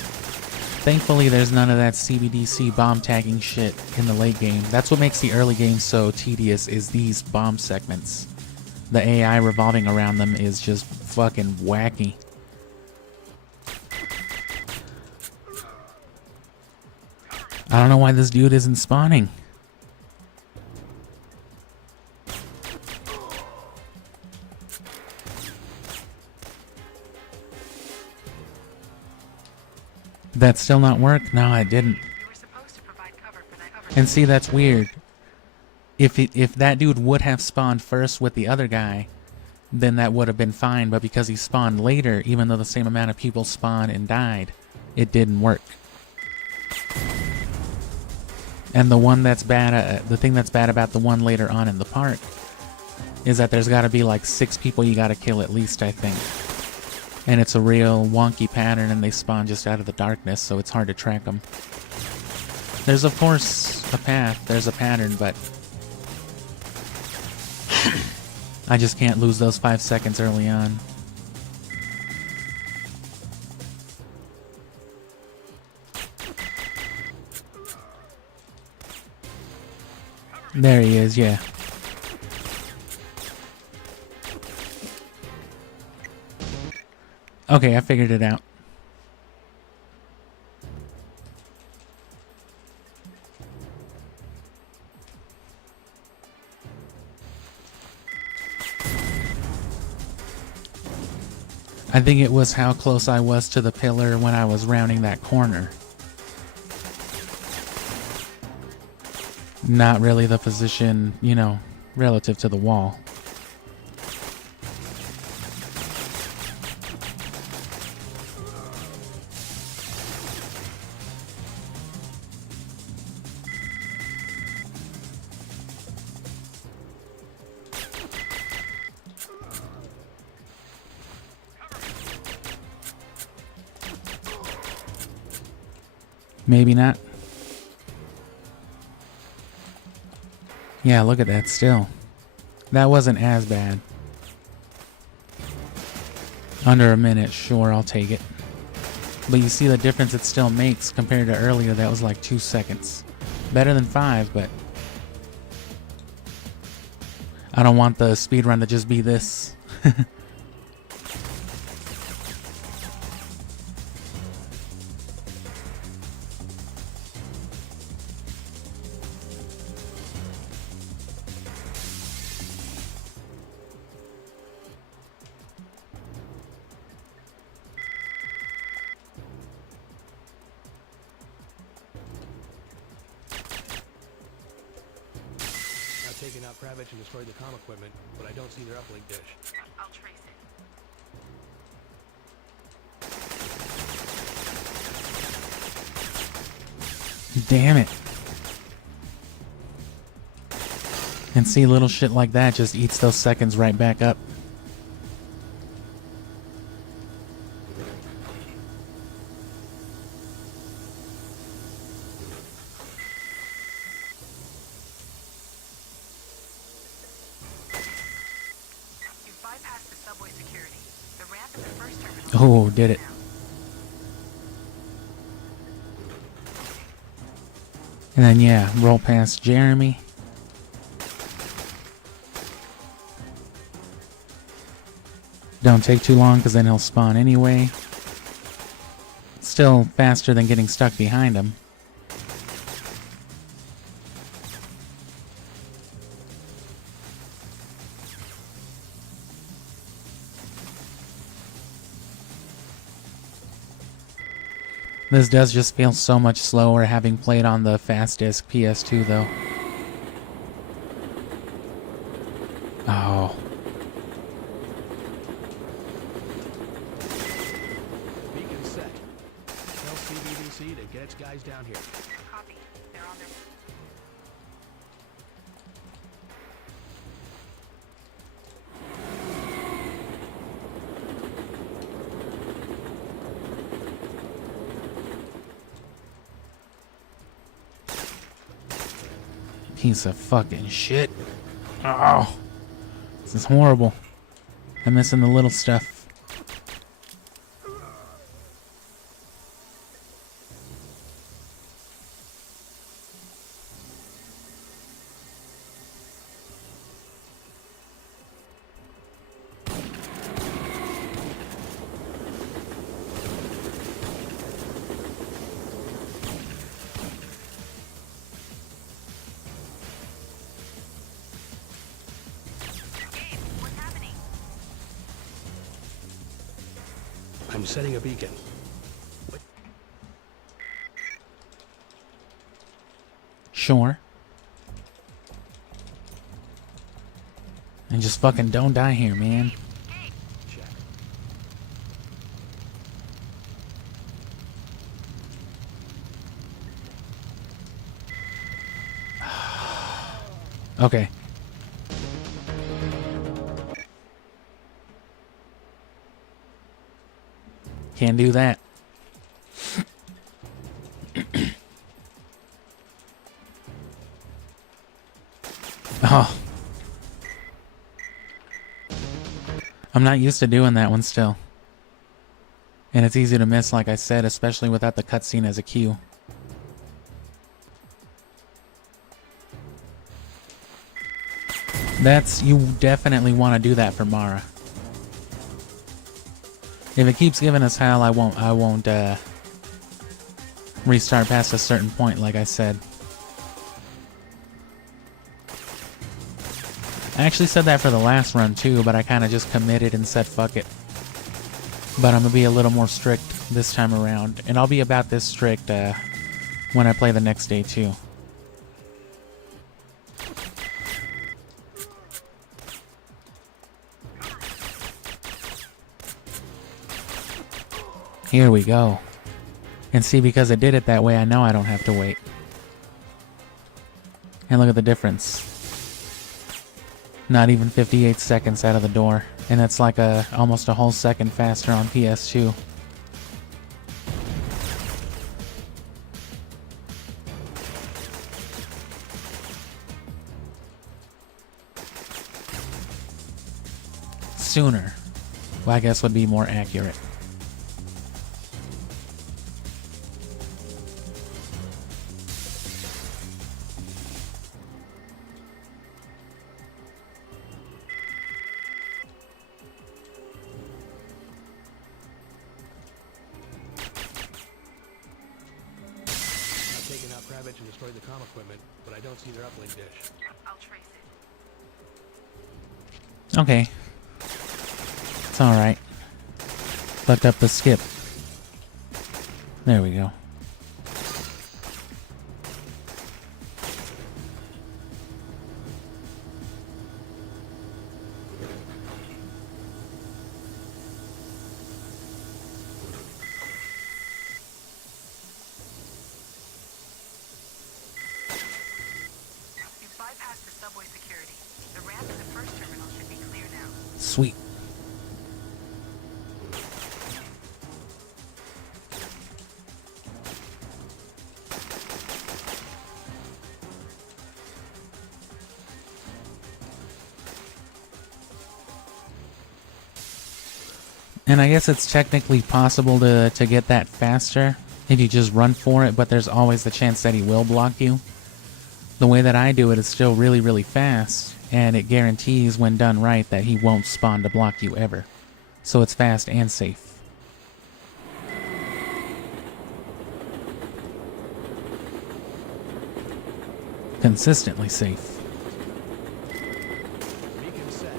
Thankfully, there's none of that CBDC bomb tagging shit in the late game. That's what makes the early game so tedious, is these bomb segments. The AI revolving around them is just fucking wacky. I don't know why this dude isn't spawning. Did that still not work? No, it didn't. And see, that's weird. If that dude would have spawned first with the other guy, then that would have been fine. But because he spawned later, even though the same amount of people spawned and died, it didn't work. And the one that's bad, the thing that's bad about the one later on in the park, is that there's got to be like 6 people you got to kill at least, I think. And it's a real wonky pattern, and they spawn just out of the darkness, so it's hard to track them. There's of course a path, there's a pattern, but I just can't lose those 5 seconds early on. There he is, yeah. Okay, I figured it out. I think it was how close I was to the pillar when I was rounding that corner. Not really the position, you know, relative to the wall. Maybe not. Yeah, look at that still. That wasn't as bad. Under a minute, sure, I'll take it. But you see the difference it still makes compared to earlier. That was like 2 seconds. Better than 5, but I don't want the speedrun to just be this. Taken out Kravitz and destroyed the comm equipment, but I don't see their uplink dish. I'll trace it. Damn it. And see, little shit like that just eats those seconds right back up. Oh, did it. And then, yeah, roll past Jeremy. Don't take too long, because then he'll spawn anyway. Still faster than getting stuck behind him. This does just feel so much slower having played on the fast disc PS2 though. Oh. Beacon set. Tell CBBC to get its guys down here. Copy. They're on their... Piece of fucking shit. Oh. This is horrible. I'm missing the little stuff. I'm setting a beacon. Sure. And just fucking don't die here, man. Check. Okay. Can't do that. Oh. I'm not used to doing that one still. And it's easy to miss, like I said, especially without the cutscene as a cue. You definitely want to do that for Mara. If it keeps giving us hell, I won't restart past a certain point, like I said. I actually said that for the last run too, but I kind of just committed and said fuck it. but I'm gonna be a little more strict this time around, and I'll be about this strict when I play the next day too. Here we go. And see, because I did it that way, I know I don't have to wait. And look at the difference. Not even 58 seconds out of the door. And that's like almost a whole second faster on PS2. Sooner, well, I guess would be more accurate. Taken out Kravitz and destroyed the comm equipment, but I don't see their uplink dish. I'll trace it. Okay. It's alright. Fucked up the skip. There we go. Bypass the subway security. The ramp in the first terminal should be clear now. Sweet. And I guess it's technically possible to get that faster if you just run for it, but there's always the chance that he will block you. The way that I do it is still really, really fast, and it guarantees when done right that he won't spawn to block you ever. So it's fast and safe. Consistently safe. Beacon set.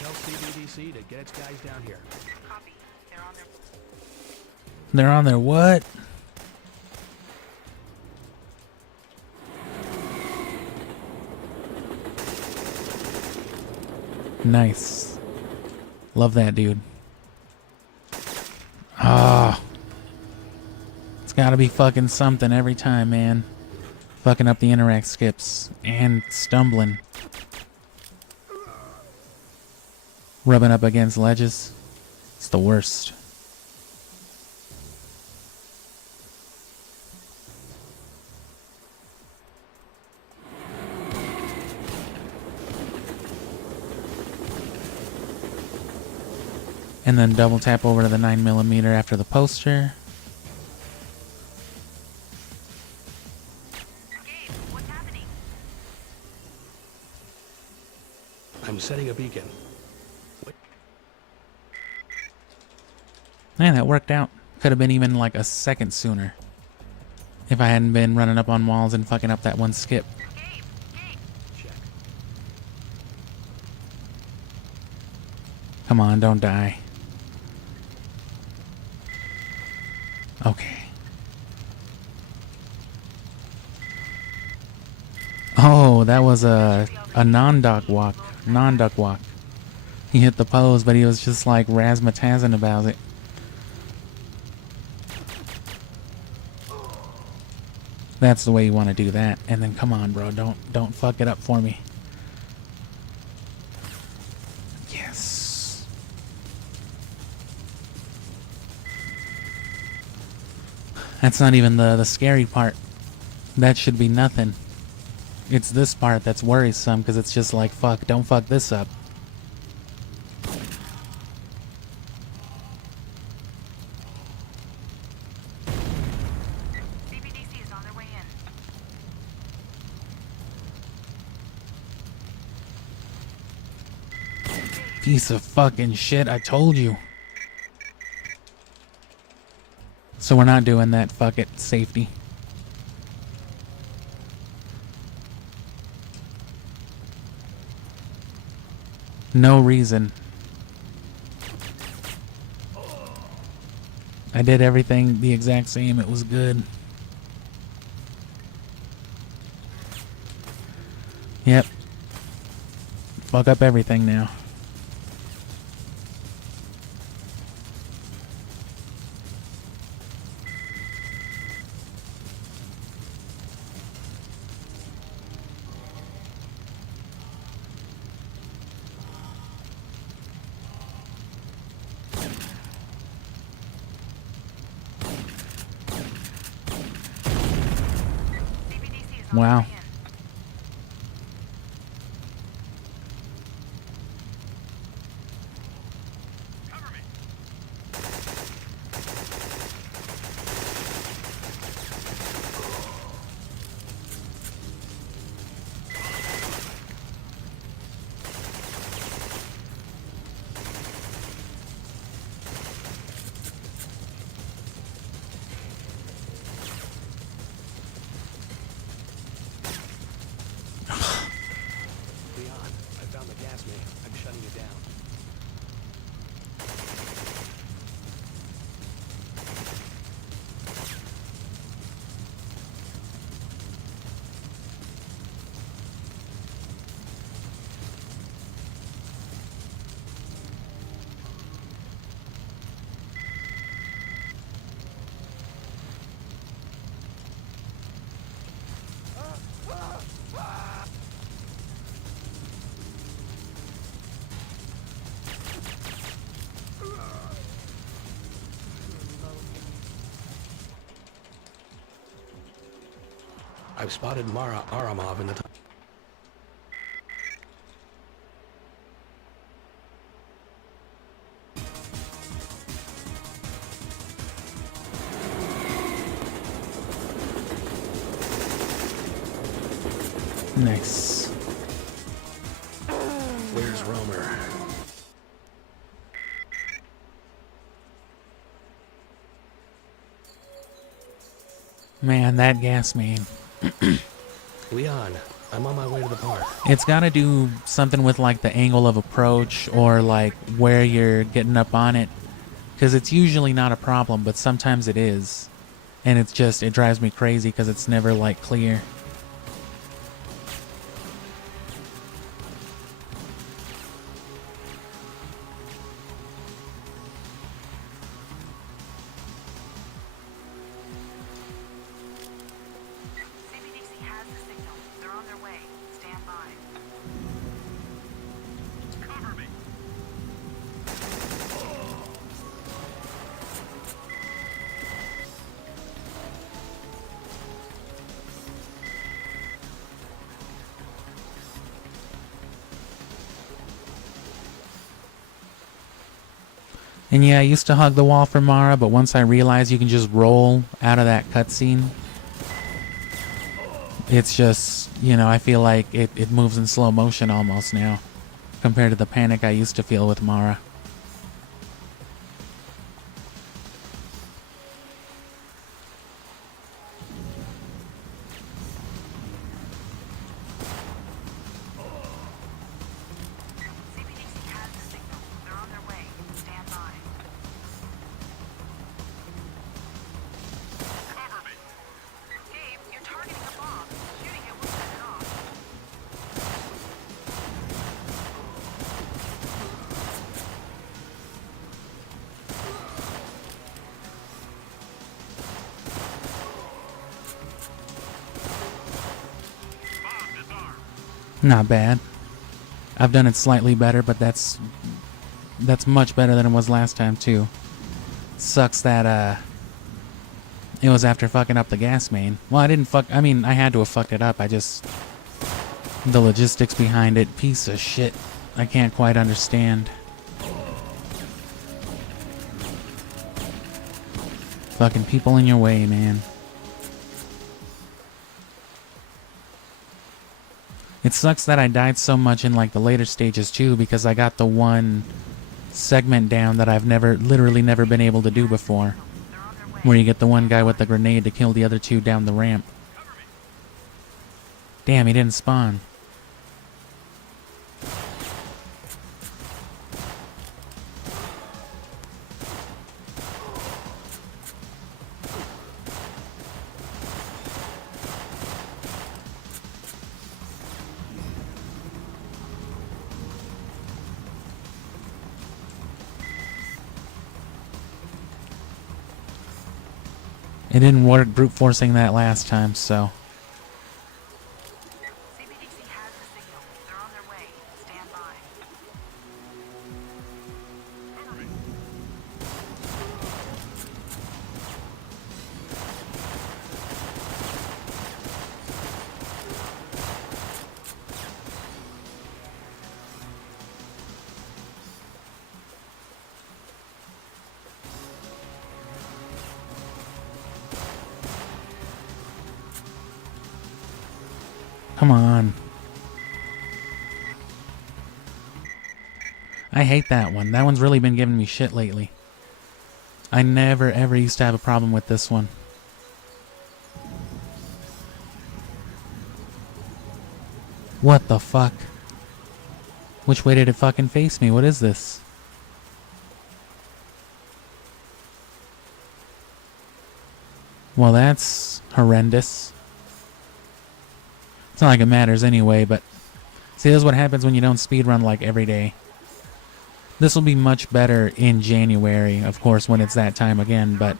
Tell CBDC to get its guys down here. Copy. They're on their... They're on their what? Nice. Love that, dude. Ah. It's gotta be fucking something every time, man. Fucking up the interact skips. And stumbling. Rubbing up against ledges. It's the worst. And then double tap over to the 9mm after the poster. Gabe, what's happening? I'm setting a beacon. Man, that worked out. Could have been even like a second sooner. If I hadn't been running up on walls and fucking up that one skip. Gabe, Check. Come on, don't die. Okay. Oh, that was a non-duck walk. Non-duck walk. He hit the pose, but he was just like razzmatazzing about it. That's the way you want to do that. And then come on, bro, don't fuck it up for me. Yes. That's not even the scary part. That should be nothing. It's this part that's worrisome, because it's just like, fuck, don't fuck this up. CBDC is on their way in. Piece of fucking shit, I told you. So we're not doing that, fuck it, safety. No reason. I did everything the exact same. It was good. Yep. Fuck up everything now. Wow. I've spotted Mara Aramov in the Nice. Where's Romer? Man, that gas main. Leon, I'm on my way to the park. It's got to do something with like the angle of approach or like where you're getting up on it, because it's usually not a problem, but sometimes it is, and it's just, it drives me crazy because it's never like clear. And yeah, I used to hug the wall for Mara, but once I realized you can just roll out of that cutscene, it's just, you know, I feel like it moves in slow motion almost now, compared to the panic I used to feel with Mara. Not bad. I've done it slightly better, but that's much better than it was last time too. Sucks that it was after fucking up the gas main. Well, I mean, I had to have fucked it up. The logistics behind it, piece of shit. I can't quite understand. Fucking people in your way, man. It sucks that I died so much in like the later stages too, because I got the one segment down that I've literally never been able to do before, where you get the one guy with the grenade to kill the other two down the ramp. Damn, he didn't spawn. It didn't work brute forcing that last time, so. CBDC has the signal. They're on their way. Stand by. Come on. I hate that one. That one's really been giving me shit lately. I never ever used to have a problem with this one. What the fuck? Which way did it fucking face me? What is this? Well, that's horrendous. It's not like it matters anyway, but see, this is what happens when you don't speedrun like every day. This will be much better in January, of course, when it's that time again, but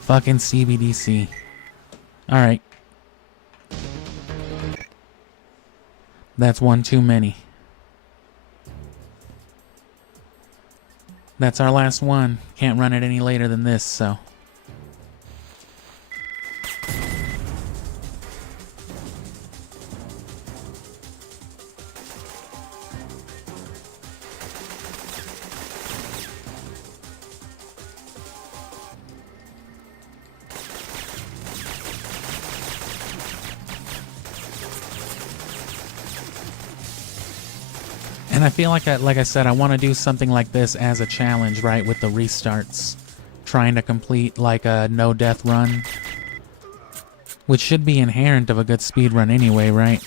fucking CBDC. Alright. That's one too many. That's our last one. Can't run it any later than this, so. And I feel like I said, I want to do something like this as a challenge, right, with the restarts. Trying to complete like a no-death run. Which should be inherent of a good speed run anyway, right?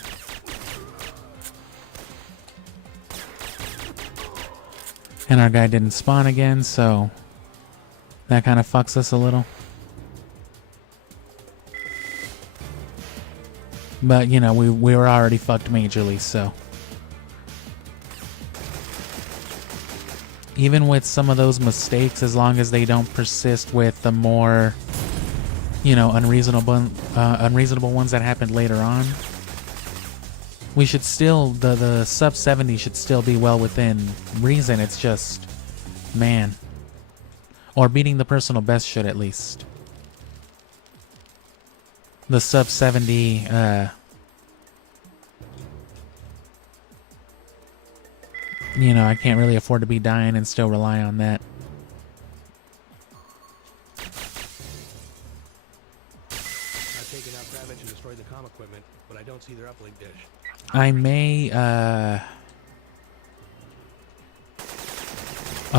And our guy didn't spawn again, so that kind of fucks us a little. But, you know, we were already fucked majorly, so. Even with some of those mistakes, as long as they don't persist with the more, you know, unreasonable ones that happened later on, we should still, the sub 70 should still be well within reason. It's just, man. Or beating the personal best should at least. The sub 70, you know, I can't really afford to be dying and still rely on that. I've taken out Kravitz and destroyed the comm equipment, but I don't see their uplink dish. I may, I'll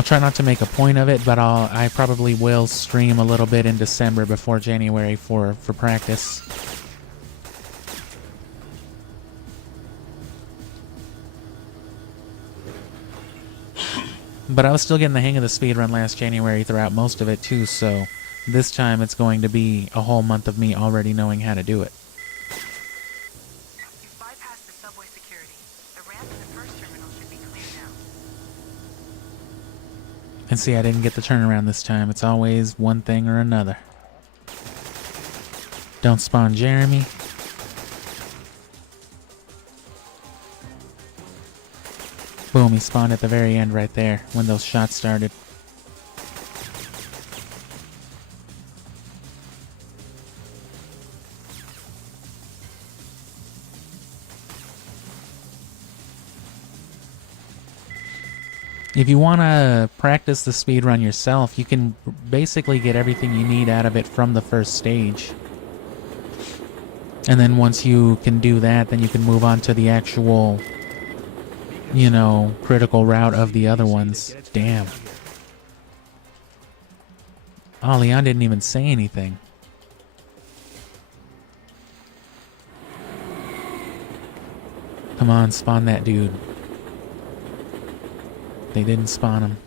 try not to make a point of it, but I probably will stream a little bit in December before January for practice. But I was still getting the hang of the speedrun last January throughout most of it too, so this time it's going to be a whole month of me already knowing how to do it. You've bypassed the subway security. The ramp in the first terminal should be clear now. And see, I didn't get the turnaround this time. It's always one thing or another. Don't spawn Jeremy. Boom, he spawned at the very end right there when those shots started. If you want to practice the speedrun yourself, you can basically get everything you need out of it from the first stage. And then once you can do that, then you can move on to the actual, you know, critical route of the other ones. Damn. Oh, Leon didn't even say anything. Come on, spawn that dude. They didn't spawn him.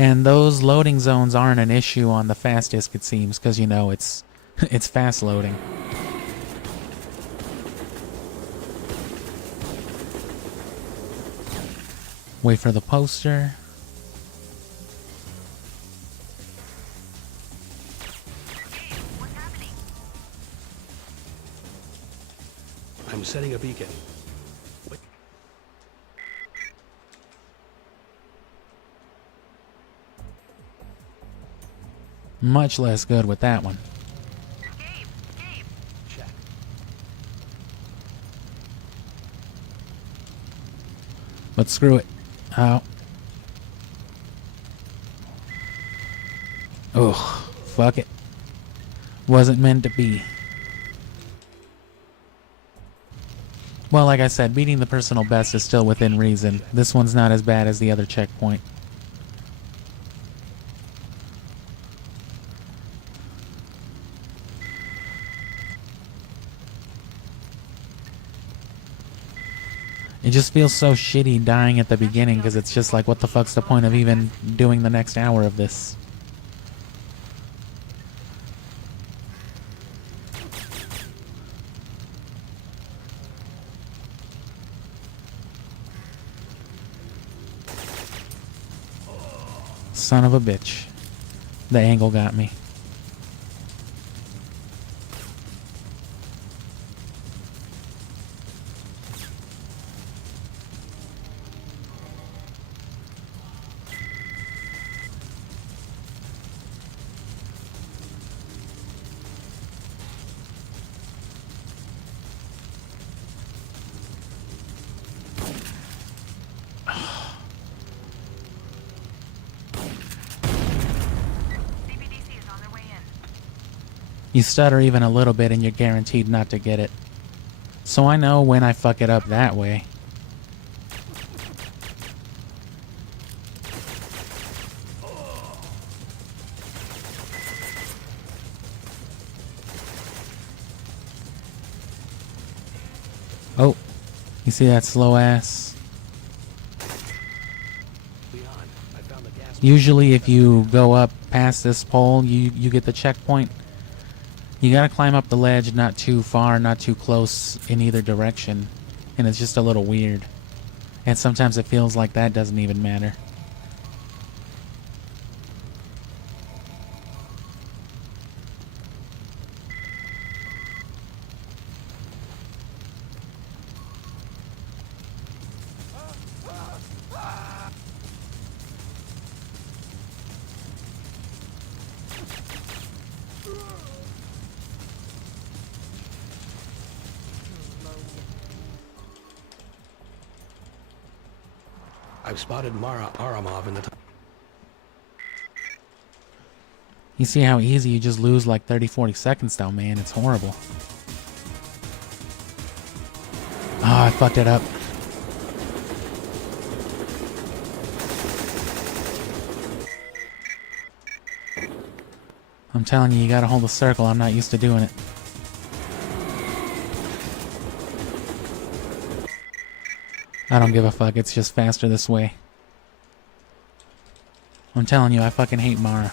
And those loading zones aren't an issue on the fast disk, it seems, because, you know, it's fast loading. Wait for the poster. What's happening? I'm setting a beacon. Much less good with that one. Gabe. Check. But screw it. Ow. Ugh. Fuck it. Wasn't meant to be. Well, like I said, beating the personal best is still within reason. This one's not as bad as the other checkpoint. It just feels so shitty dying at the beginning, because it's just like, what the fuck's the point of even doing the next hour of this? Son of a bitch. The angle got me. You stutter even a little bit and you're guaranteed not to get it. So I know when I fuck it up that way. Oh, you see that slow ass? Usually if you go up past this pole, you get the checkpoint. You gotta climb up the ledge, not too far, not too close in either direction. And it's just a little weird. And sometimes it feels like that doesn't even matter. I've spotted Mara Aramov in the You see how easy you just lose like 30-40 seconds though, man. It's horrible. Oh, I fucked it up. I'm telling you, you gotta hold the circle. I'm not used to doing it. I don't give a fuck. It's just faster this way. I'm telling you, I fucking hate Mara.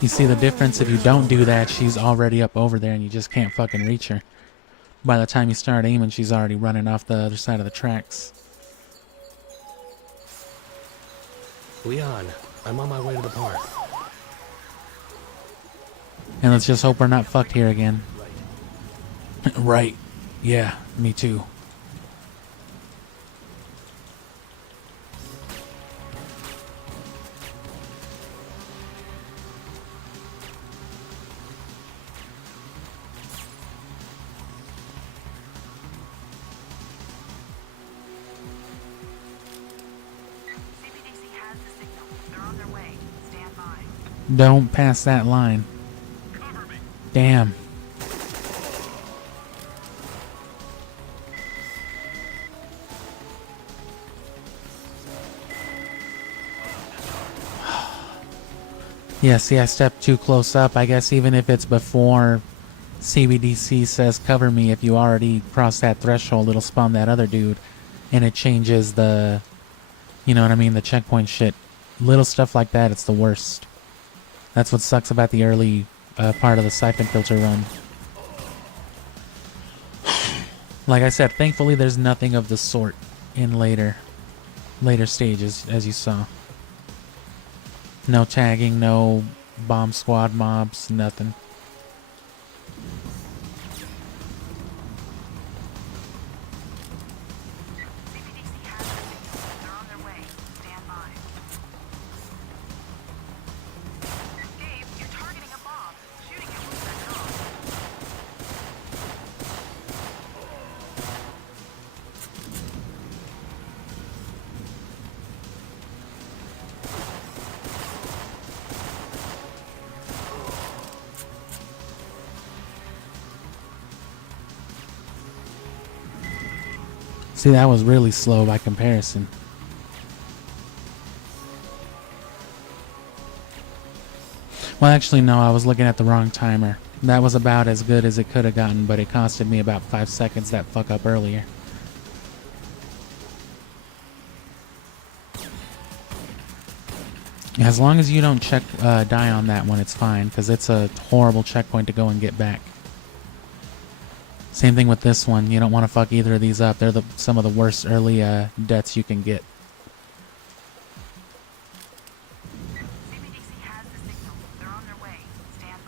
You see the difference? If you don't do that, she's already up over there and you just can't fucking reach her. By the time you start aiming, she's already running off the other side of the tracks. Leon, I'm on my way to the park. And let's just hope we're not fucked here again. Right. Yeah, me too. Don't pass that line. Damn. Yeah, see, I stepped too close up. I guess even if it's before CBDC says cover me if you already crossed that threshold. It'll spawn that other dude, and it changes the, you know what I mean, the checkpoint shit. Little stuff like that, it's the worst. That's what sucks about the early part of the Syphonfilter run. Like I said, thankfully there's nothing of the sort in later stages, as you saw. No tagging, no bomb squad mobs, nothing. See, that was really slow by comparison. Well, actually, no, I was looking at the wrong timer. That was about as good as it could have gotten, but it costed me about 5 seconds that fuck up earlier. As long as you don't die on that one, it's fine, because it's a horrible checkpoint to go and get back. Same thing with this one. You don't want to fuck either of these up. They're some of the worst early deaths you can get. CBDC has the signal. They're on their way. Stand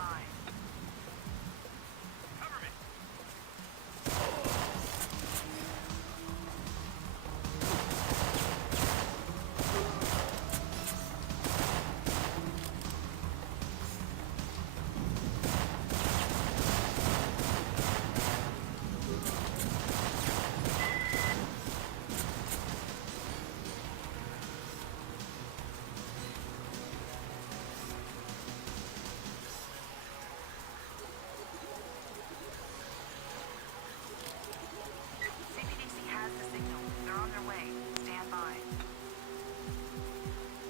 by.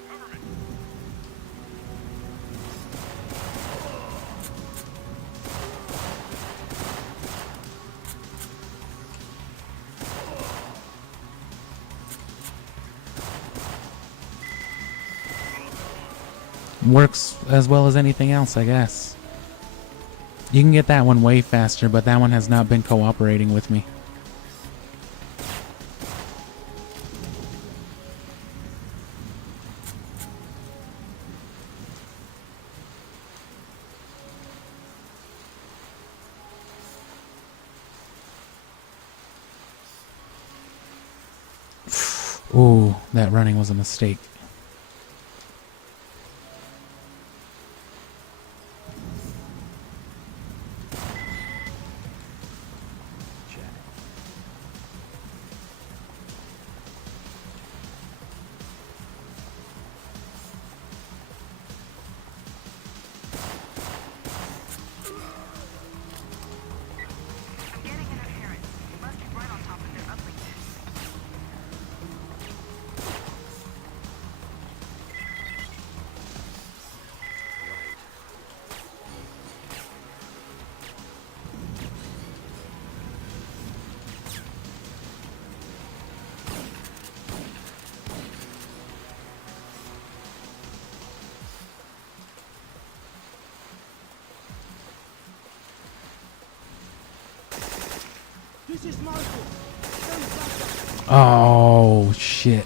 Cover me. Works as well as anything else, I guess. You can get that one way faster, but that one has not been cooperating with me. Ooh, that running was a mistake. Oh, shit.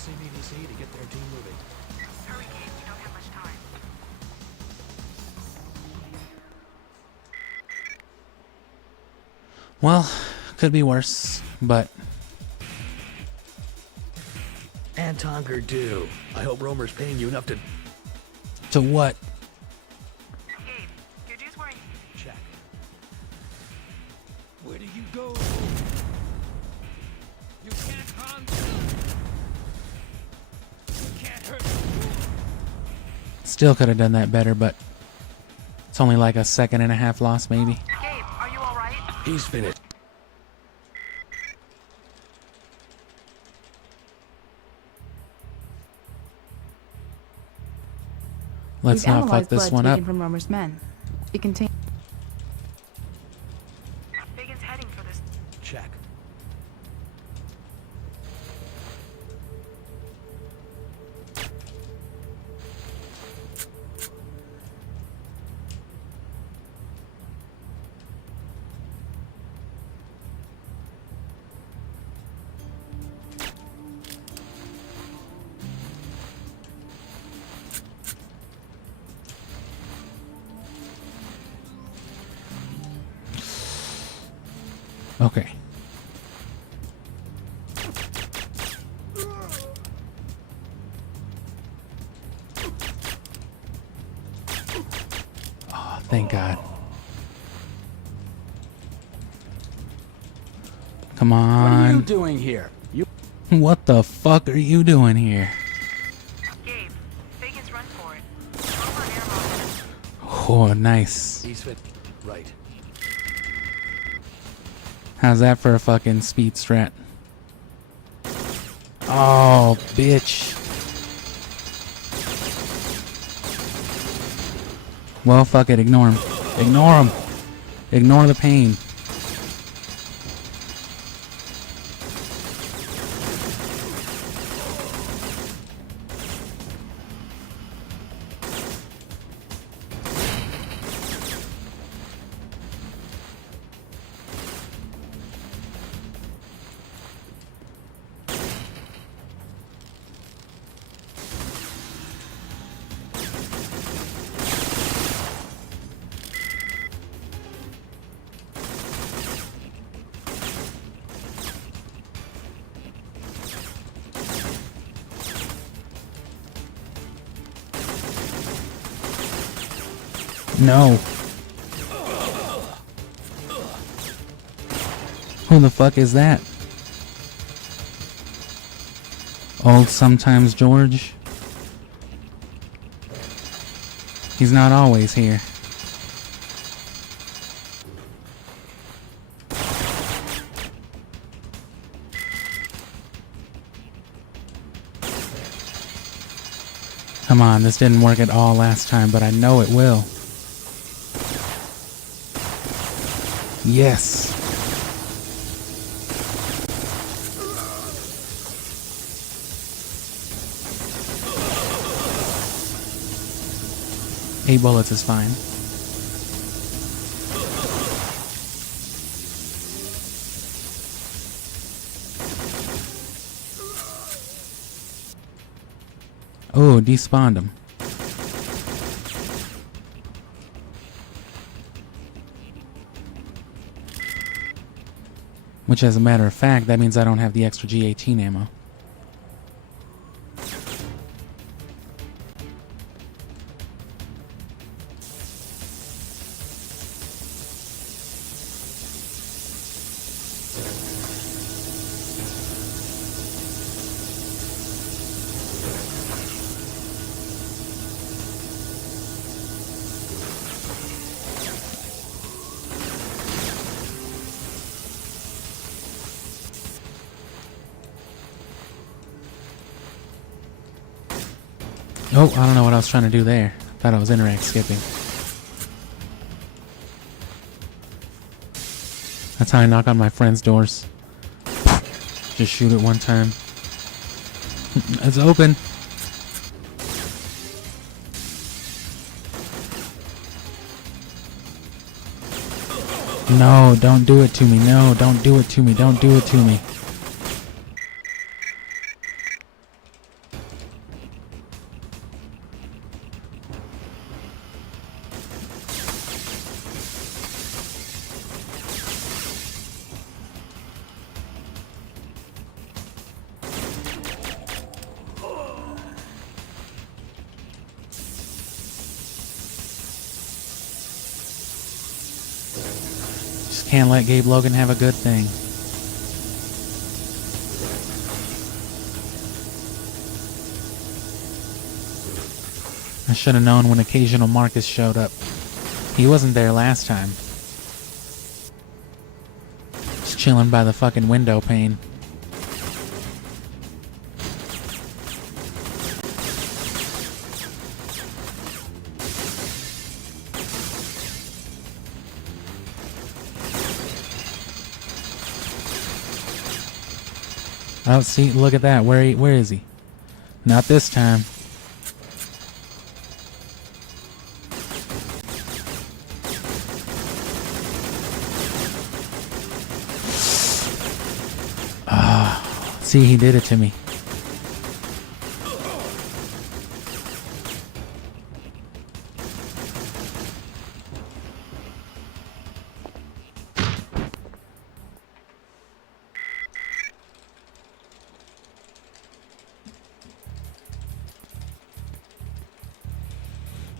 CBDC to get their team moving. Hurry, Gabe. You don't have much time. Well, could be worse, but... Anton Gerdu. I hope Romer's paying you enough to... To what? Gabe, Gerdu's wearing... Check. Where do you go? Still could have done that better, but it's only like a 1.5 seconds loss, maybe. Gabe, are you alright? He's finished. Let's We've not fuck analyzed this blood one up. taken from Romer's men. It contains. Biggins heading for this. Check. Okay. Oh, thank God. Come on. What are you doing here? You What the fuck are you doing here? Gabe, Biggins run for it. Romer airlock. Oh, nice. He's fit. Right. How's that for a fucking speed strat? Oh, bitch. Well, fuck it. Ignore him. Ignore him. Ignore the pain. No. Who the fuck is that? Old Sometimes George? He's not always here. Come on, this didn't work at all last time, but I know it will. Yes. Eight bullets is fine. Oh, despawned him. Which, as a matter of fact, that means I don't have the extra G18 ammo. Oh, I don't know what I was trying to do there. Thought I was interact skipping. That's how I knock on my friends' doors. Just shoot it one time. It's open. No, don't do it to me. No, don't do it to me. Don't do it to me. Can't let Gabe Logan have a good thing. I should have known when occasional Marcus showed up. He wasn't there last time. Just chilling by the fucking window pane. Oh, see, look at that. Where is he? Not this time. See, he did it to me.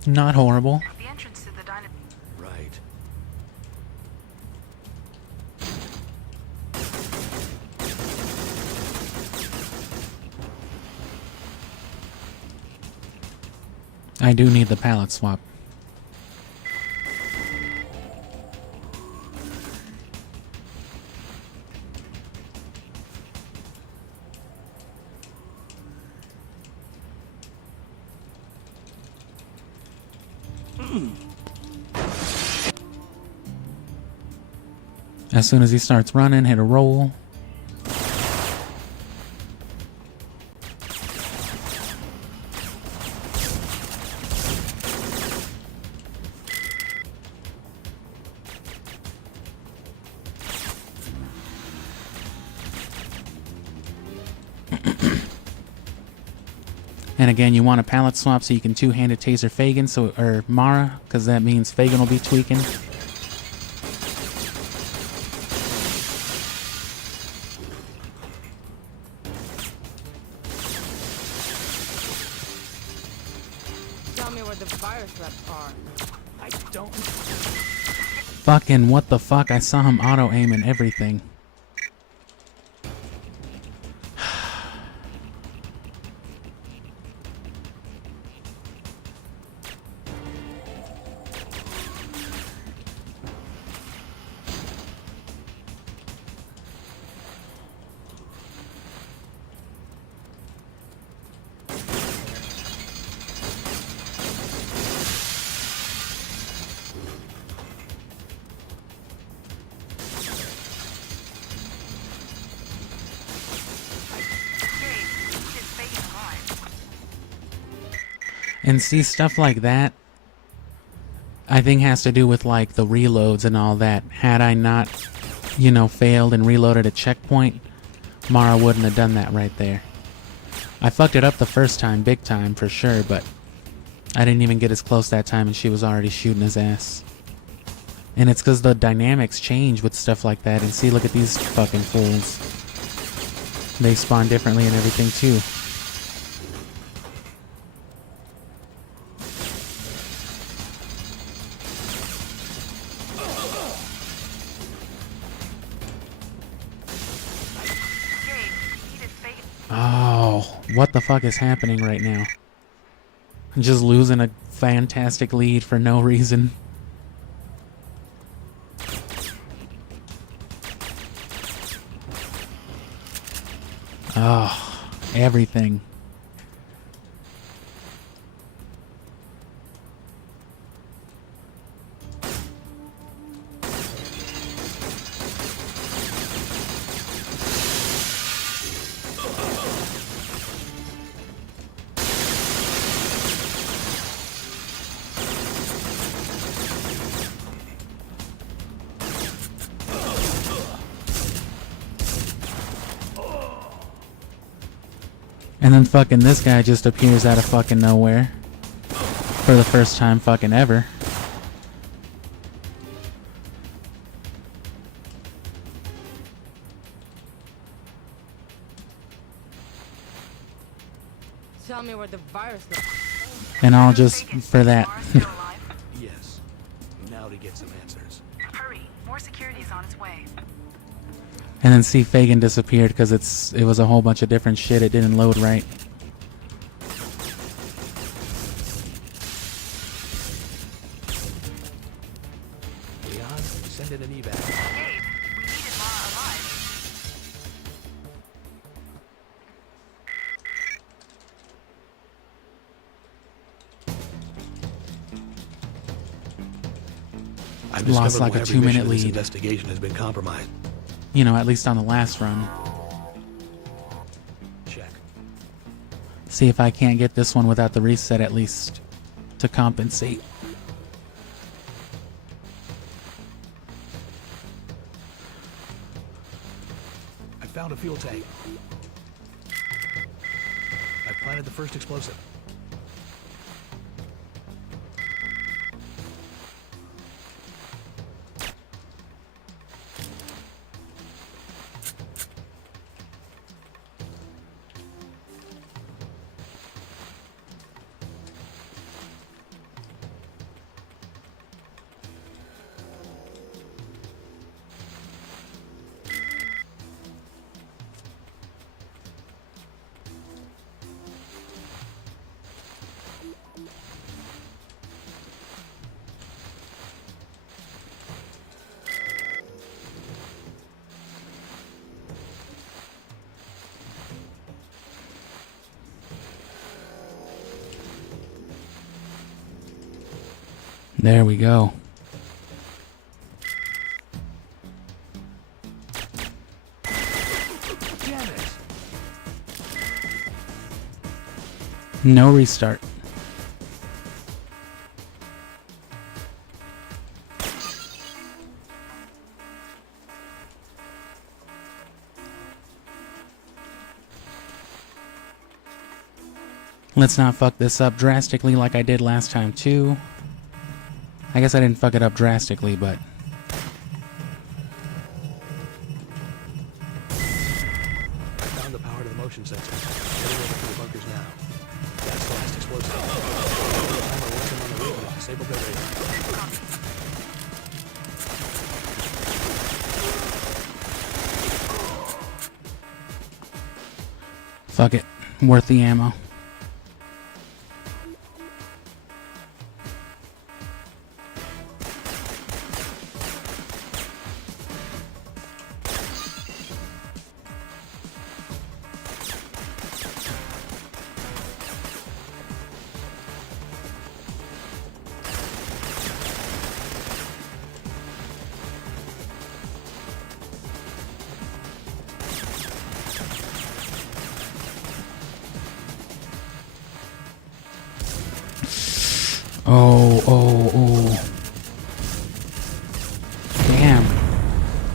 Not horrible. The entrance to the diner. Right. I do need the pallet swap. As soon as he starts running, hit a roll. And again, you want a pallet swap so you can two-handed taser Fagin, or Mara, because that means Fagin will be tweaking. Tell me where the virus reps are. I don't. Fucking what the fuck? I saw him auto-aim and everything. And see, stuff like that, I think has to do with like the reloads and all that. Had I not, you know, failed and reloaded a checkpoint, Mara wouldn't have done that right there. I fucked it up the first time, big time, for sure, but I didn't even get as close that time and she was already shooting his ass. And it's because the dynamics change with stuff like that. And see, look at these fucking fools. They spawn differently and everything too. Oh, what the fuck is happening right now? I'm just losing a fantastic lead for no reason. Oh, everything. And then fucking this guy just appears out of fucking nowhere. For the first time fucking ever. Tell me where the virus reps. And all just for that. Yes. Now to get some answers. Hurry, more security is on its way. And then see, Fagin disappeared because it was a whole bunch of different shit. It didn't load right. I've lost discovered like why a every 2 mission minute in this lead. investigation has been compromised. You know, at least on the last run. Check. See if I can't get this one without the reset at least to compensate. I found a fuel tank. I've planted the first explosive. There we go. Damn it! No restart. Let's not fuck this up drastically like I did last time too. I guess I didn't fuck it up drastically, but... I found the power to the motion sensor. Heading over to the bunkers now. That's the last explosive. The timer once I'm on the roof and I've disabled their radar. Fuck it. Worth the ammo. Oh. Damn.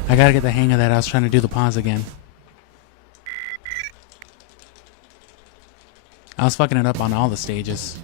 I gotta get the hang of that. I was trying to do the pause again. I was fucking it up on all the stages.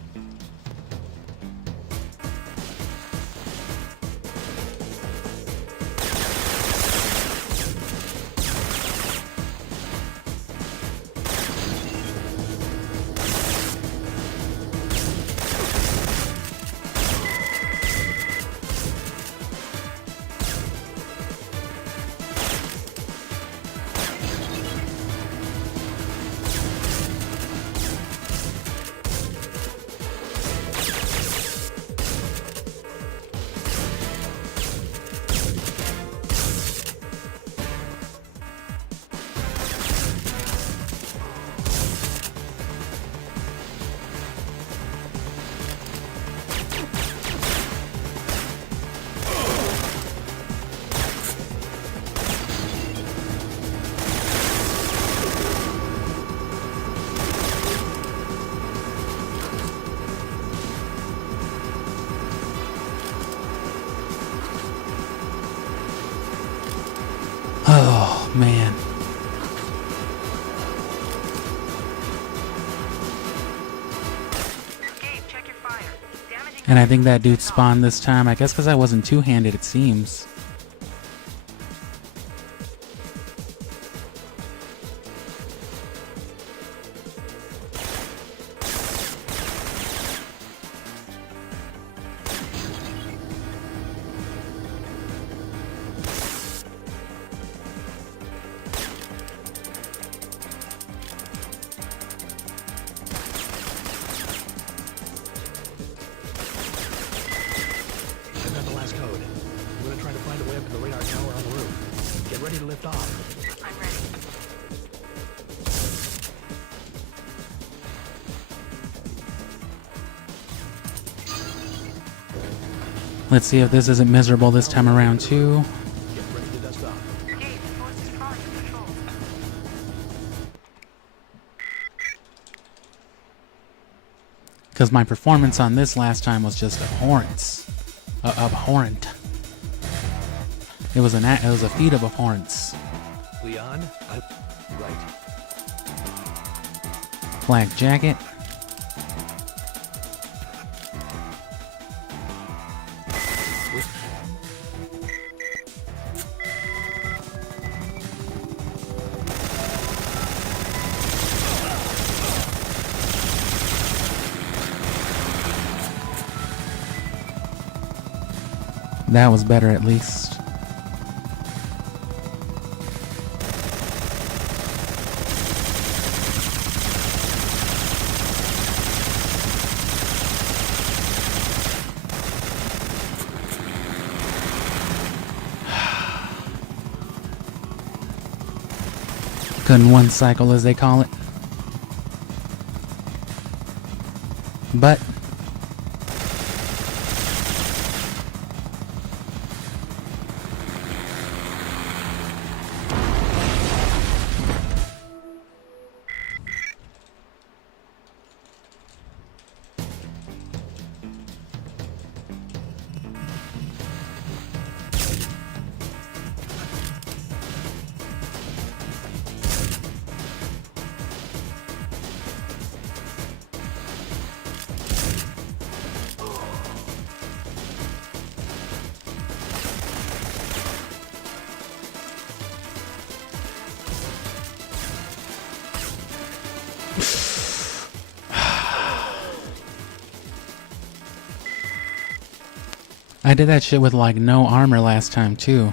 Oh, man. And I think that dude spawned this time. I guess because I wasn't two-handed, it seems. Let's see if this isn't miserable this time around too. Get ready to dust off. Gabe, the force is crawling to patrol. Because my performance on this last time was just abhorrent. Abhorrent. It was a feat of abhorrence. Leon, right. Black jacket. That was better at least. Gun one cycle as they call it. But I did that shit with like no armor last time too.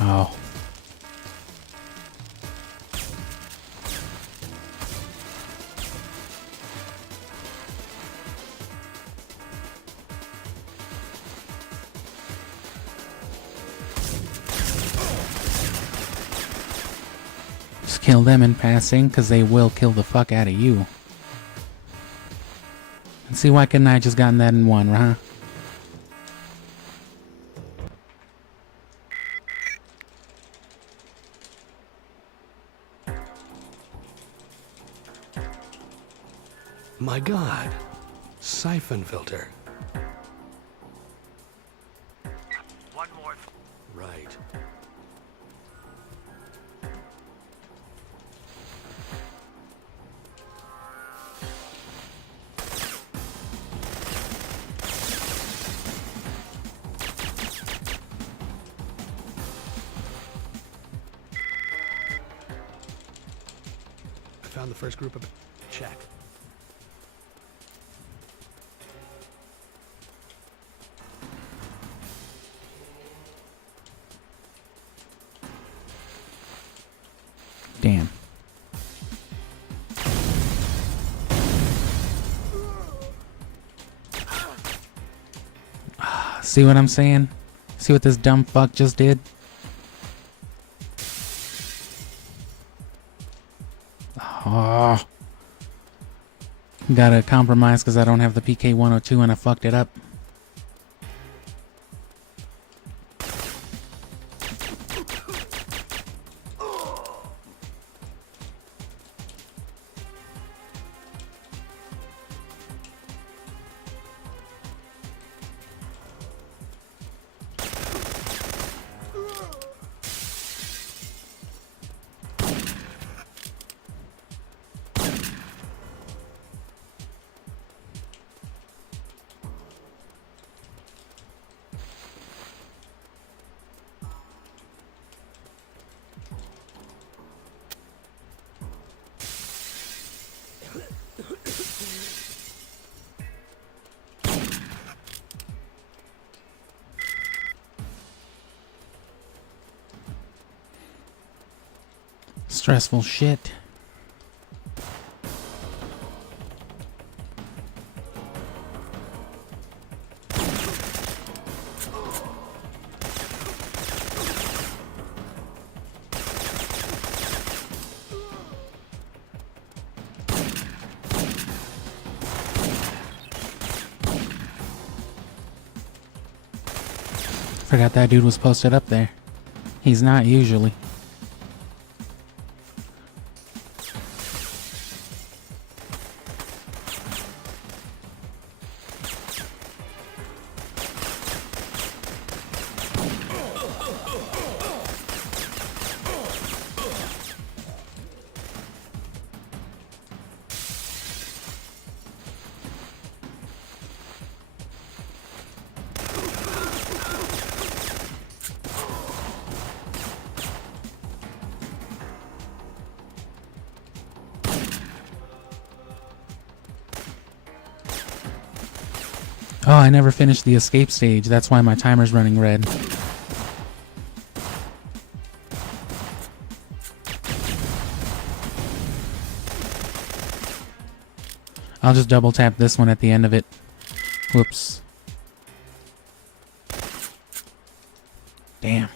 Oh. Just kill them in passing, because they will kill the fuck out of you. And see, why couldn't I just gotten that in one, huh? My God. Syphonfilter. One more. Right. I found the first group of... Check. Damn. See what I'm saying? See what this dumb fuck just did? Oh. Gotta compromise because I don't have the PK-102 and I fucked it up. Stressful shit. Forgot that dude was posted up there. He's not usually. Oh, I never finished the escape stage. That's why my timer's running red. I'll just double tap this one at the end of it. Whoops. Damn.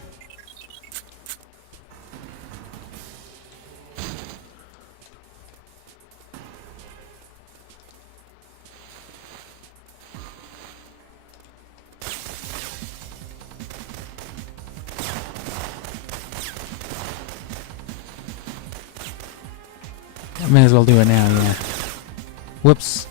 I may as well do it now, yeah. Whoops.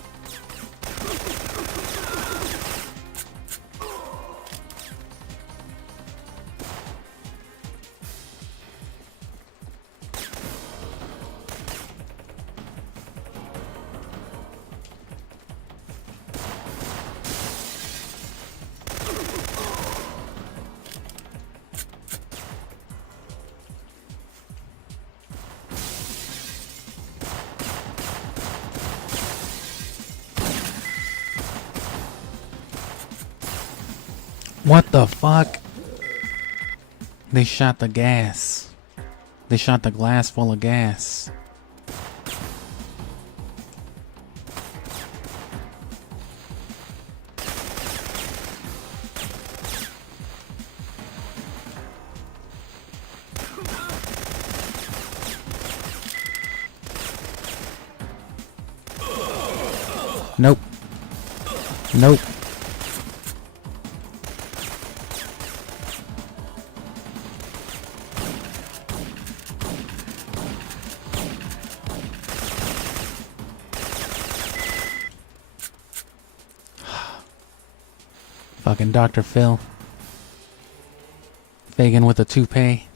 What the fuck? They shot the gas. They shot the glass full of gas. Nope. Nope. Fucking Dr. Phil. Fagin with a toupee.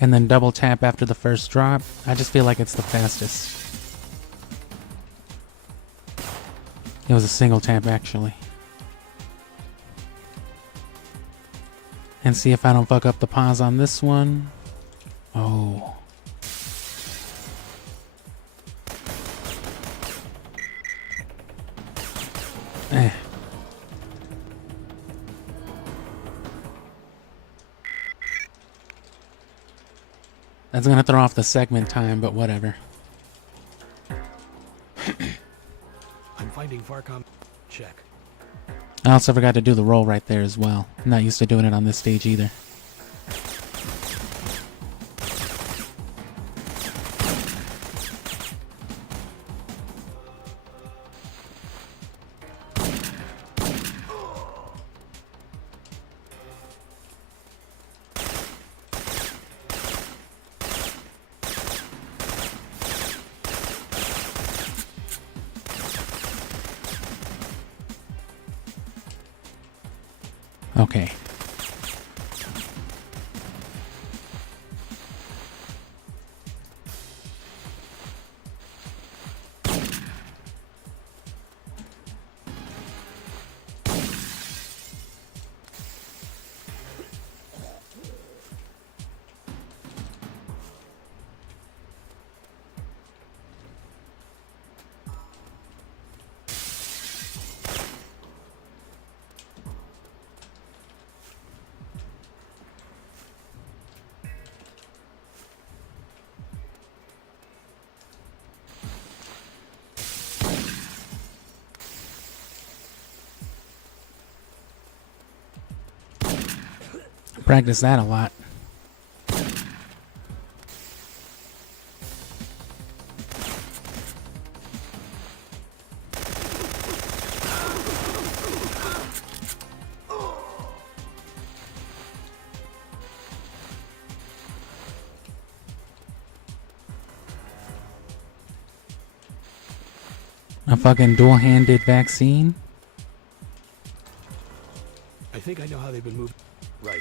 And then double tap after the first drop. I just feel like it's the fastest. It was a single tap actually. And see if I don't fuck up the pause on this one. Oh. Eh. That's gonna throw off the segment time, but whatever. I'm finding Farcom. Check. I also forgot to do the roll right there as well. I'm not used to doing it on this stage either. Okay. Practice that a lot. A fucking dual-handed vaccine? I think I know how they've been moved. Right.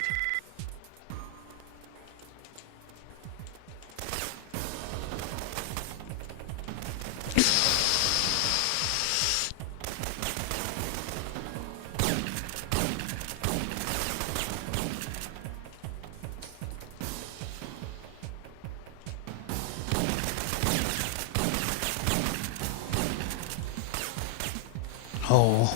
Oh.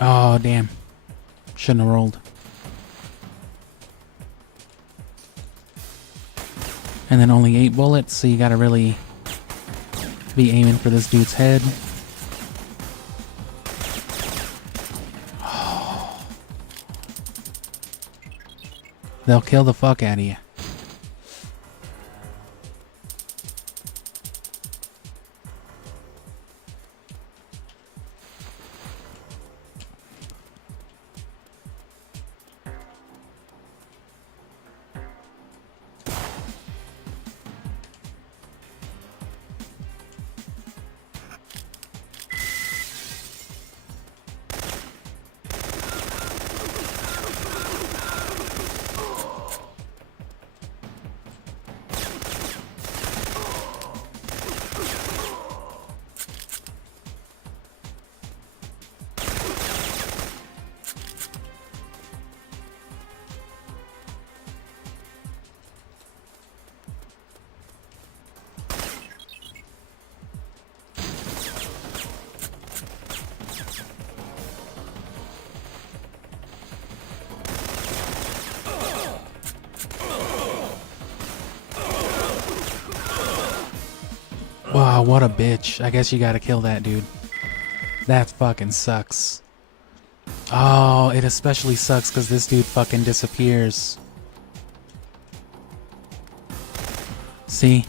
Oh, damn. Shouldn't have rolled. And then only 8 bullets, so you gotta really be aiming for this dude's head. They'll kill the fuck out of you. Wow, what a bitch. I guess you gotta kill that dude. That fucking sucks. Oh, it especially sucks because this dude fucking disappears. See?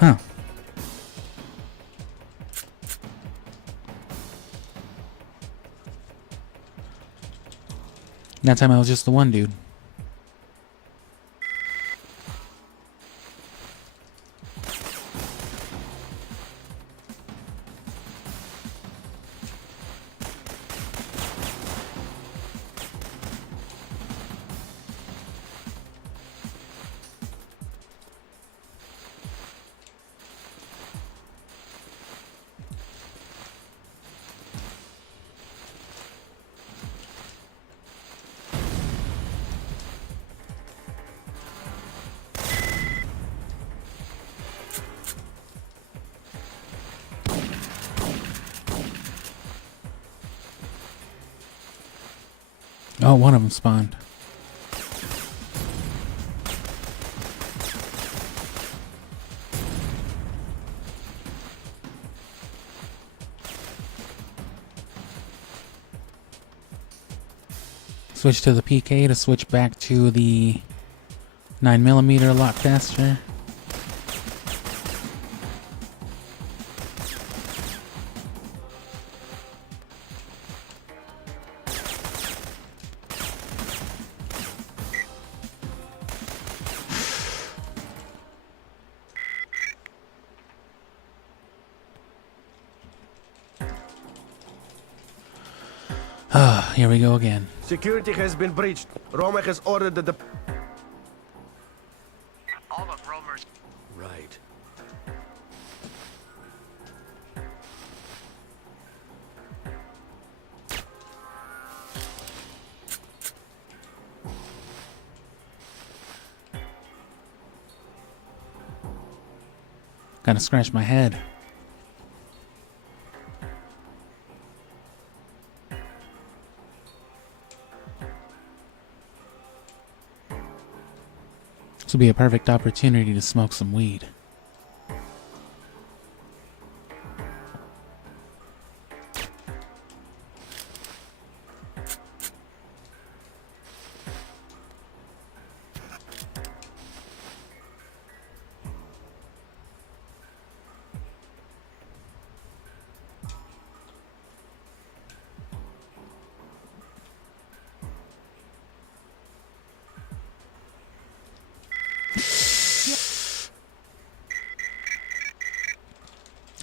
Huh. That time I was just the one dude. Oh, one of them spawned. Switch to the PK to switch back to the 9mm a lot faster. Here we go again. Security has been breached. Roma has ordered the... All of Romer's... Right. Gotta scratch my head. This would be a perfect opportunity to smoke some weed.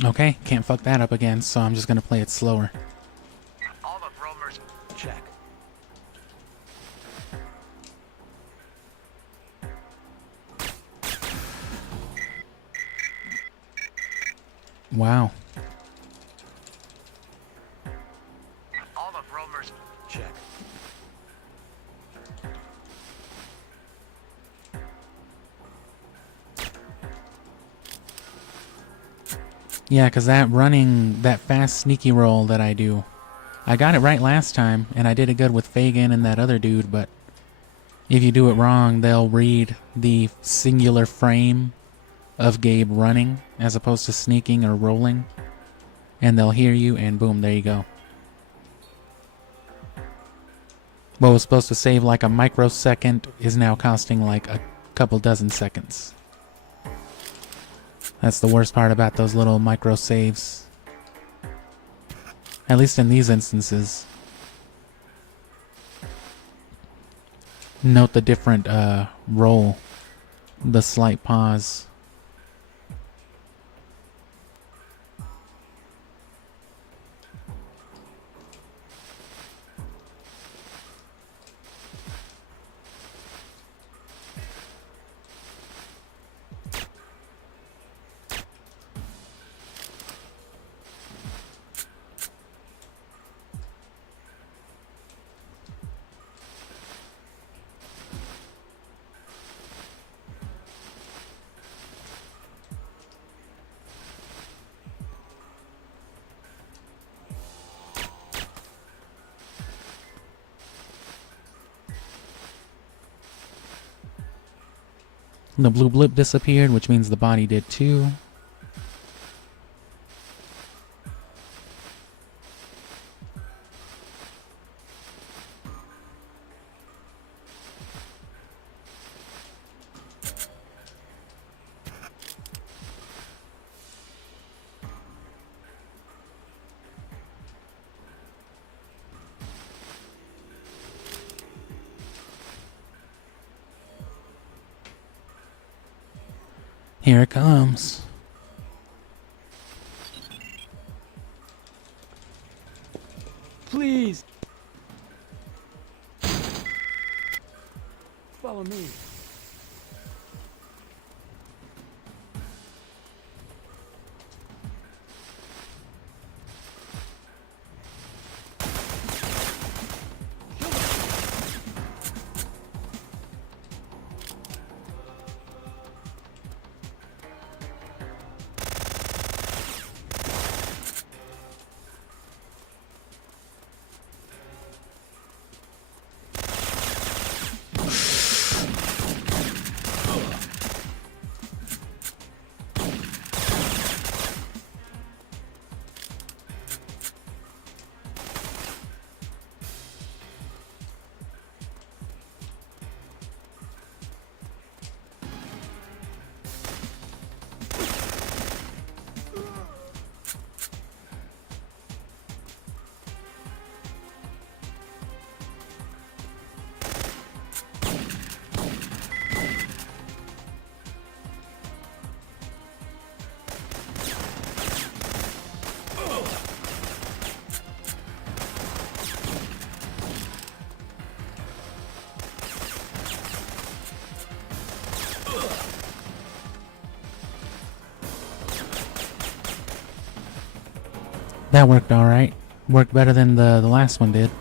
Okay, can't fuck that up again, so I'm just gonna play it slower. All of Romer's... Check. Wow. All of Romer's... Check. Yeah, because that fast sneaky roll that I do, I got it right last time, and I did it good with Fagin and that other dude, but if you do it wrong, they'll read the singular frame of Gabe running as opposed to sneaking or rolling, and they'll hear you, and boom, there you go. What was supposed to save like a microsecond is now costing like a couple dozen seconds. That's the worst part about those little micro saves. At least in these instances. Note the different roll. The slight pause. The blue blip disappeared, which means the body did too. Here it comes. Please. Follow me. That worked all right. Worked better than the last one did.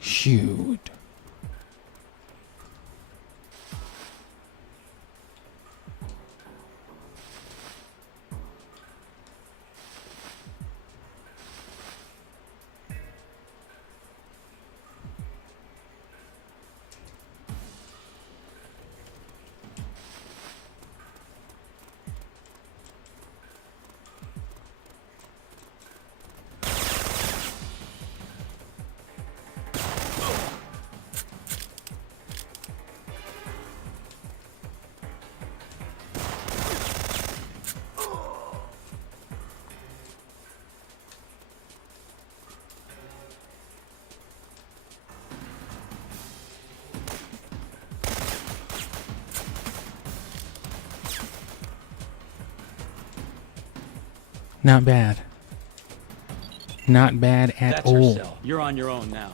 Shoot. Not bad. Not bad at That's all. your cell. You're on your own now.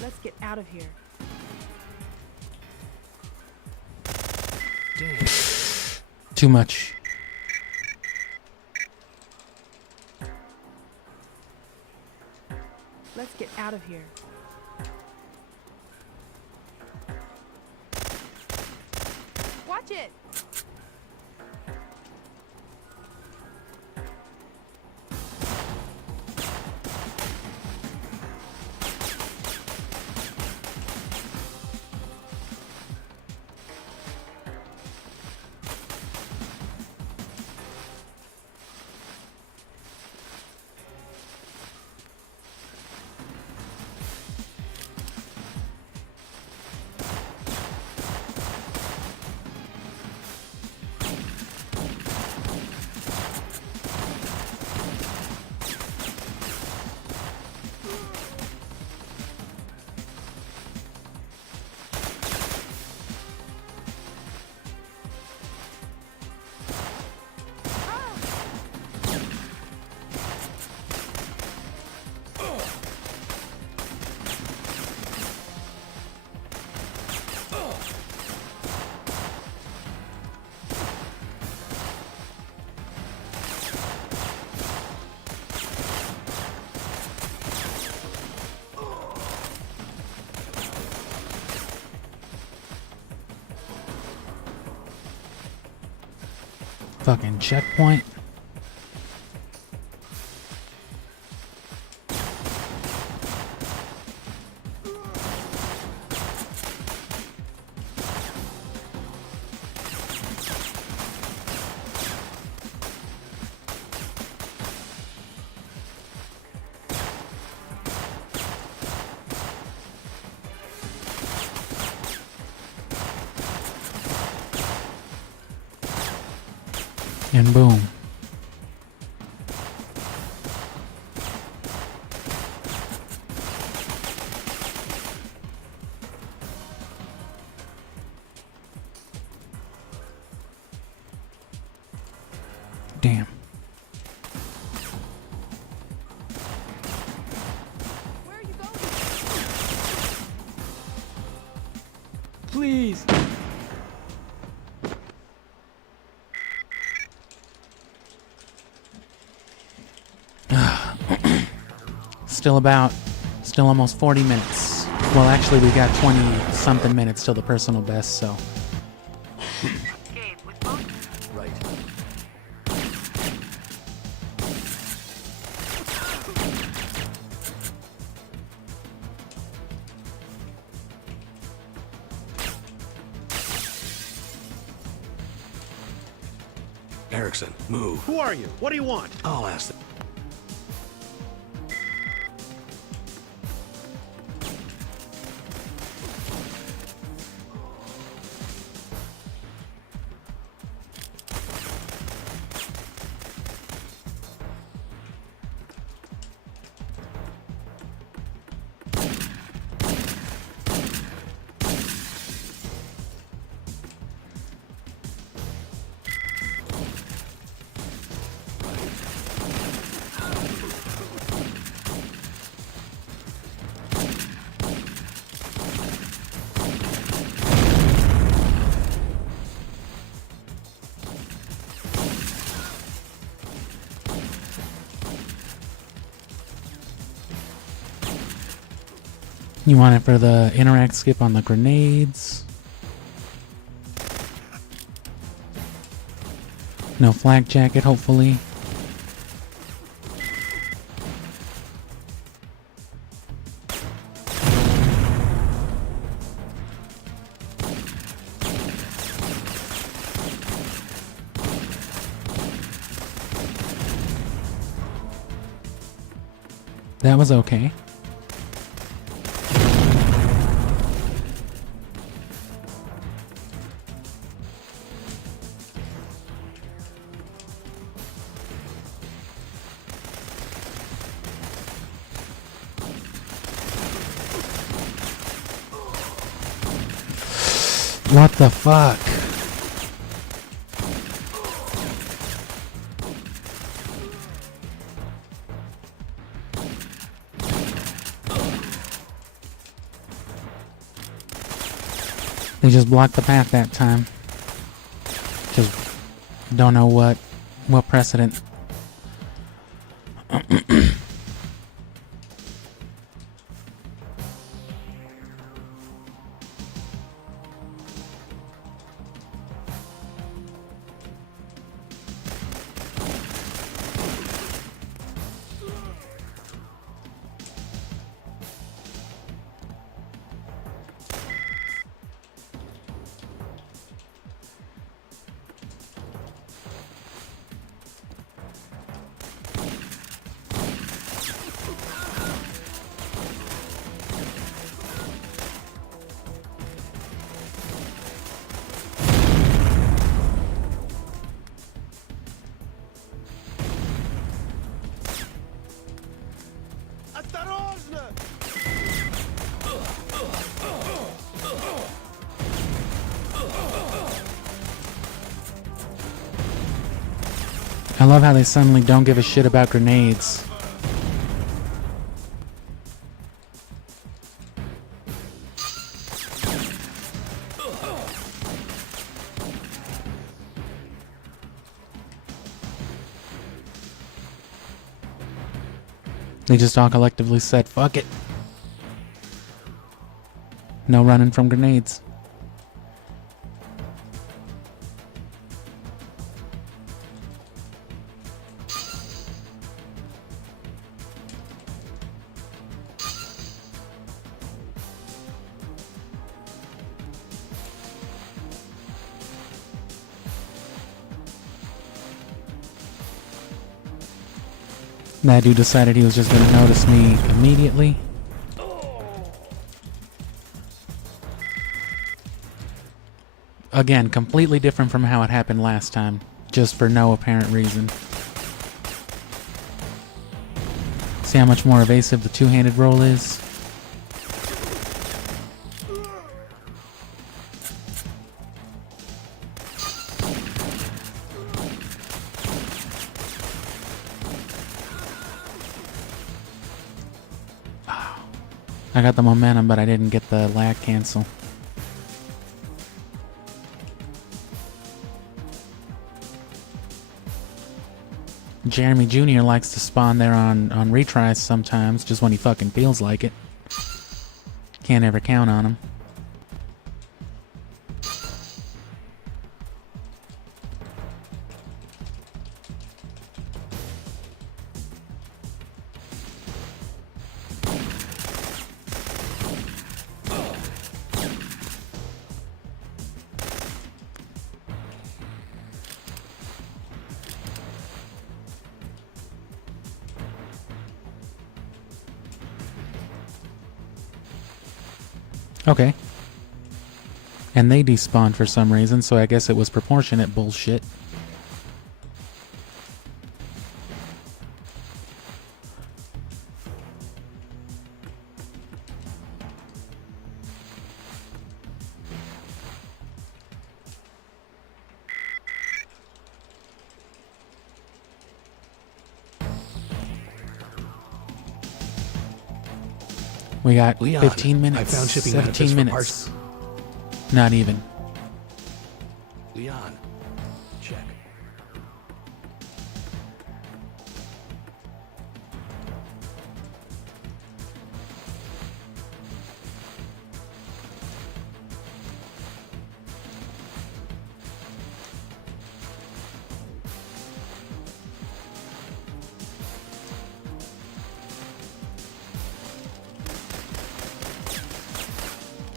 Let's get out of here. Too much. Let's get out of here. Watch it! Fucking checkpoint. And boom. Damn. Where are you going? Please. Still almost 40 minutes. Well, actually, we got 20 something minutes till the personal best, so. Gabe, with both Right. Erickson, move. Who are you? What do you want? I'll ask them. You want it for the interact skip on the grenades. No flak jacket, hopefully. That was okay. What the fuck? They just blocked the path that time. Just don't know what precedent. I love how they suddenly don't give a shit about grenades. They just all collectively said, fuck it. No running from grenades. That dude decided he was just gonna notice me immediately. Again, completely different from how it happened last time, just for no apparent reason. See how much more evasive the two-handed roll is? I got the momentum, but I didn't get the lag cancel. Jeremy Jr. likes to spawn there on retries sometimes, just when he fucking feels like it. Can't ever count on him. Okay. And they despawned for some reason, so I guess it was proportionate bullshit. We got Leon, 15 minutes, I found shipping 17 manifest for minutes. Not even. Leon, check.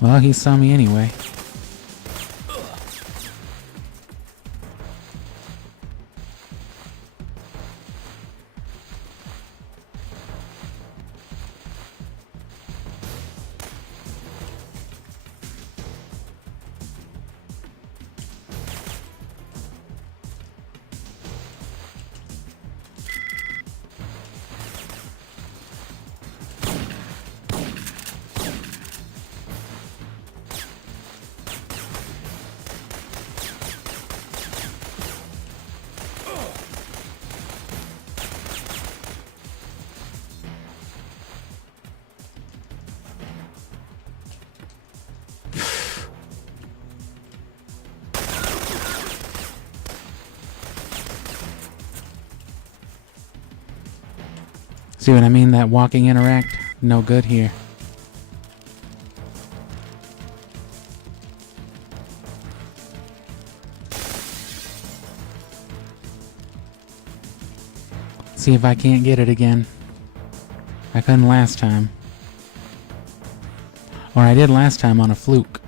Well, he saw me anyway. See what I mean? That walking interact, no good here. See if I can't get it again. I couldn't last time. Or I did last time on a fluke.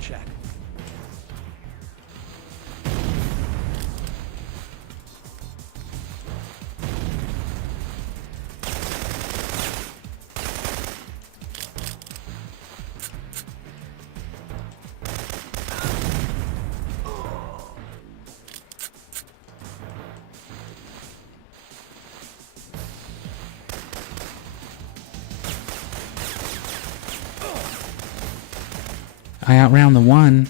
Check. I outround the one.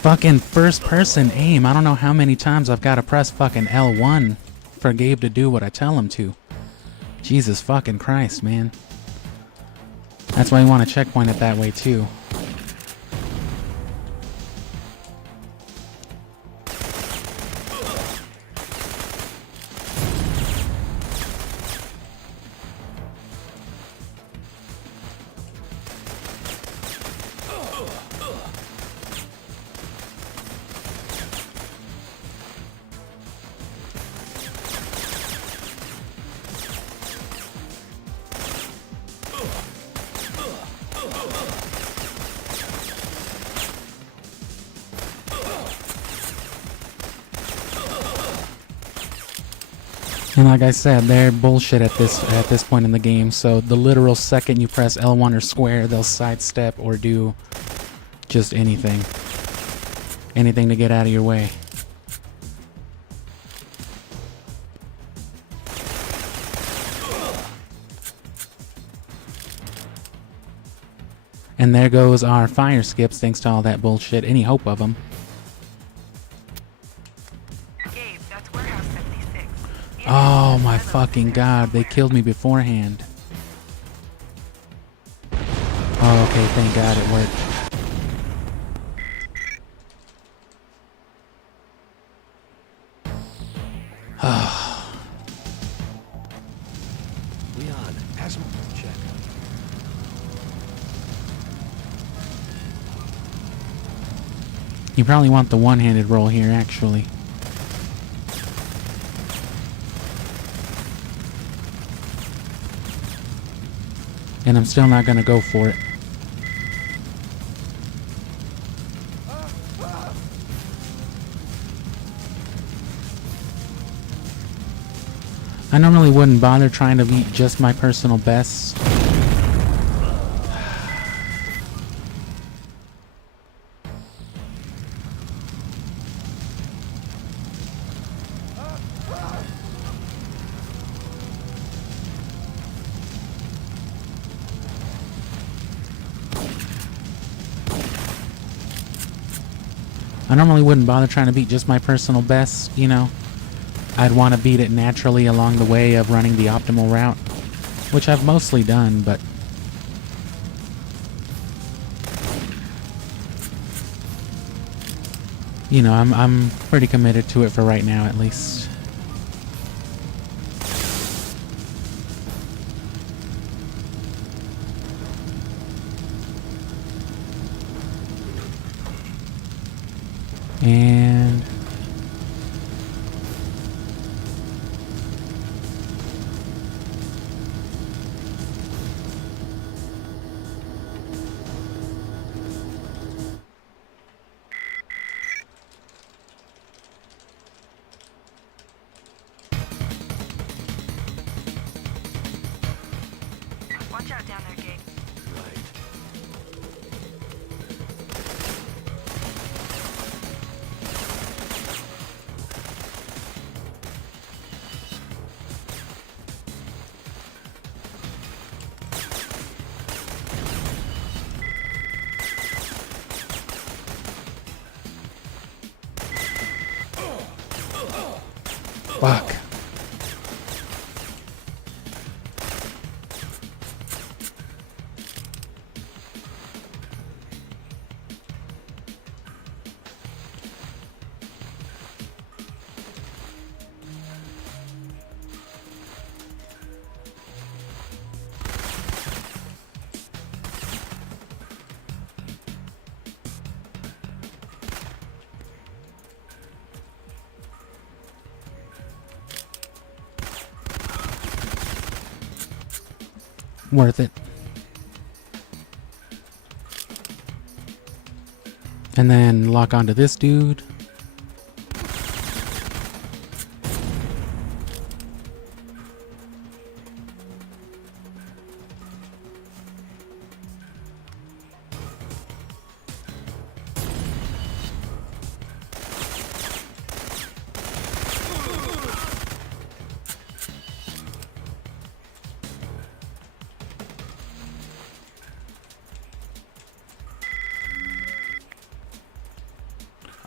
Fucking first person aim. I don't know how many times I've got to press fucking L1 for Gabe to do what I tell him to. Jesus fucking Christ, man. That's why you want to checkpoint it that way too. And like I said, they're bullshit at this point in the game. So the literal second you press L1 or square, they'll sidestep or do just anything. Anything to get out of your way. And there goes our fire skips thanks to all that bullshit. Any hope of them. Oh my fucking god, they killed me beforehand. Oh, okay, thank god it worked. Leon, azimuth check. You probably want the one-handed roll here, actually. And I'm still not gonna go for it. I normally wouldn't bother trying to beat just my personal best. I normally wouldn't bother trying to beat just my personal best, you know. I'd want to beat it naturally along the way of running the optimal route, which I've mostly done, but you know, I'm pretty committed to it for right now at least. Watch out down there, Gabe. Right. Fuck. Worth it. And then lock onto this dude.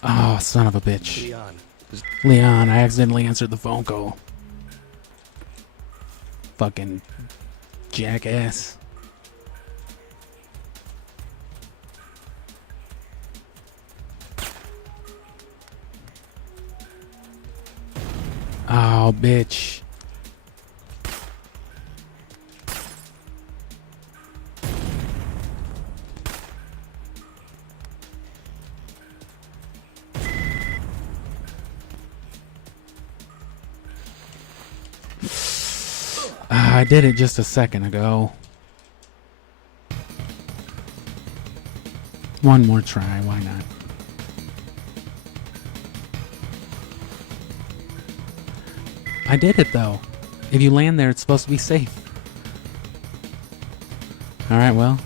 Oh, son of a bitch. Leon. Leon, I accidentally answered the phone call. Fucking jackass. Oh, bitch. I did it just a second ago. One more try, why not? I did it though. If you land there, it's supposed to be safe. Alright, well.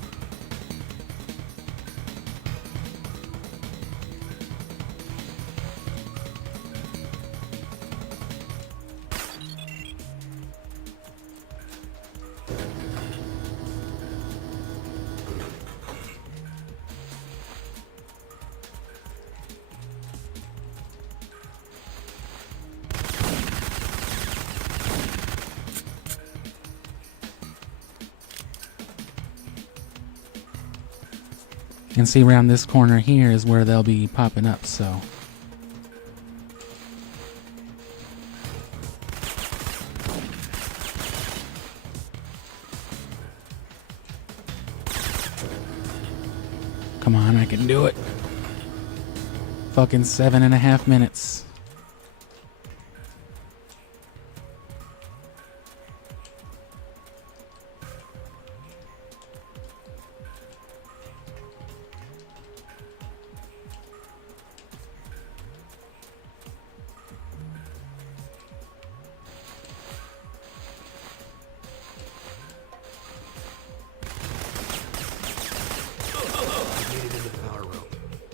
And see, around this corner here is where they'll be popping up, so. Come on, I can do it. Fucking 7.5 minutes.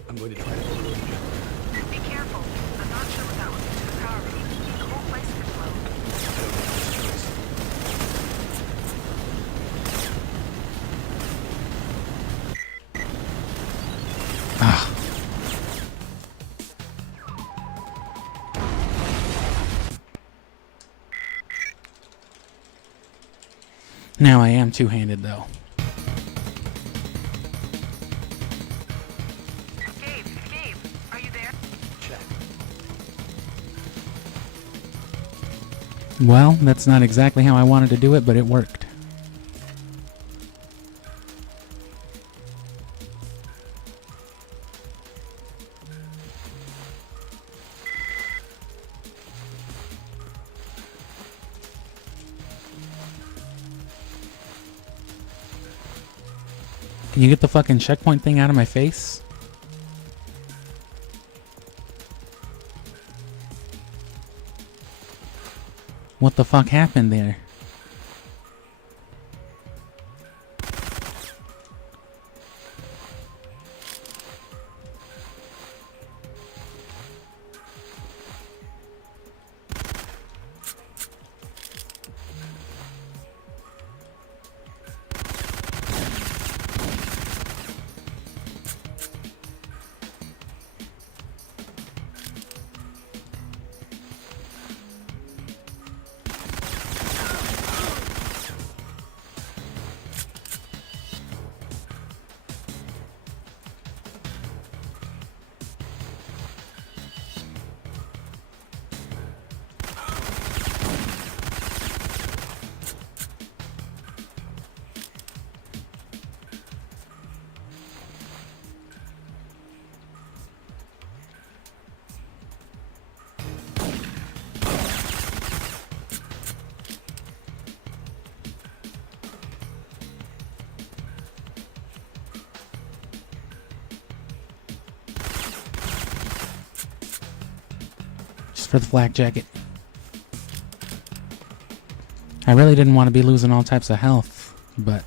I'm going to try to overload the generator. Be careful. I'm not sure what that was into the power read. The whole place could blow. I don't have much choice. Ah. Now I am two-handed though. Gabe, are you there? Check. Well, that's not exactly how I wanted to do it, but it worked. Can you get the fucking checkpoint thing out of my face? What the fuck happened there? for the flak jacket. I really didn't want to be losing all types of health, but...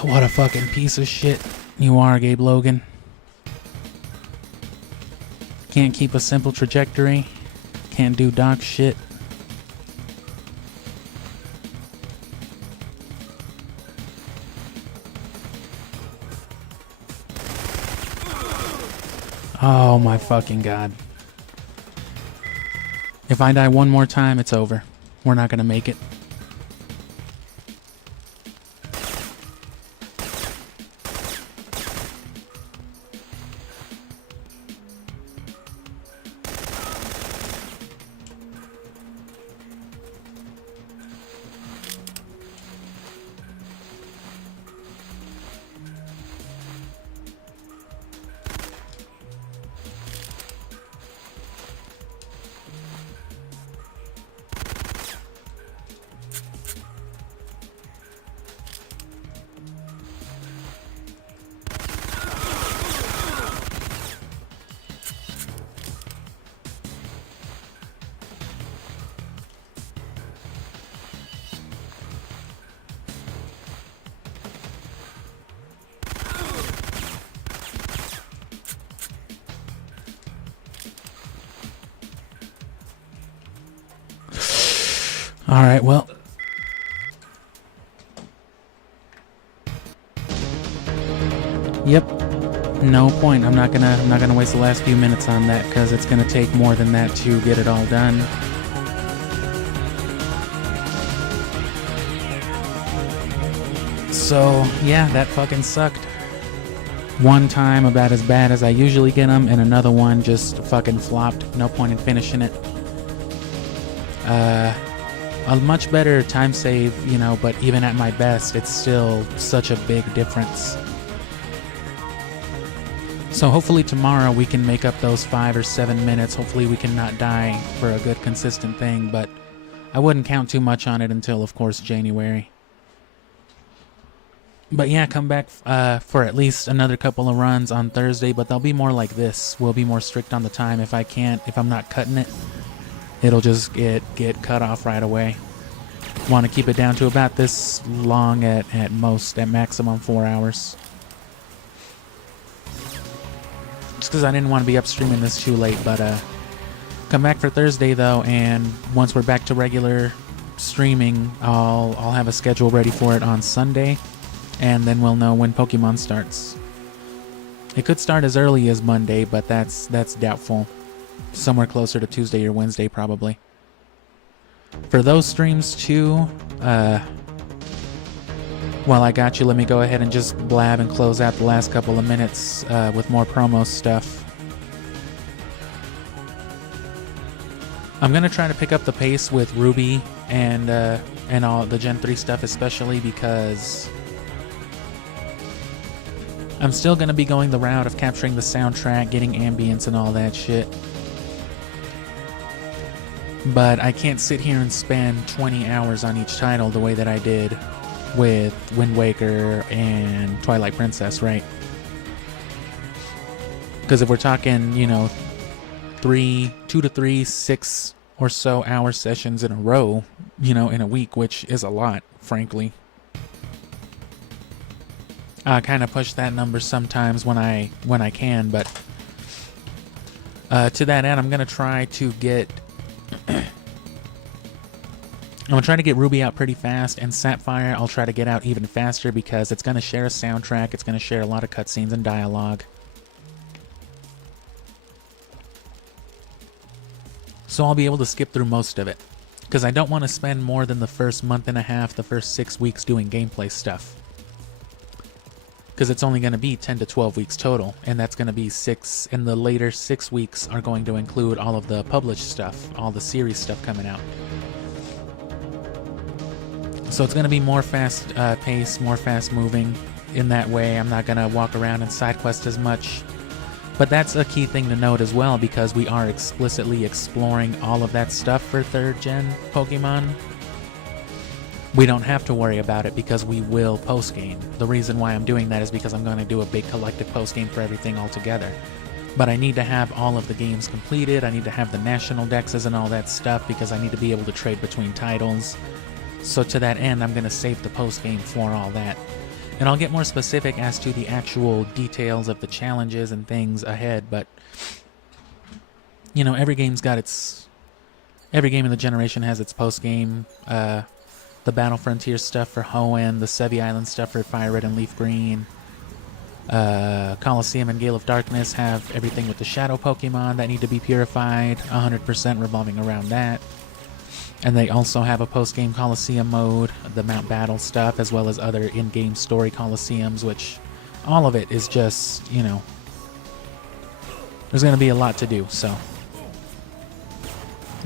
What a fucking piece of shit you are, Gabe Logan. Can't keep a simple trajectory. Can't do doc shit. Oh my fucking god. If I die one more time, it's over. We're not gonna make it. Alright, well. Yep. No point. I'm not gonna waste the last few minutes on that because it's gonna take more than that to get it all done. So, yeah, that fucking sucked. One time about as bad as I usually get them, and another one just fucking flopped. No point in finishing it. A much better time save, you know, but even at my best, it's still such a big difference. So hopefully tomorrow we can make up those 5 or 7 minutes. Hopefully we can not die for a good consistent thing, but I wouldn't count too much on it until, of course, January. But yeah, come back for at least another couple of runs on Thursday, but they'll be more like this. We'll be more strict on the time. If I'm not cutting it, it'll just get cut off right away. Want to keep it down to about this long at maximum 4 hours. Just because I didn't want to be up streaming this too late, but come back for Thursday though, and once we're back to regular streaming, I'll have a schedule ready for it on Sunday, and then we'll know when Pokemon starts. It could start as early as Monday, but that's doubtful. Somewhere closer to Tuesday or Wednesday, probably. For those streams, too, while I got you, let me go ahead and just blab and close out the last couple of minutes with more promo stuff. I'm going to try to pick up the pace with Ruby and all the Gen 3 stuff, especially because I'm still going to be going the route of capturing the soundtrack, getting ambience and all that shit. But I can't sit here and spend 20 hours on each title the way that I did with Wind Waker and Twilight Princess, right? Because if we're talking, you know, 2 to 3, 6 or so hour sessions in a row, you know, in a week, which is a lot, frankly. I kind of push that number sometimes when I can, but to that end, I'm gonna try to get Ruby out pretty fast, and Sapphire I'll try to get out even faster because it's going to share a soundtrack, it's going to share a lot of cutscenes and dialogue. So I'll be able to skip through most of it, because I don't want to spend more than the first month and a half, the first 6 weeks doing gameplay stuff. Because it's only going to be 10 to 12 weeks total, and that's going to be 6, and the later 6 weeks are going to include all of the published stuff, all the series stuff coming out. So it's going to be more fast paced, more fast moving. In that way, I'm not going to walk around and side quest as much. But that's a key thing to note as well, because we are explicitly exploring all of that stuff for 3rd gen Pokemon. We don't have to worry about it because we will post-game. The reason why I'm doing that is because I'm going to do a big collective post-game for everything all together. But I need to have all of the games completed, I need to have the national dexes and all that stuff because I need to be able to trade between titles. So to that end, I'm going to save the post-game for all that. And I'll get more specific as to the actual details of the challenges and things ahead, but you know, every game in the generation has its post-game. The Battle Frontier stuff for Hoenn, the Sevi Island stuff for Fire Red and Leaf Green. Colosseum and Gale of Darkness have everything with the Shadow Pokemon that need to be purified, 100% revolving around that. And they also have a post-game Colosseum mode, the Mount Battle stuff, as well as other in-game story Colosseums, which all of it is just, you know, there's going to be a lot to do, so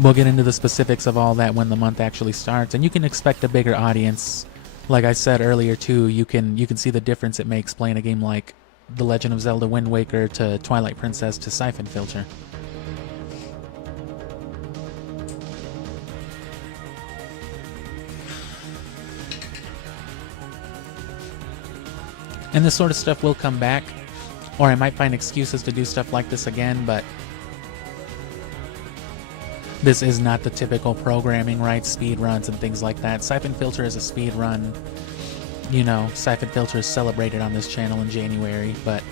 we'll get into the specifics of all that when the month actually starts, and you can expect a bigger audience. Like I said earlier too, you can see the difference it makes playing a game like The Legend of Zelda Wind Waker to Twilight Princess to Syphonfilter. And this sort of stuff will come back, or I might find excuses to do stuff like this again, but this is not the typical programming, right? Speed runs and things like that. Syphonfilter is a speed run. You know, Syphonfilter is celebrated on this channel in January, but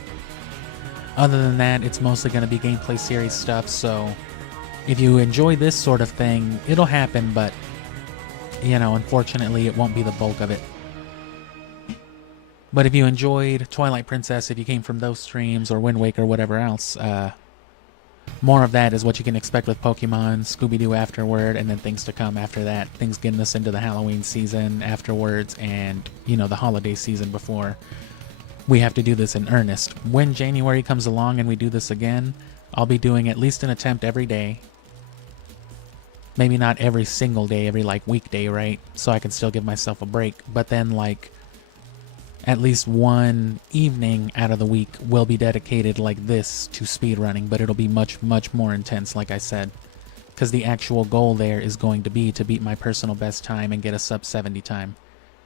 other than that, it's mostly going to be gameplay series stuff, so if you enjoy this sort of thing, it'll happen, but, you know, unfortunately, it won't be the bulk of it. But if you enjoyed Twilight Princess, if you came from those streams, or Wind Waker, or whatever else, more of that is what you can expect with Pokemon, Scooby-Doo afterward, and then things to come after that. Things getting us into the Halloween season afterwards, and, you know, the holiday season before we have to do this in earnest. When January comes along and we do this again, I'll be doing at least an attempt every day. Maybe not every single day, every, like, weekday, right? So I can still give myself a break. But then, like, at least one evening out of the week will be dedicated like this to speedrunning, but it'll be much, much more intense, like I said. Because the actual goal there is going to be to beat my personal best time and get a sub 70 time.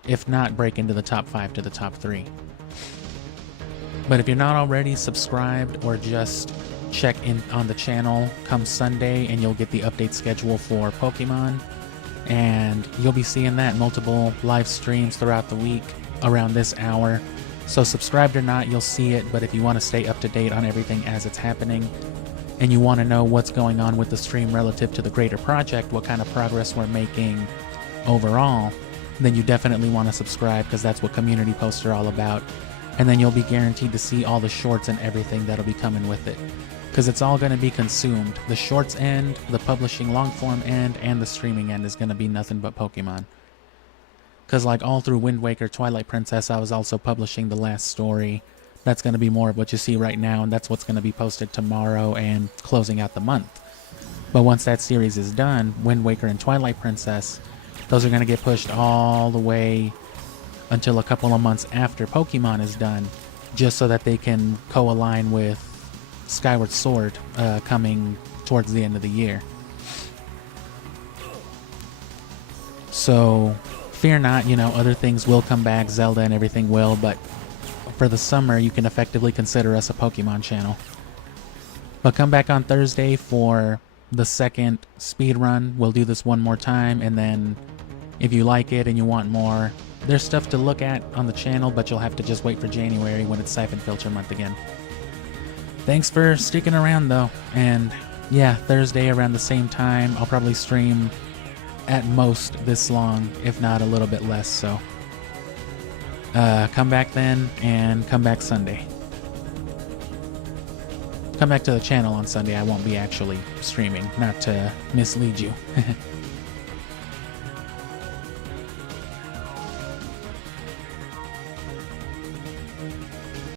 If not, break into the top 5 to the top 3. But if you're not already subscribed, or just check in on the channel come Sunday and you'll get the update schedule for Pokemon. And you'll be seeing that multiple live streams throughout the week around this hour. So subscribed or not, you'll see it. But if you want to stay up to date on everything as it's happening, and you want to know what's going on with the stream relative to the greater project, what kind of progress we're making overall, then you definitely want to subscribe, because that's what community posts are all about. And then you'll be guaranteed to see all the shorts and everything that'll be coming with it, because it's all going to be consumed. The shorts end, the publishing long form end, and the streaming end is going to be nothing but Pokemon. Because like all through Wind Waker, Twilight Princess, I was also publishing the last story. That's going to be more of what you see right now, and that's what's going to be posted tomorrow and closing out the month. But once that series is done, Wind Waker and Twilight Princess, those are going to get pushed all the way until a couple of months after Pokemon is done, just so that they can co-align with Skyward Sword coming towards the end of the year. So fear not, you know, other things will come back, Zelda and everything will, but for the summer, you can effectively consider us a Pokemon channel. But come back on Thursday for the second speed run. We'll do this one more time, and then if you like it and you want more, there's stuff to look at on the channel, but you'll have to just wait for January when it's Syphonfilter month again. Thanks for sticking around though, and yeah, Thursday around the same time, I'll probably stream at most this long, if not a little bit less, so come back then, and come back Sunday. Come back to the channel on Sunday. I won't be actually streaming, not to mislead you.